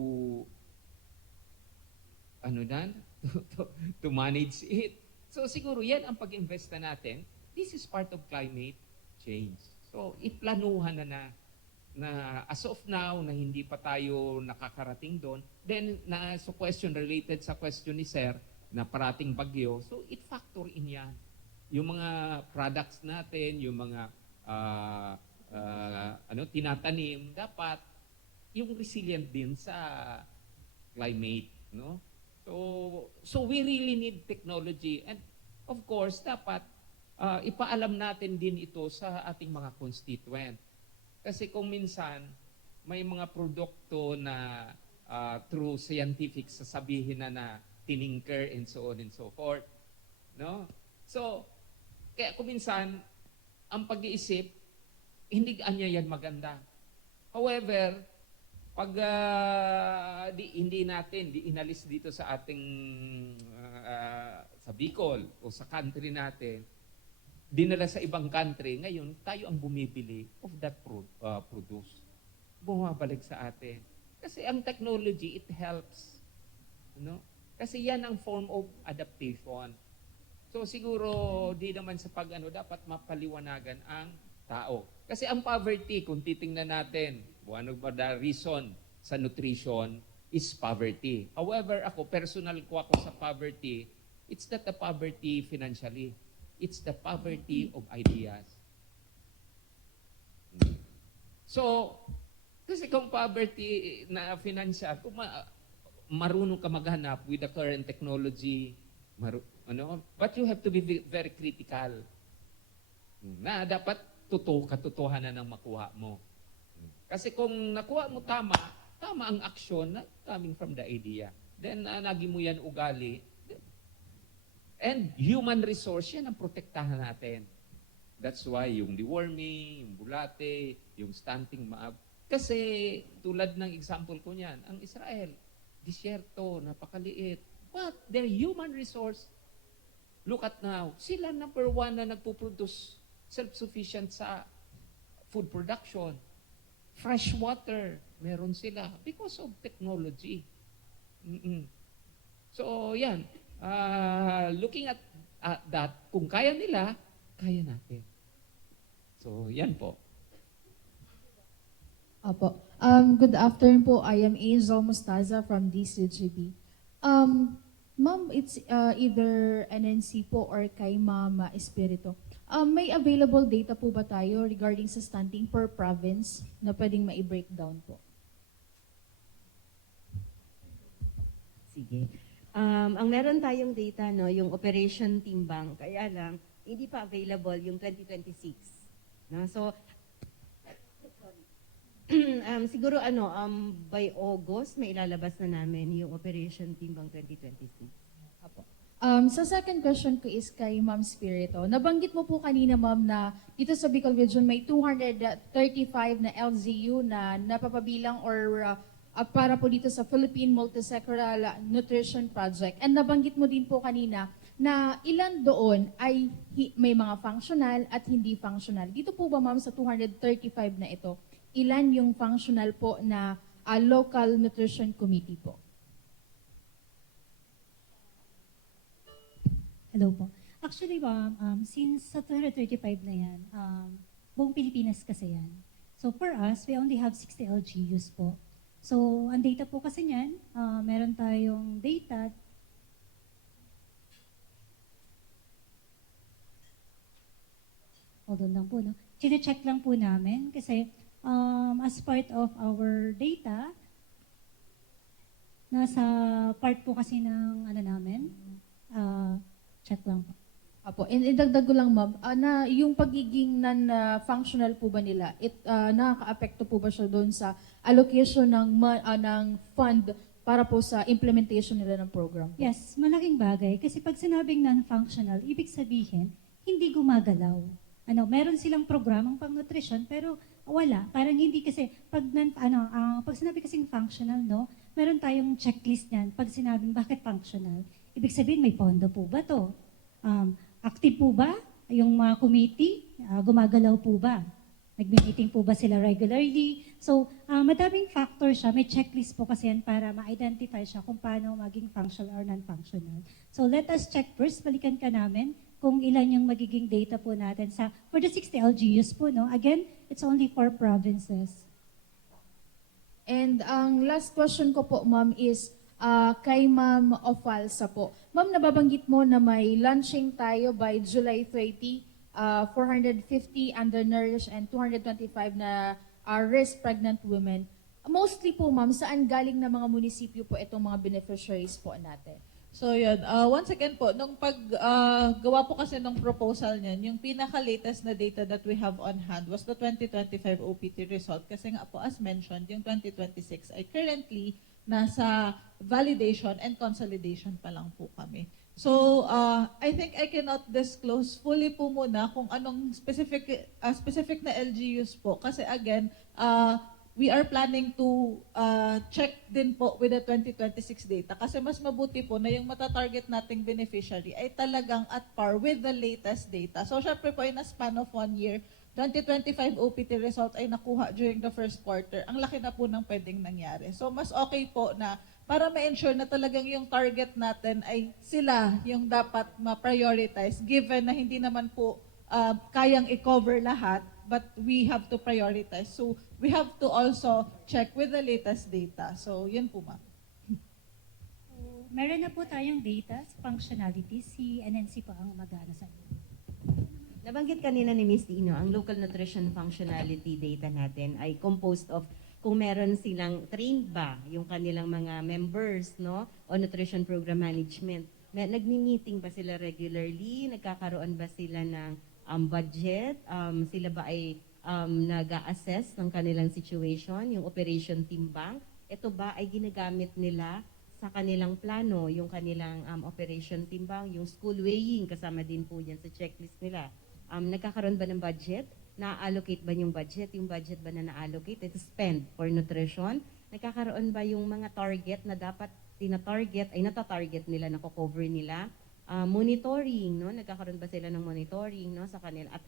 to manage it? So siguro yan ang pag-investa natin. This is part of climate change. So iplanuhan na as of now na hindi pa tayo nakakarating doon. Then so question related sa question ni Sir na parating bagyo. So it factor in yan. Yung mga products natin, yung mga tinatanim, dapat yung resilient din sa climate, no? So we really need technology, and of course dapat ipaalam natin din ito sa ating mga constituent. Kasi kung minsan may mga produkto na through scientific sasabihin na tiningker and so on and so forth, no? So kaya kung minsan ang pag-iisip hindi anya yan maganda. However, pag hindi inalis dito sa ating sa Bicol o sa country natin, dinala sa ibang country, ngayon tayo ang bumibili of that produce. Bumabalik sa atin. Kasi ang technology, it helps. No? Kasi yan ang form of adaptation. So siguro di naman sa dapat mapaliwanagan ang tao. Kasi ang poverty, kung titingnan natin, one of the reason sa nutrition is poverty. However, personal ko sa poverty, it's not the poverty financially. It's the poverty of ideas. So, kasi kung poverty na financial, kung marunong ka maghanap with the current technology, but you have to be very critical. Na dapat katotohanan ng makuha mo. Kasi kung nakuha mo tama ang aksyon na coming from the idea. Then, naging mo yan ugali. And human resource, yan ang protektahan natin. That's why yung deworming, yung bulate, yung stunting Kasi tulad ng example ko niyan, ang Israel, disyerto, napakaliit. But their human resource, look at now, sila number 1 na nagpuproduce self-sufficient sa food production. Fresh water, meron sila because of technology. So, yan. Looking at that, kung kaya nila, kaya natin. So, yan po. Opo. Good afternoon po. I am Angel Mustaza from DCGB. Ma'am, it's either NNC po or kay Ma'am Espiritu. May available data po ba tayo regarding sa stunting per province na pwedeng ma-breakdown po? Sige. Ang meron tayong data, no, yung Operation Timbang, kaya lang, hindi pa available yung 2026. No? So, siguro by August, may ilalabas na namin yung Operation Timbang 2026. Sa second question ko is kay Ma'am Spirito. Nabanggit mo po kanina, Ma'am, na dito sa Bicol Region may 235 na LGU na napapabilang or para po dito sa Philippine Multisectoral Nutrition Project. And nabanggit mo din po kanina na ilan doon ay may mga functional at hindi functional. Dito po ba, Ma'am, sa 235 na ito, ilan yung functional po na local nutrition committee po? Hello po. Actually, ma'am, since sa 235 na yan, buong Pilipinas kasi yan. So for us, we only have 60 LGUs po. So ang data po kasi niyan, meron tayong data. Hold on lang po, no? Chine-check lang po namin kasi as part of our data, nasa part po kasi ng ano namin, check lang po. Apo, and idagdag ko lang, Ma'am, na yung pagiging non-functional po ba nila, nakaka-apekto po ba siya doon sa allocation ng fund para po sa implementation nila ng program? Yes, malaking bagay. Kasi pag sinabing non-functional, ibig sabihin, hindi gumagalaw. Meron silang programang pang-nutrition, pero wala. Parang hindi kasi, pag sinabi kasing functional, no, meron tayong checklist niyan. Pag sinabing bakit functional, ibig sabihin may pondo po ba to? Active po ba yung mga committee? Gumagalaw po ba? Nag-meeting po ba sila regularly? So, madaming factor siya. May checklist po kasi yan para ma-identify siya kung paano maging functional or non-functional. So, let us check first. Balikan ka namin kung ilan yung magiging data po natin for the 60 LGUs po, no? Again, it's only 4 provinces. And ang last question ko po, Ma'am, is kay Ma'am Ofalsa po. Ma'am, nababanggit mo na may launching tayo by July 30, 450 undernourished and 225 na risk pregnant women. Mostly po, Ma'am, saan galing na mga munisipyo po itong mga beneficiaries po natin? So yun, once again po, nung gawa po kasi ng proposal niyan, yung pinaka-latest na data that we have on hand was the 2025 OPT result. Kasi nga po, as mentioned, yung 2026 ay currently nasa validation and consolidation pa lang po kami. So, I think I cannot disclose fully po muna kung anong specific na LGUs po. Kasi again, we are planning to check din po with the 2026 data. Kasi mas mabuti po na yung matatarget nating beneficiary ay talagang at par with the latest data. So, syempre po, in a span of 1 year, 2025 OPT result ay nakuha during the first quarter. Ang laki na po ng pwedeng nangyari. So, mas okay po na para ma-ensure na talagang yung target natin ay sila yung dapat ma-prioritize given na hindi naman po kayang i-cover lahat, but we have to prioritize. So, we have to also check with the latest data. So, yun po, ma'am. Meron na po tayong data sa functionality. Si NNC po ang mag-aano sa inyo. Nabanggit kanina ni Ms. Dino, ang local nutrition functionality data natin ay composed of kung meron silang trained ba yung kanilang mga members, no, o nutrition program management. Nagmi-meeting ba sila regularly? Nagkakaroon ba sila ng budget? Sila ba ay nag-a-assess ng kanilang situation, yung operation timbang? Ito ba ay ginagamit nila sa kanilang plano, yung kanilang operation timbang, yung school weighing, kasama din po yan sa checklist nila. Nagkakaroon ba ng budget? Na-allocate ba yung budget? Yung budget ba na na-allocate? Ito spend for nutrition? Nagkakaroon ba yung mga target na dapat tina-target, ay nata-target nila, nako-cover nila? Monitoring, no? Nagkakaroon ba sila ng monitoring, no, sa kanila? At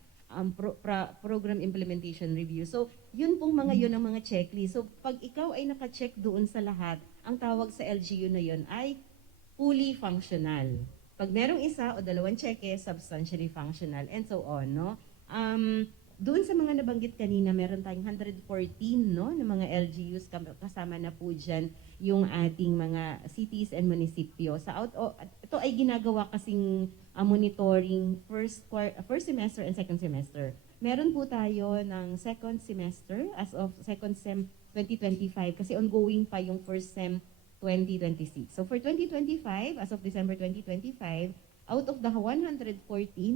program implementation review. So, yun pong yun ang mga checklist. So, pag ikaw ay naka-check doon sa lahat, ang tawag sa LGU na yun ay fully functional. Pag merong isa o dalawang cheque, substantially functional, and so on, no? Doon sa mga nabanggit kanina, meron tayong 114, no, na mga LGUs, kasama na po dyan yung ating mga cities and munisipyo. Ito ay ginagawa kasing monitoring first semester and second semester. Meron po tayo ng second semester as of second sem 2025 kasi ongoing pa yung first sem 2026. So for 2025, as of December 2025, out of the 114,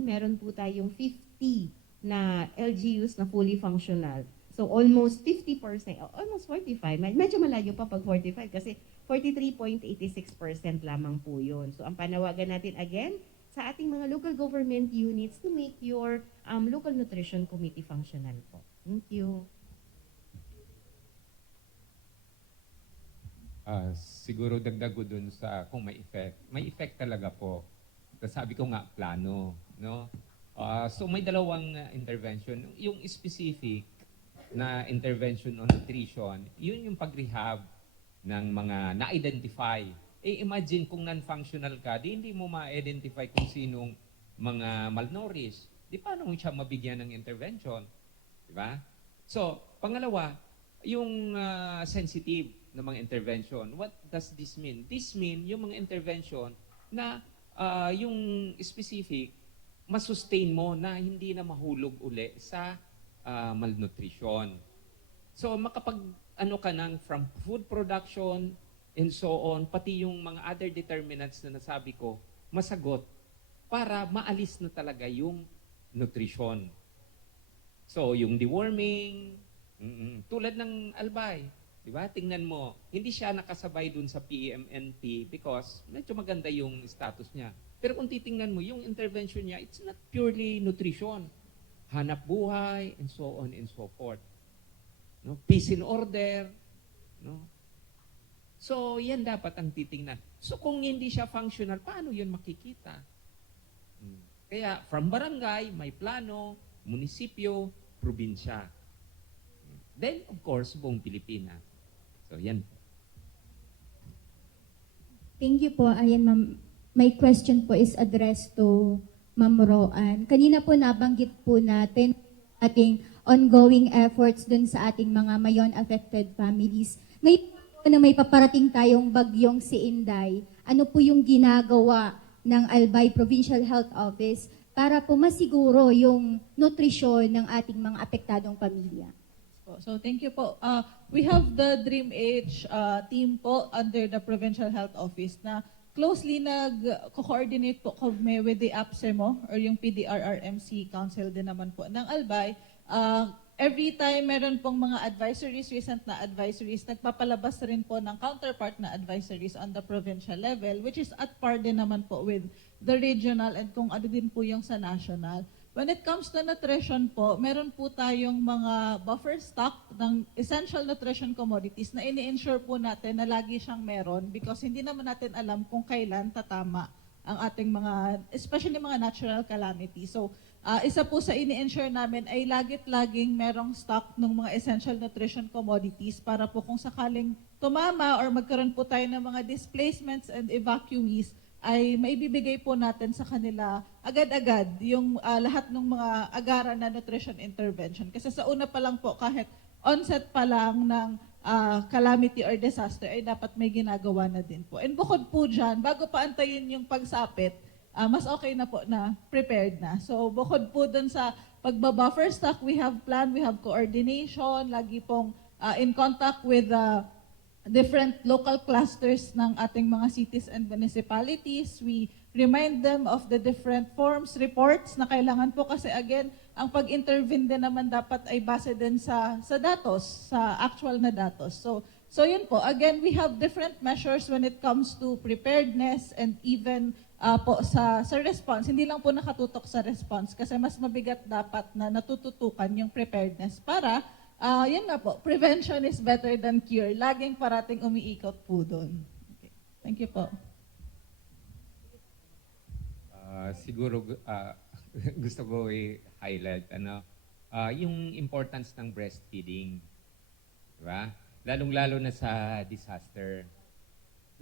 meron po tayong 50 na LGUs na fully functional. So almost 50%, almost 45, medyo malayo pa pag 45 kasi 43.86% lamang po yun. So ang panawagan natin again sa ating mga local government units to make your local nutrition committee functional po. Thank you. Siguro dagdag ko dun sa kung may effect. May effect talaga po. Sabi ko nga, plano. No? So may dalawang intervention. Yung specific na intervention on nutrition, yun yung pag-rehab ng mga na-identify. Imagine kung non-functional ka, di hindi mo ma-identify kung sinong mga malnourished. Di paano mo siya mabigyan ng intervention? Di ba? So, pangalawa, yung sensitive na mga intervention. What does this mean? This mean yung mga intervention na yung specific, masustain mo na hindi na mahulog uli sa malnutrition. So makapag-ano ka nang from food production and so on, pati yung mga other determinants na nasabi ko, masagot para maalis na talaga yung nutrition. So yung deworming, tulad ng albay, di ba? Tingnan mo, hindi siya nakasabay dun sa PEMNP because medyo maganda yung status niya. Pero kung titingnan mo, yung intervention niya, it's not purely nutrition. Hanap buhay, and so on and so forth. No? Peace in order. No? So, yan dapat ang titingnan. So, kung hindi siya functional, paano yun makikita? Kaya, from barangay, may plano, munisipyo, probinsya. Then, of course, buong Pilipinas. So, yan po. Thank you po. Ayan, ma'am. My question po is addressed to Ma'am Roan. Kanina po nabanggit po natin ating ongoing efforts dun sa ating mga mayon-affected families. May may paparating tayong bagyong si Inday. Ano po yung ginagawa ng Albay Provincial Health Office para po masiguro yung nutrisyon ng ating mga apektadong pamilya? So thank you po. We have the DreamH team po under the Provincial Health Office na closely nag-coordinate po kami with the APSEMO or yung PDRRMC Council din naman po ng Albay. Every time meron pong mga advisories, recent na advisories, nagpapalabas rin po ng counterpart na advisories on the provincial level, which is at par din naman po with the regional and kung ano din po yung sa national. When it comes to nutrition po, meron po tayong mga buffer stock ng essential nutrition commodities na ini-ensure po natin na lagi siyang meron because hindi naman natin alam kung kailan tatama ang ating mga, especially mga natural calamities. So, isa po sa ini-ensure namin ay laging merong stock ng mga essential nutrition commodities para po kung sakaling tumama or magkaroon po tayo ng mga displacements and evacuees, ay maibibigay po natin sa kanila agad-agad yung lahat ng mga agaran na nutrition intervention. Kasi sa una pa lang po, kahit onset pa lang ng calamity or disaster, ay dapat may ginagawa na din po. And bukod po dyan, bago pa antayin yung pagsapit, mas okay na po na prepared na. So bukod po dun sa pagbabuffer stock, we have plan, we have coordination, lagi pong in contact with different local clusters ng ating mga cities and municipalities. We remind them of the different forms, reports na kailangan po kasi again, ang pag-intervene din naman dapat ay base din sa datos, sa actual na datos. So yun po, again, we have different measures when it comes to preparedness and even po sa response. Hindi lang po nakatutok sa response kasi mas mabigat dapat na natututukan yung preparedness para yun nga po, prevention is better than cure. Laging parating umiikot po doon. Okay. Thank you po. Siguro gusto ko i-highlight yung importance ng breastfeeding. Diba? Lalong-lalo na sa disaster.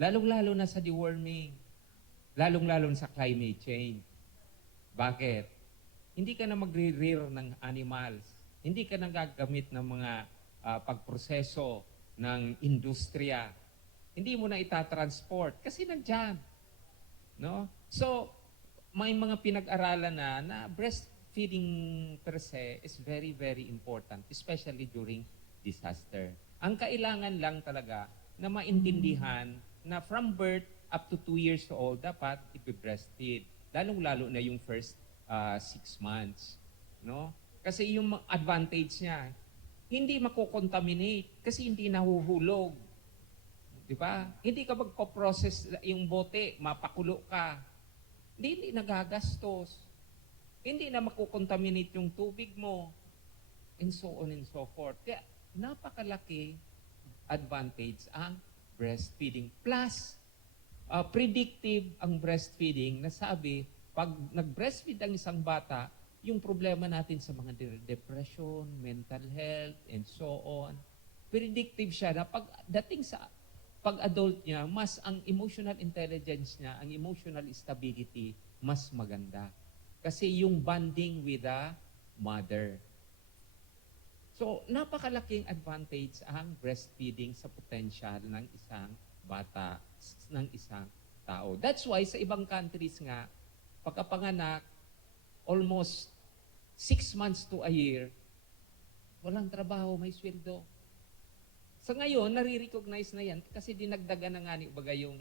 Lalong-lalo na sa deworming. Lalong-lalo na sa climate change. Bakit? Hindi ka na magre-rear ng animals. Hindi ka nang gagamit ng mga pagproseso ng industriya. Hindi mo na itatransport kasi nandyan. No? So, may mga pinag-aralan na breastfeeding per se is very, very important, especially during disaster. Ang kailangan lang talaga na maintindihan na from birth up to 2 years old, dapat i-breastfeed. lalong-lalo na yung first 6 months, no? Kasi yung advantage niya, hindi mako-contaminate kasi hindi nahuhulog. 'Di ba? Hindi ka magpo-process yung bote, mapakulo ka. Hindi nagagastos. Hindi na mako-contaminate yung tubig mo. And so on and so forth. Kaya napakalaki advantage ang breastfeeding. Plus, predictive ang breastfeeding. Nasabi, pag nag-breastfeed ang isang bata, yung problema natin sa mga depression, mental health, and so on, predictive siya na pagdating sa pag-adult niya, mas ang emotional intelligence niya, ang emotional stability, mas maganda. Kasi yung bonding with the mother. So, napakalaking advantage ang breastfeeding sa potential ng isang bata, ng isang tao. That's why sa ibang countries nga, pagkapanganak, almost 6 months to a year, walang trabaho, may sweldo. Sa ngayon, nare-recognize na yan kasi dinagdagan na nga ni baga yung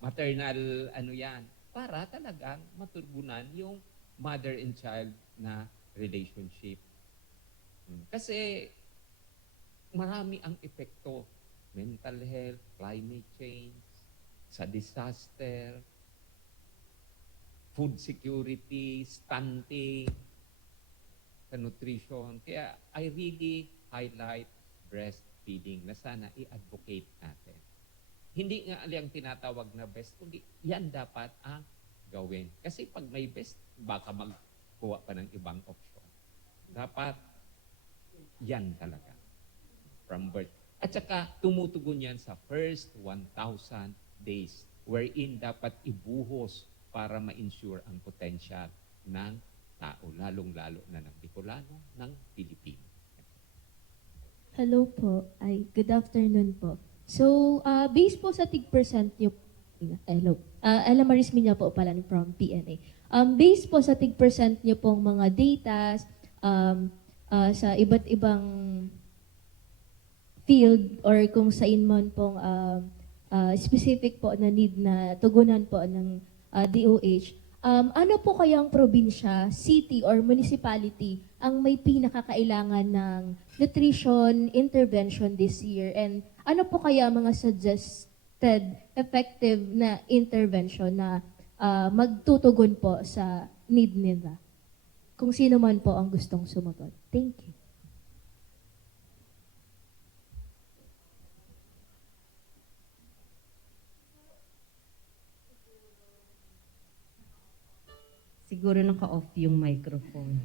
maternal yan para talagang maturbunan yung mother and child na relationship. Kasi marami ang epekto. Mental health, climate change, sa disaster, food security, stunting, sa nutrition. Kaya I really highlight breastfeeding na sana i-advocate natin. Hindi nga lang tinatawag na best, kundi yan dapat ang gawin. Kasi pag may best, baka magkuha pa ng ibang option. Dapat yan talaga. From birth. At saka tumutugon yan sa first 1,000 days wherein dapat ibuhos para ma-ensure ang potential ng tao, lalong-lalo na ng Bicolano, ng Pilipino. Hello po. Good afternoon po. So, based po sa tig% nyo, hello, Ella Maris Minya po pala from PNA. Based po sa tig% nyo pong mga data sa iba't ibang field or kung saan man pong specific po na need na tugunan po ng DOH, ano po kayang probinsya, city, or municipality ang may pinakakailangan ng nutrition intervention this year? And ano po kaya mga suggested effective na intervention na magtutugon po sa need nila? Kung sino man po ang gustong sumagot. Thank you. Siguro naka-off yung microphone.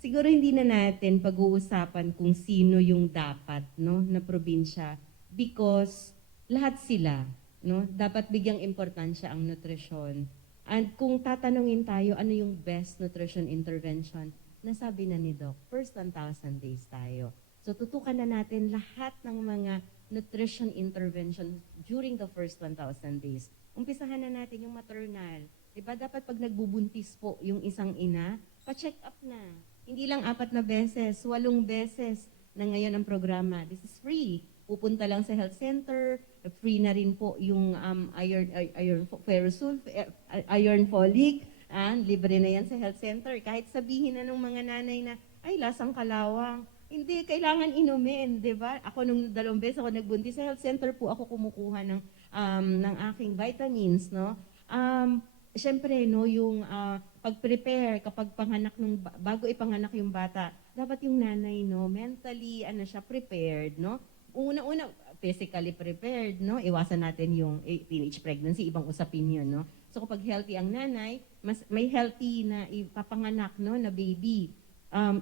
Siguro hindi na natin pag-uusapan kung sino yung dapat, no, na probinsya because lahat sila, no, dapat bigyang importansya ang nutrisyon. And kung tatanungin tayo ano yung best nutrition intervention, nasabi na ni Doc, first 1,000 days tayo. So tutukan na natin lahat ng mga nutrition intervention during the first 1,000 days. Umpisahan na natin yung maternal. Diba dapat pag nagbubuntis po yung isang ina, pa-check up na. Hindi lang 4 na beses, 8 beses na ngayon ang programa. This is free. Pupunta lang sa health center, free na rin po yung iron folic, libre na yan sa health center. Kahit sabihin na ng mga nanay na, ay lasang kalawang, hindi, kailangan inumin, di ba? Ako nung 2 beses ako nagbuntis sa health center po, ako kumukuha ng aking vitamins, no? Siyempre, no, yung pag-prepare kapag bago ipanganak yung bata, dapat yung nanay, no, mentally, prepared, no? Una-una, physically prepared, no? Iwasan natin yung teenage pregnancy, ibang usapin yun, no? So kapag healthy ang nanay, may healthy na ipapanganak, no, na baby.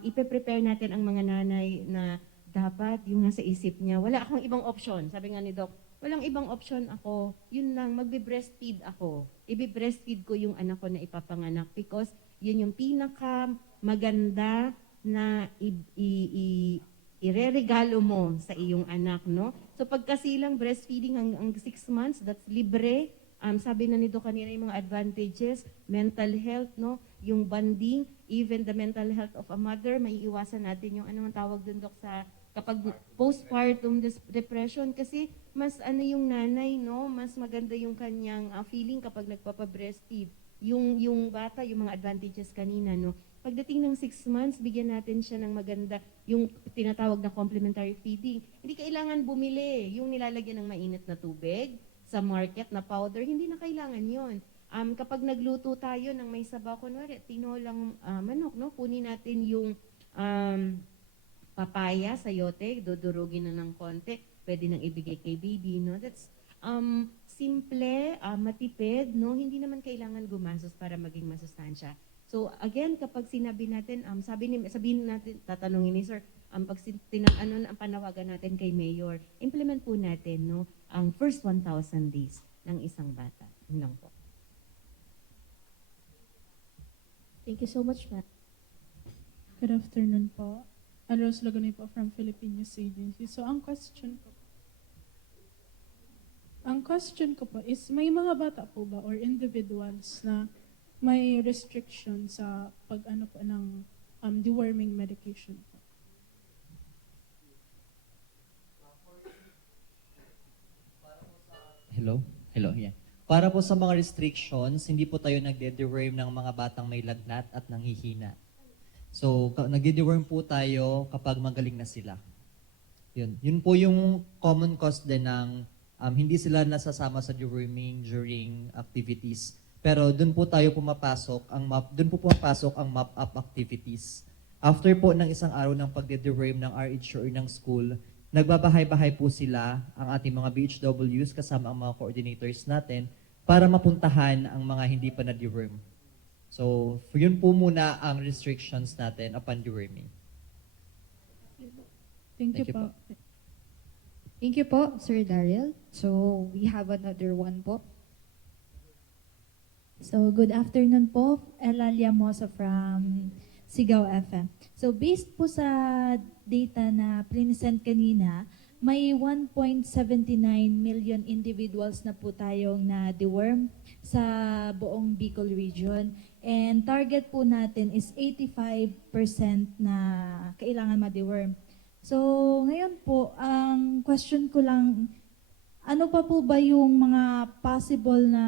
Ipe-prepare natin ang mga nanay na dapat yung nasa isip niya, wala akong ibang option. Sabi nga ni Doc, walang ibang option ako. Yun lang, magbe-breastfeed ako. Ibe-breastfeed ko yung anak ko na ipapanganak because yun yung pinaka maganda na ireregalo mo sa iyong anak, no? So pagkasilang breastfeeding ang 6 months, that's libre. Sabi na nito kanina yung mga advantages, mental health, no? Yung bonding, even the mental health of a mother, may iwasan natin yung anong tawag dun, Dok, sa kapag postpartum depression, kasi mas ano yung nanay, no, mas maganda yung kanyang feeling kapag nagpapa-breastfeed. Yung bata, yung mga advantages kanina, no. Pagdating ng 6 months, bigyan natin siya ng maganda, yung tinatawag na complementary feeding. Hindi kailangan bumili yung nilalagyan ng mainit na tubig sa market na powder, hindi na kailangan yon. Kapag nagluto tayo ng may sabaw, kunwari, tinolang manok, no, kunin natin yung papaya, sayote, dudurugin na ng konti, pwede nang ibigay kay baby, no? That's simple, matipid, no? Hindi naman kailangan gumastos para maging masustansya. So again, kapag sinabi natin, sabihin natin, tatanungin ni sir, pag ang panawagan natin kay Mayor, implement po natin, no, ang first 1,000 days ng isang bata. Yun lang po. Thank you so much, ma'am. Good afternoon po. Rose Lagunay po from Philippine News Agency. So, ang question ko po is, may mga bata po ba or individuals na may restriction sa pag-ano po ng deworming medication po? Hello? Hello, yeah. Para po sa mga restrictions, hindi po tayo nagde-deworm ng mga batang may lagnat at nanghihina. So, nagde-deworm po tayo kapag magaling na sila. Yun po yung common cause din ng hindi sila nasasama sa deworming during activities. Pero doon po tayo pumapasok ang map-up activities. After po ng isang araw ng pagde-deworm ng RH or ng school, nagbabahay-bahay po sila, ang ating mga BHWs kasama ang mga coordinators natin, para mapuntahan ang mga hindi pa na-deworm. So, yun po muna ang restrictions natin upon deworming. Thank you Thank you po. Thank you po, Sir Daryl. So, we have another one po. So, good afternoon po, Elalia Mosa from Sigaw FM. So, based po sa data na present kanina, may 1.79 million individuals na po tayong na-deworm sa buong Bicol region. And target po natin is 85% na kailangan ma-deworm. So, ngayon po, ang question ko lang, ano pa po ba yung mga possible na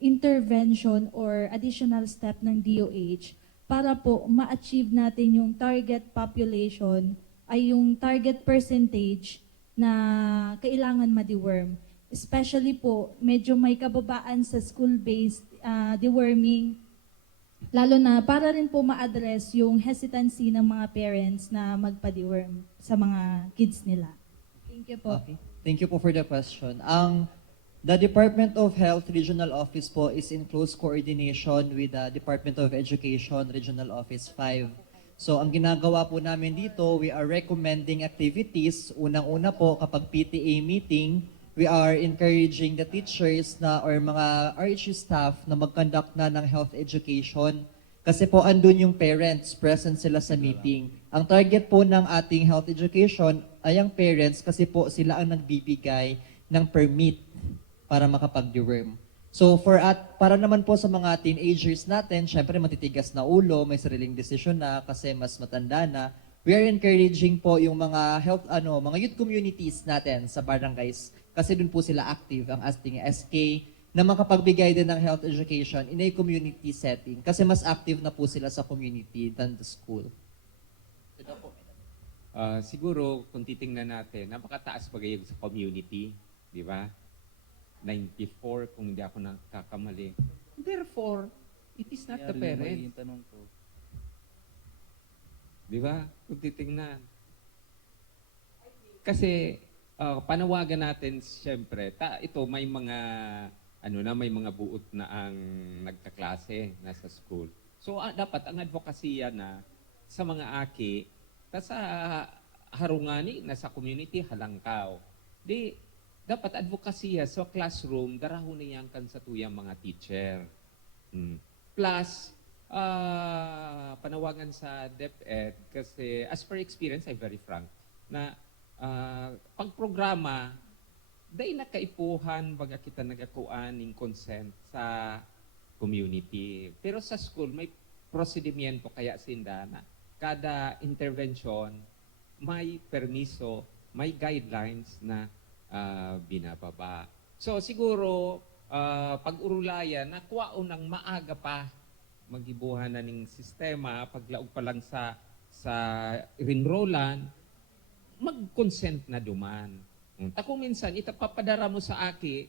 intervention or additional step ng DOH para po ma-achieve natin yung target population ay yung target percentage na kailangan ma-deworm. Especially po, medyo may kababaan sa school-based deworming, lalo na para rin po ma-address yung hesitancy ng mga parents na magpa-deworm sa mga kids nila. Thank you po. Okay. Thank you po for the question. The Department of Health Regional Office po is in close coordination with the Department of Education Regional Office 5. So, ang ginagawa po namin dito, we are recommending activities. Unang-una po, kapag PTA meeting, we are encouraging the teachers na or mga RHU staff na mag-conduct na ng health education. Kasi po, andun yung parents, present sila sa meeting. Ang target po ng ating health education ay ang parents kasi po sila ang nagbibigay ng permit para makapag-deworm. So para naman po sa mga teenagers natin, syempre matitigas na ulo, may sariling desisyon na kasi mas matanda na. We are encouraging po yung mga mga youth communities natin sa barangays kasi dun po sila active ang ating SK na makapagbigay din ng health education in a community setting kasi mas active na po sila sa community than the school. Siguro kung titingnan natin, napakataas bagay sa community, di ba? 94 kung hindi ako nakakamali. Therefore, it is not the parents. Di ba? Kung titingnan. Kasi panawagan natin siyempre, ito may mga may mga buot na ang nagkaklase nasa school. So dapat ang advokasya na sa mga aki, sa harungani, nasa community, halangkaw. Dapat advokasya sa classroom, darahon niyan kan sa tuyang mga teacher. Plus, panawagan sa DepEd kasi as per experience, ay very frank, na pagprograma, dahil nakaipuhan, baga kita nagakuan ng consent sa community. Pero sa school, may prosedimiento kaya sinda na kada intervention, may permiso, may guidelines na binababa. So siguro, pag-urulayan, nakuha ng maaga pa, magibuhan na ng sistema, paglaog pa lang sa enrollan, mag-consent na duman. Kung minsan, itapapadara mo sa aki,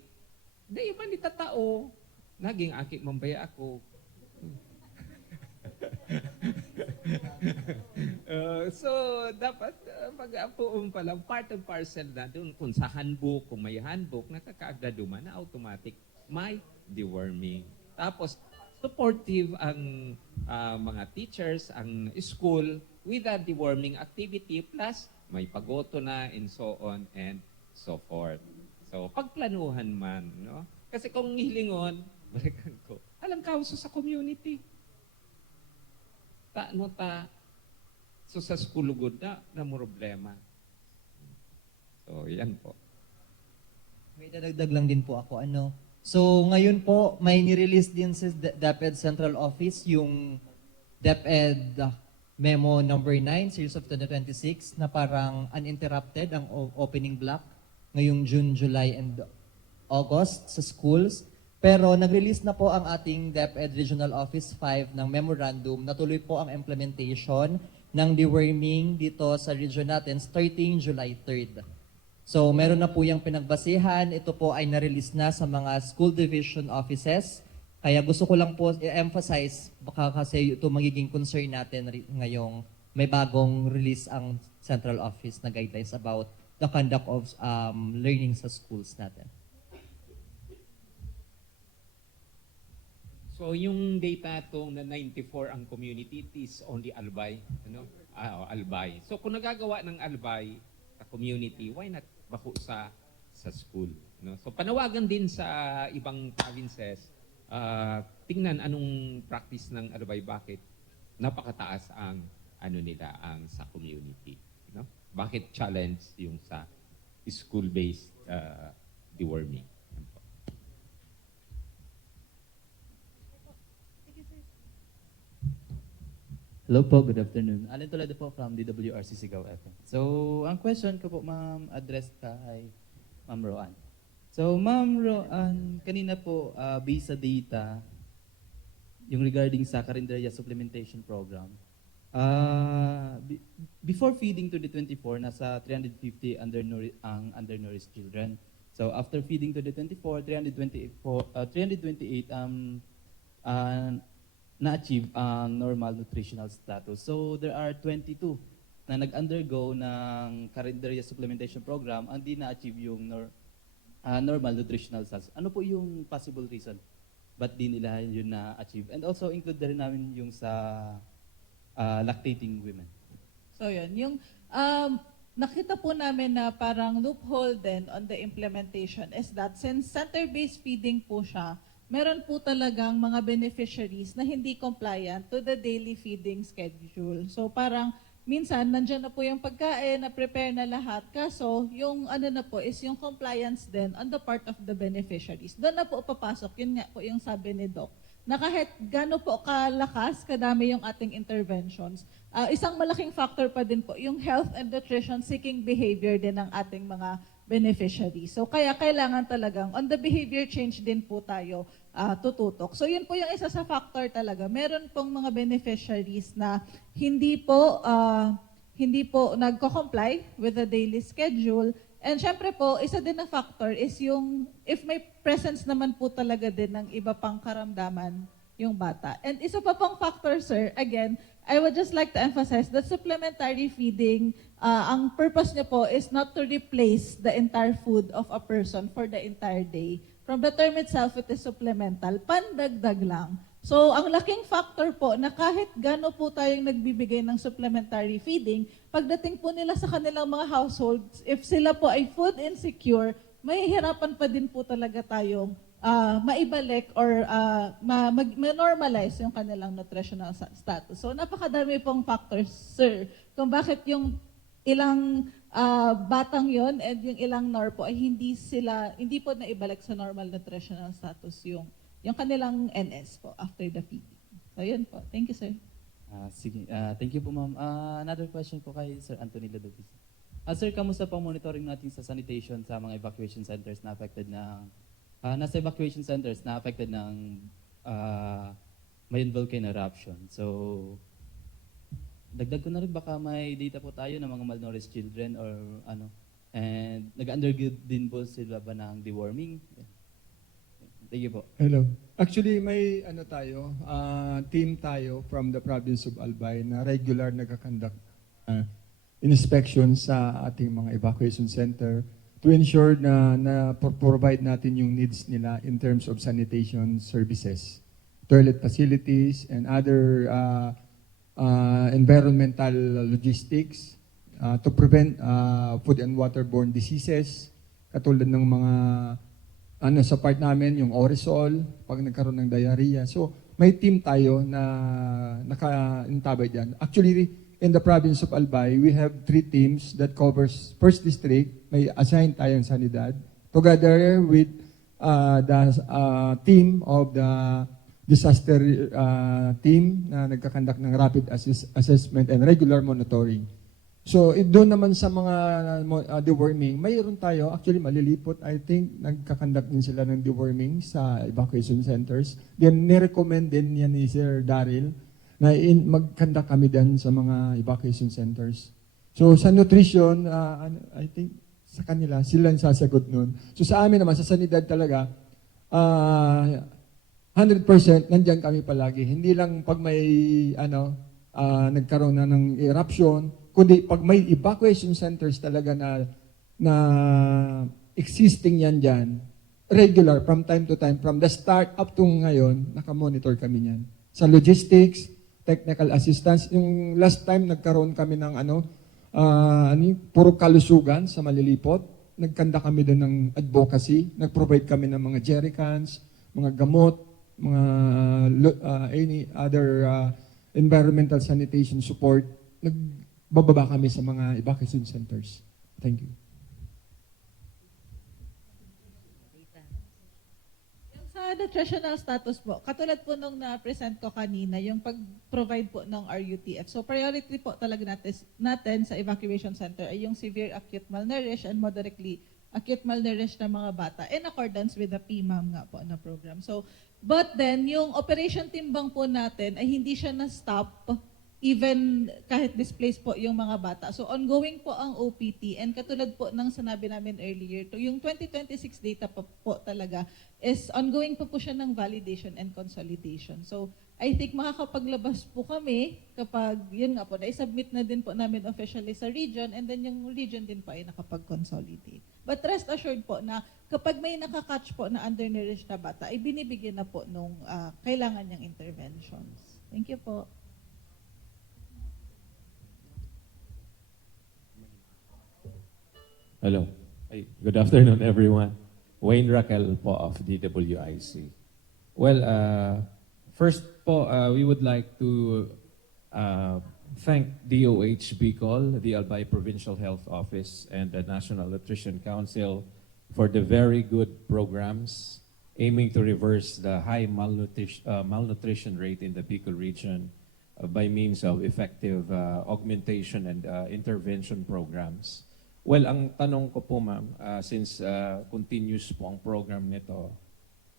di man itatao, naging aki mambaya ako. So, dapat pag-apuon pa lang, part and parcel na doon. Kung sa handbook, kung may handbook, nakakaagda duman na automatic, may deworming. Tapos, supportive ang mga teachers, ang school, with a deworming activity, plus may pagoto na, and so on and so forth. So, pagplanuhan man, no? Kasi kung hilingon, balikan ko, alam kauso sa community. So sa school good na problema. So, yan po. May dadagdag lang din po ako. So, ngayon po, may nirelease din sa DepEd Central Office yung DepEd Memo number 9, Series of 2026, na parang uninterrupted ang opening block ngayong June, July, and August sa schools. Pero nag-release na po ang ating DepEd Regional Office 5 ng memorandum. Natuloy po ang implementation ng deworming dito sa region natin starting July 3rd. So meron na po yung pinagbasihan. Ito po ay na-release na sa mga school division offices. Kaya gusto ko lang po i-emphasize, baka kasi ito magiging concern natin ngayong may bagong release ang central office na guidelines about the conduct of learning sa schools natin. So yung data to na 94 ang community, it is only Albay, Albay. So kung nagagawa ng Albay sa community, why not bako sa school, no? So panawagan din sa ibang provinces, tingnan anong practice ng Albay, bakit napakataas ang nila ang sa community, no? Bakit challenge yung sa school-based deworming? Hello po, good afternoon. Alin Toledo po from DWRC Sigaw FM. So, ang question ko po, ma'am, address kay Ma'am Roan. So, Ma'am Roan, kanina po, based sa data, yung regarding sa Carinderia Supplementation Program, before feeding to the 24, nasa 350 ang undernourished children. So, after feeding to the 24, 328 na-achieve ang normal nutritional status. So, there are 22 na nag-undergo ng Carinderia Supplementation Program ang di na-achieve yung normal nutritional status. Ano po yung possible reason? Ba't di nila yun na-achieve? And also, include na rin namin yung sa lactating women. So yun, yung nakita po namin na parang loophole din on the implementation is that since center-based feeding po siya, meron po talagang mga beneficiaries na hindi compliant to the daily feeding schedule. So parang minsan nandiyan na po yung pagkain, na prepare na lahat, kaso yung na po is yung compliance din on the part of the beneficiaries. Doon na po papasok, yun nga po yung sabi ni Doc, na kahit gaano po kalakas, kadami yung ating interventions, isang malaking factor pa din po yung health and nutrition seeking behavior din ng ating mga beneficiaries. So kaya kailangan talagang on the behavior change din po tayo tututok. So yun po yung isa sa factor talaga. Meron pong mga beneficiaries na hindi po nagko-comply with the daily schedule. And syempre po, isa din na factor is yung if may presence naman po talaga din ng iba pang karamdaman yung bata. And isa pa pong factor, sir, again, I would just like to emphasize that supplementary feeding, ang purpose niya po is not to replace the entire food of a person for the entire day. From the term itself, it is supplemental, pandagdag lang. So, ang laking factor po na kahit gano po tayong nagbibigay ng supplementary feeding, pagdating po nila sa kanilang mga households, if sila po ay food insecure, may hirapan pa din po talaga tayong maibalik or ma-normalize yung kanilang nutritional status. So, napakadami pong factors, sir, kung bakit yung ilang batang yon and yung ilang NOR po ay hindi po naibalik sa normal nutritional status yung kanilang NS po after the feeding. So, yun po. Thank you, sir. Sige, thank you po ma'am. Another question po kay Sir Anthony Ladubis. Sir, kamusta po ang monitoring natin sa sanitation sa mga evacuation centers na affected nasa evacuation centers na affected ng Mayon volcano eruption? So, dagdag ko na rin, baka may data po tayo ng mga malnourished children or ano, and nag-undergo din po sila ba ng deworming? Thank you po. Hello. Actually, may team tayo from the province of Albay na regular nagkakandak inspection sa ating mga evacuation center to ensure na provide natin yung needs nila in terms of sanitation services, toilet facilities, and other environmental logistics to prevent food and waterborne diseases, katulad ng mga sa part namin, yung orisol, pag nagkaroon ng diarrhea. So, may team tayo na naka-intabay dyan. Actually, in the province of Albay, we have 3 teams that covers first district. May assigned tayong sanidad. Together with the team of the disaster team na nagkakandak ng rapid assessment and regular monitoring. So, doon naman sa mga deworming, mayroon tayo, actually malilipot, I think, nagkakandak din sila ng deworming sa evacuation centers. Then, nirecommend din yan ni Sir Daryl na magkandak kami din sa mga evacuation centers. So, sa nutrition, I think, sa kanila, sila ang sasagot nun. So, sa amin naman, sa sanidad talaga, 100% nandyan kami palagi. Hindi lang pag may, nagkaroon na ng eruption, kundi pag may evacuation centers talaga na existing yan dyan, regular, from time to time, from the start up to ngayon, nakamonitor kami yan. Sa logistics, technical assistance, yung last time nagkaroon kami ng puro kalusugan sa Malilipot, nagkanda kami doon ng advocacy, nag-provide kami ng mga jerrycans, mga gamot, mga any other environmental sanitation support. Bababa kami sa mga evacuation centers. Thank you. Yung sa nutritional status po, katulad po nung na-present ko kanina, yung pag-provide po ng RUTF. So priority po talaga natin sa evacuation center ay yung severe acute malnourished and moderately acute malnourished na mga bata in accordance with the PMAM nga po na program. So, but then, yung operation team bang po natin ay hindi siya na-stop even kahit displaced po yung mga bata. So ongoing po ang OPT and katulad po ng sinabi namin earlier, to yung 2026 data po talaga is ongoing po siya ng validation and consolidation. So I think makakapaglabas po kami kapag yun nga po, na-submit na din po namin officially sa region and then yung region din po ay nakapag-consolidate. But rest assured po na kapag may nakakatch po na undernourished na bata, ay binibigyan na po nung kailangan niyang interventions. Thank you po. Hello. Good afternoon, everyone. Wayne Raquel po of DWIC. Well, first po, we would like to thank DOH Bicol, the Albay Provincial Health Office, and the National Nutrition Council for the very good programs aiming to reverse the high malnutrition rate in the Bicol region by means of effective augmentation and intervention programs. Well, ang tanong ko po ma'am, since continuous po ang program nito,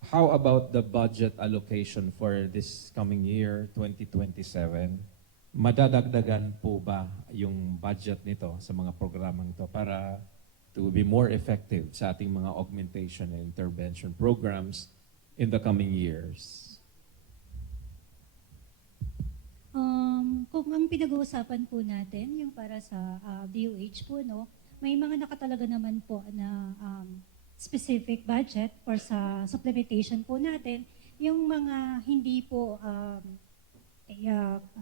how about the budget allocation for this coming year, 2027? Madadagdagan po ba yung budget nito sa mga programang ito para to be more effective sa ating mga augmentation and intervention programs in the coming years? Kung ang pinag-uusapan po natin, yung para sa DOH po, no, may mga nakatalaga naman po na specific budget for sa supplementation po natin. Yung mga hindi po,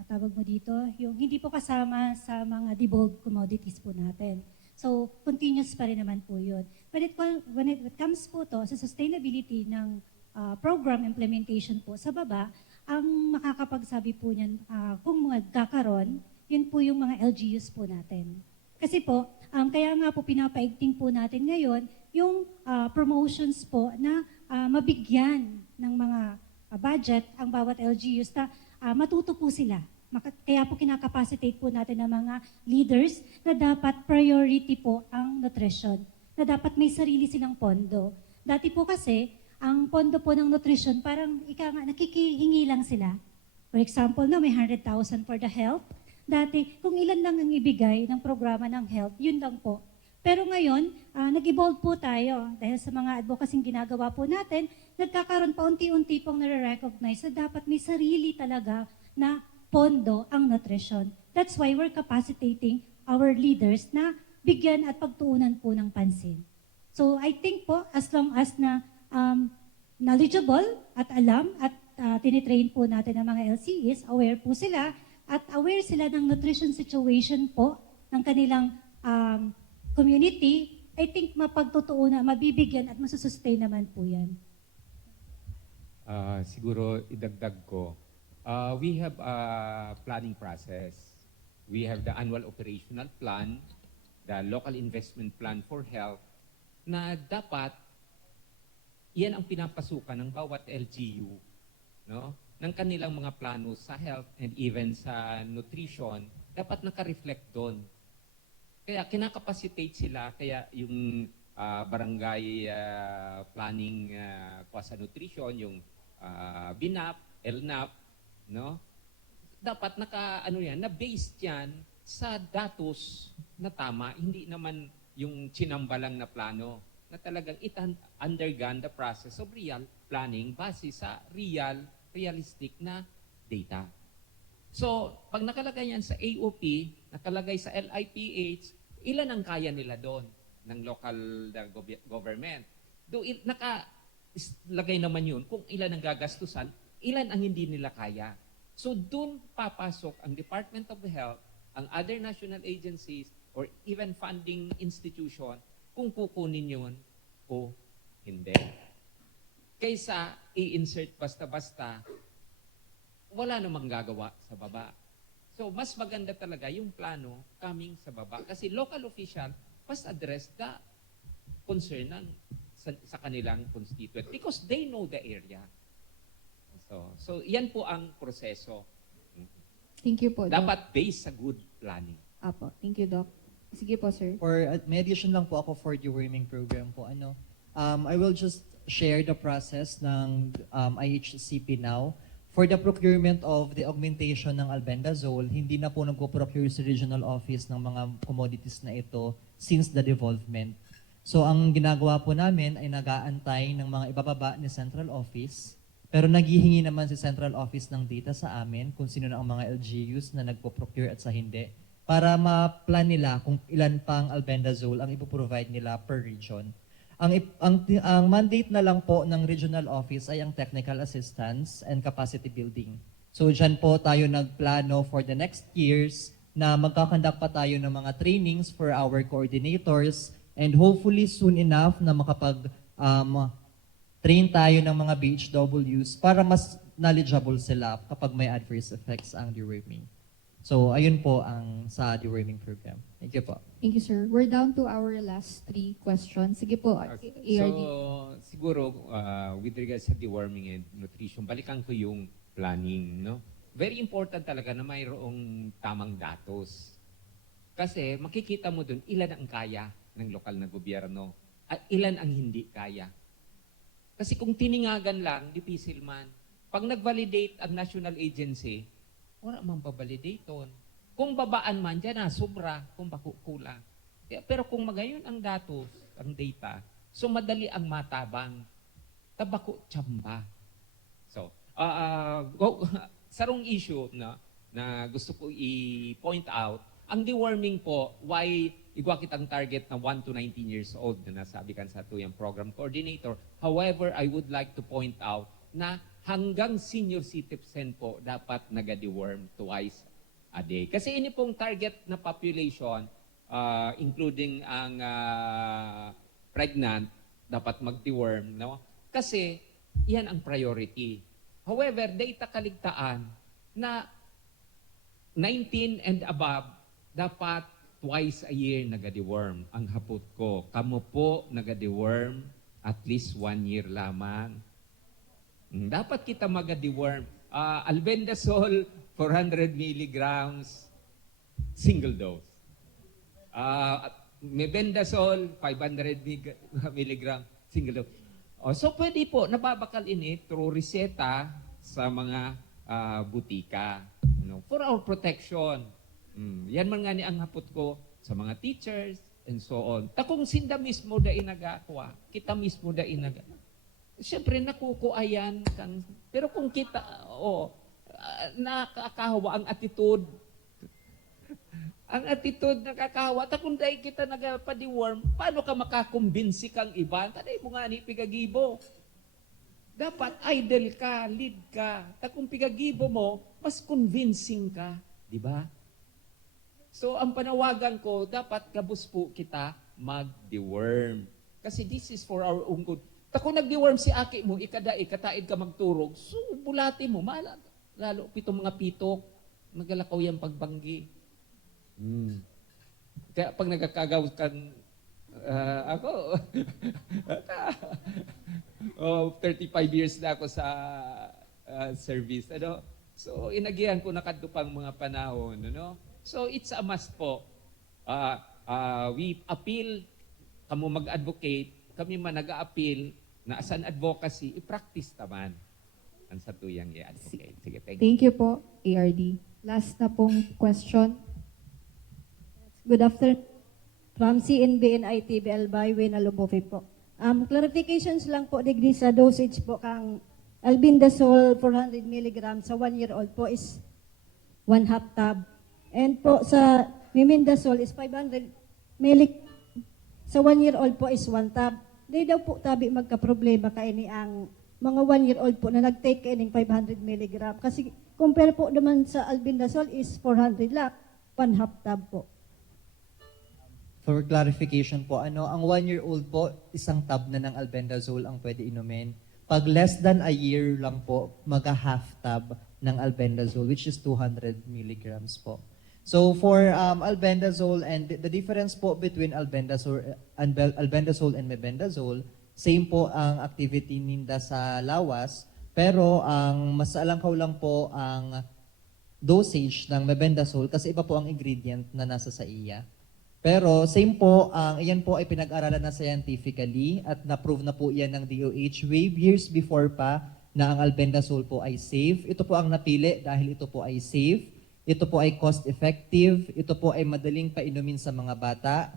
tawag mo dito, yung hindi po kasama sa mga devolved commodities po natin. So, continuous pa rin naman po yun. When it comes po to sa sustainability ng program implementation po sa baba, ang makakapagsabi po niyan kung magkakaroon, yun po yung mga LGUs po natin. Kasi po, kaya nga po pinapaigting po natin ngayon yung promotions po na mabigyan ng mga budget ang bawat LGUs na matuto po sila Kaya po kinakapacitate po natin ng mga leaders na dapat priority po ang nutrition, na dapat may sarili silang pondo. Dati po kasi, ang pondo po ng nutrition, parang nakikihingi lang sila. For example, may 100,000 for the health. Dati, kung ilan lang ang ibigay ng programa ng health, yun lang po. Pero ngayon, nag-evolve po tayo dahil sa mga advocacy ginagawa po natin, nagkakaroon pa unti-unti pong nare-recognize na dapat may sarili talaga na pondo ang nutrition. That's why we're capacitating our leaders na bigyan at pagtuunan po ng pansin. So I think po, as long as na knowledgeable at alam at tinitrain po natin ng mga LCEs, aware po sila at aware sila ng nutrition situation po ng kanilang community, I think mapagtutuunan, mabibigyan at masusustain naman po yan. Siguro idagdag ko, we have a planning process. We have the annual operational plan, the local investment plan for health, na dapat yan ang pinapasukan ng bawat LGU, no? Ng kanilang mga plano sa health and even sa nutrition, dapat naka-reflect doon. Kaya kinakapacitate sila, kaya yung barangay planning sa nutrition, yung BNAP, LNAP, no? Dapat na-based yan sa datos na tama, hindi naman yung chinamba lang na plano, na talagang undergone the process of real planning base sa realistic na data. So, pag nakalagay yan sa AOP, nakalagay sa LIPH, ilan ang kaya nila doon ng local government? Nakalagay naman yun kung ilan ang gagastusan, ilan ang hindi nila kaya. So, doon papasok ang Department of Health, ang other national agencies, or even funding institution, kung kukunin yun o hindi. Kaysa i-insert basta-basta, wala namang gagawa sa baba. So, mas maganda talaga yung plano coming sa baba. Kasi local official must address the concern sa kanilang constituent because they know the area. So yan po ang proseso. Thank you po, Doc. Dapat based sa good planning. Apo. Thank you, Doc. Sige po, sir. May addition lang po ako for the deworming program po. I will just share the process ng IHCP now. For the procurement of the augmentation ng albendazole, hindi na po nagpo-procure sa regional office ng mga commodities na ito since the devolvement. So ang ginagawa po namin ay nag-aantay ng mga ibababa ni central office, pero naghihingi naman si central office ng data sa amin kung sino na ang mga LGUs na nagpo-procure at sa hindi, para ma-plan nila kung ilan pang albendazole ang ipoprovide nila per region. Ang mandate na lang po ng regional office ay ang technical assistance and capacity building. So dyan po tayo nagplano for the next years na magkakandak pa tayo ng mga trainings for our coordinators and hopefully soon enough na train tayo ng mga BHWs para mas knowledgeable sila kapag may adverse effects ang deworming. So, ayun po ang sa deworming program. Thank you po. Thank you, sir. We're down to our last 3 questions. Sige po, Okay. ARD. So, siguro, with regards sa deworming and nutrition, balikan ko yung planning, no? Very important talaga na mayroong tamang datos. Kasi makikita mo dun ilan ang kaya ng lokal na gobyerno at ilan ang hindi kaya. Kasi kung tiningagan lang, difficile man. Pag nag-validate ang national agency, wala mang pabalidate doon. Kung babaan man, dyan na, sobra, kung kulang. Pero kung magayon ang datos, ang data, so madali ang matabang. Tabako, tsamba. So, sarong issue na gusto ko i-point out, ang deworming po, why igwa kitang target na 1 to 19 years old na nasabi kan sa tuyang program coordinator. However, I would like to point out na hanggang senior citizen po dapat nag-deworm twice a day. Kasi ini pong target na population, including ang pregnant, dapat mag-deworm, no? Kasi yan ang priority. However, data kaligtaan na 19 and above, dapat twice a year nag-deworm. Ang hapot ko, kamo po nag-deworm at least 1 year lamang. Dapat kita mag-deworm. Albendazole 400 milligrams single dose. Mebendazole, 500 milligram single dose. So pwede po, nababakal ini through reseta sa mga butika. For our protection. Yan man nga ni ang hapot ko sa mga teachers and so on. Kung sinda mismo da inagawa, kita mismo da inagawa. Siyempre, nakukuayan. Pero kung kita, nakakahawa ang attitude. Ang attitude nakakahawa. Kung dahil kita nagpadiworm, paano ka makakumbinsi kang iba? Taday mo nga ni pigagibo. Dapat idle ka, lead ka. Kung pigagibo mo, mas convincing ka. Di ba? So, ang panawagan ko, dapat gabos po kita mag-deworm. Kasi this is for our own good. Kung nag-deworm si aki mo, ikataid ka magturog, so bulati mo, lalo pitong mga pitok, nagalakaw yung pagbanggi. Kaya pag nagkakagaw ka, ako, 35 years na ako sa service. So, inagihan ko na kadupang mga panahon. So, it's a must po. We appeal, kamo mag-advocate, kami man nag-a-appeal, na as an advocacy, i-practice naman ang satuyang i-advocate. Sige, thank you. Thank you po, ARD. Last na pong question. Good afternoon. From CNB and ITB Albay, Wena Lubofe po. Clarifications lang po digdi sa dosage po kang albendazole 400 mg sa 1-year-old po is 1/2 tab. And po sa mimendazole is 500 mg sa 1-year-old po is 1 tab. Di daw po tabi magka-problema kaini ang mga 1-year-old po na nag-take kaining 500 mg. Kasi compare po naman sa albendazole is 400 lang, 1/2 tab po. For clarification po, ang 1-year-old po, isang tab na ng albendazole ang pwede inumin. Pag less than a year lang po, mag-half tab ng albendazole, which is 200 milligrams po. So for albendazole, and the difference po between albendazole and mebendazole, same po ang activity ninda sa lawas, pero ang mas alangkaw lang po ang dosage ng mebendazole kasi iba po ang ingredient na nasa sa iya. Pero same po, iyan po ay pinag-aralan na scientifically at na-prove na po iyan ng DOH way years before pa na ang albendazole po ay safe. Ito po ang napili dahil ito po ay safe. Ito po ay cost-effective. Ito po ay madaling painumin sa mga bata.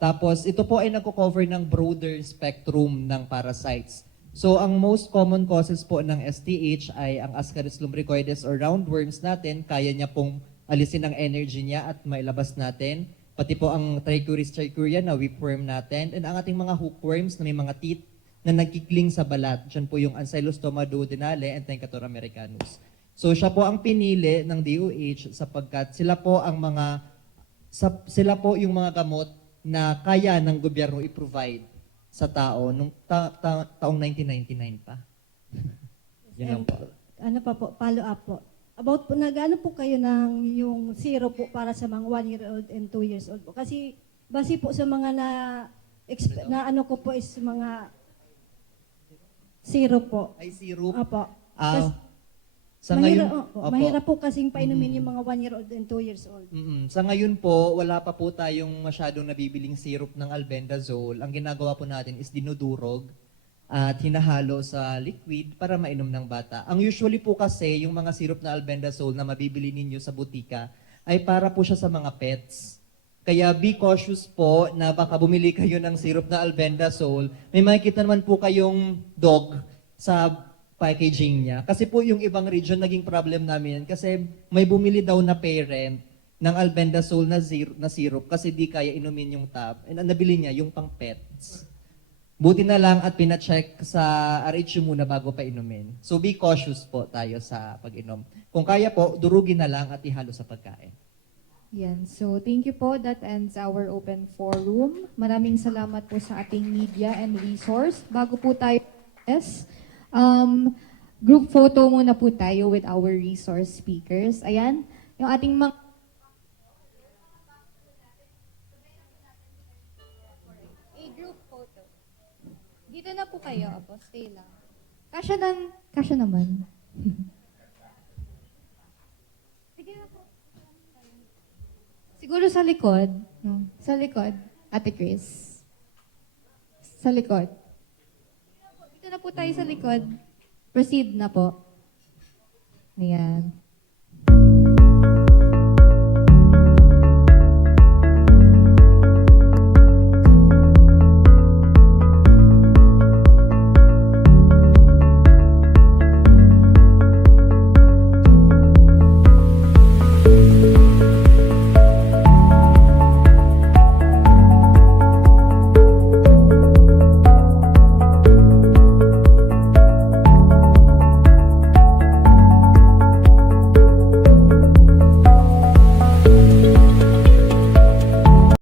Tapos ito po ay nagko-cover ng broader spectrum ng parasites. So ang most common causes po ng STH ay ang Ascaris lumbricoides or roundworms natin. Kaya niya pong alisin ang energy niya at mailabas natin. Pati po ang Trichuris trichuria na whipworm natin. And ang ating mga hookworms na may mga teeth na nagkikling sa balat. Diyan po yung Ancylostoma duodenale and Tencator americanus. So siya po ang pinili ng DOH sapagkat sila po yung mga gamot na kaya ng gobyerno i-provide sa tao nung taong 1999 pa. Yan lang po. Ano pa po, follow up po. About po, nag-ano po kayo ng yung zero po para sa mga 1-year-old and 2 years old po? Kasi base po sa mga na ano ko po is mga zero po. Ay, zero? Opo. Sa ngayon, mahirap po kasing painumin yung mga 1-year-old and 2 years old. Sa ngayon po, wala pa po tayong masyadong nabibiling syrup ng albendazole. Ang ginagawa po natin is dinudurog at hinahalo sa liquid para mainom ng bata. Ang usually po kasi, yung mga syrup na albendazole na mabibili ninyo sa butika ay para po siya sa mga pets. Kaya be cautious po na baka bumili kayo ng syrup na albendazole. May makikita naman po kayong dog sa packaging niya. Kasi po yung ibang region naging problem namin kasi may bumili daw na parent ng albendazole na syrup kasi di kaya inumin yung tab. And ang nabili niya yung pang pets. Buti na lang at pina-check sa RHU muna bago pa inumin. So be cautious po tayo sa pag-inom. Kung kaya po, durugin na lang at ihalo sa pagkain. Yan. So, thank you po. That ends our open forum. Maraming salamat po sa ating media and resource. Bago po tayo, group photo muna po tayo with our resource speakers. Ayan. Yung ating mga group photo. Dito na po kayo, Apo. Stay lang. Kasya naman. Siguro sa likod. No? Sa likod, Ate Chris. Sa likod. Dito na po tayo sa likod. Proceed na po. Ayan.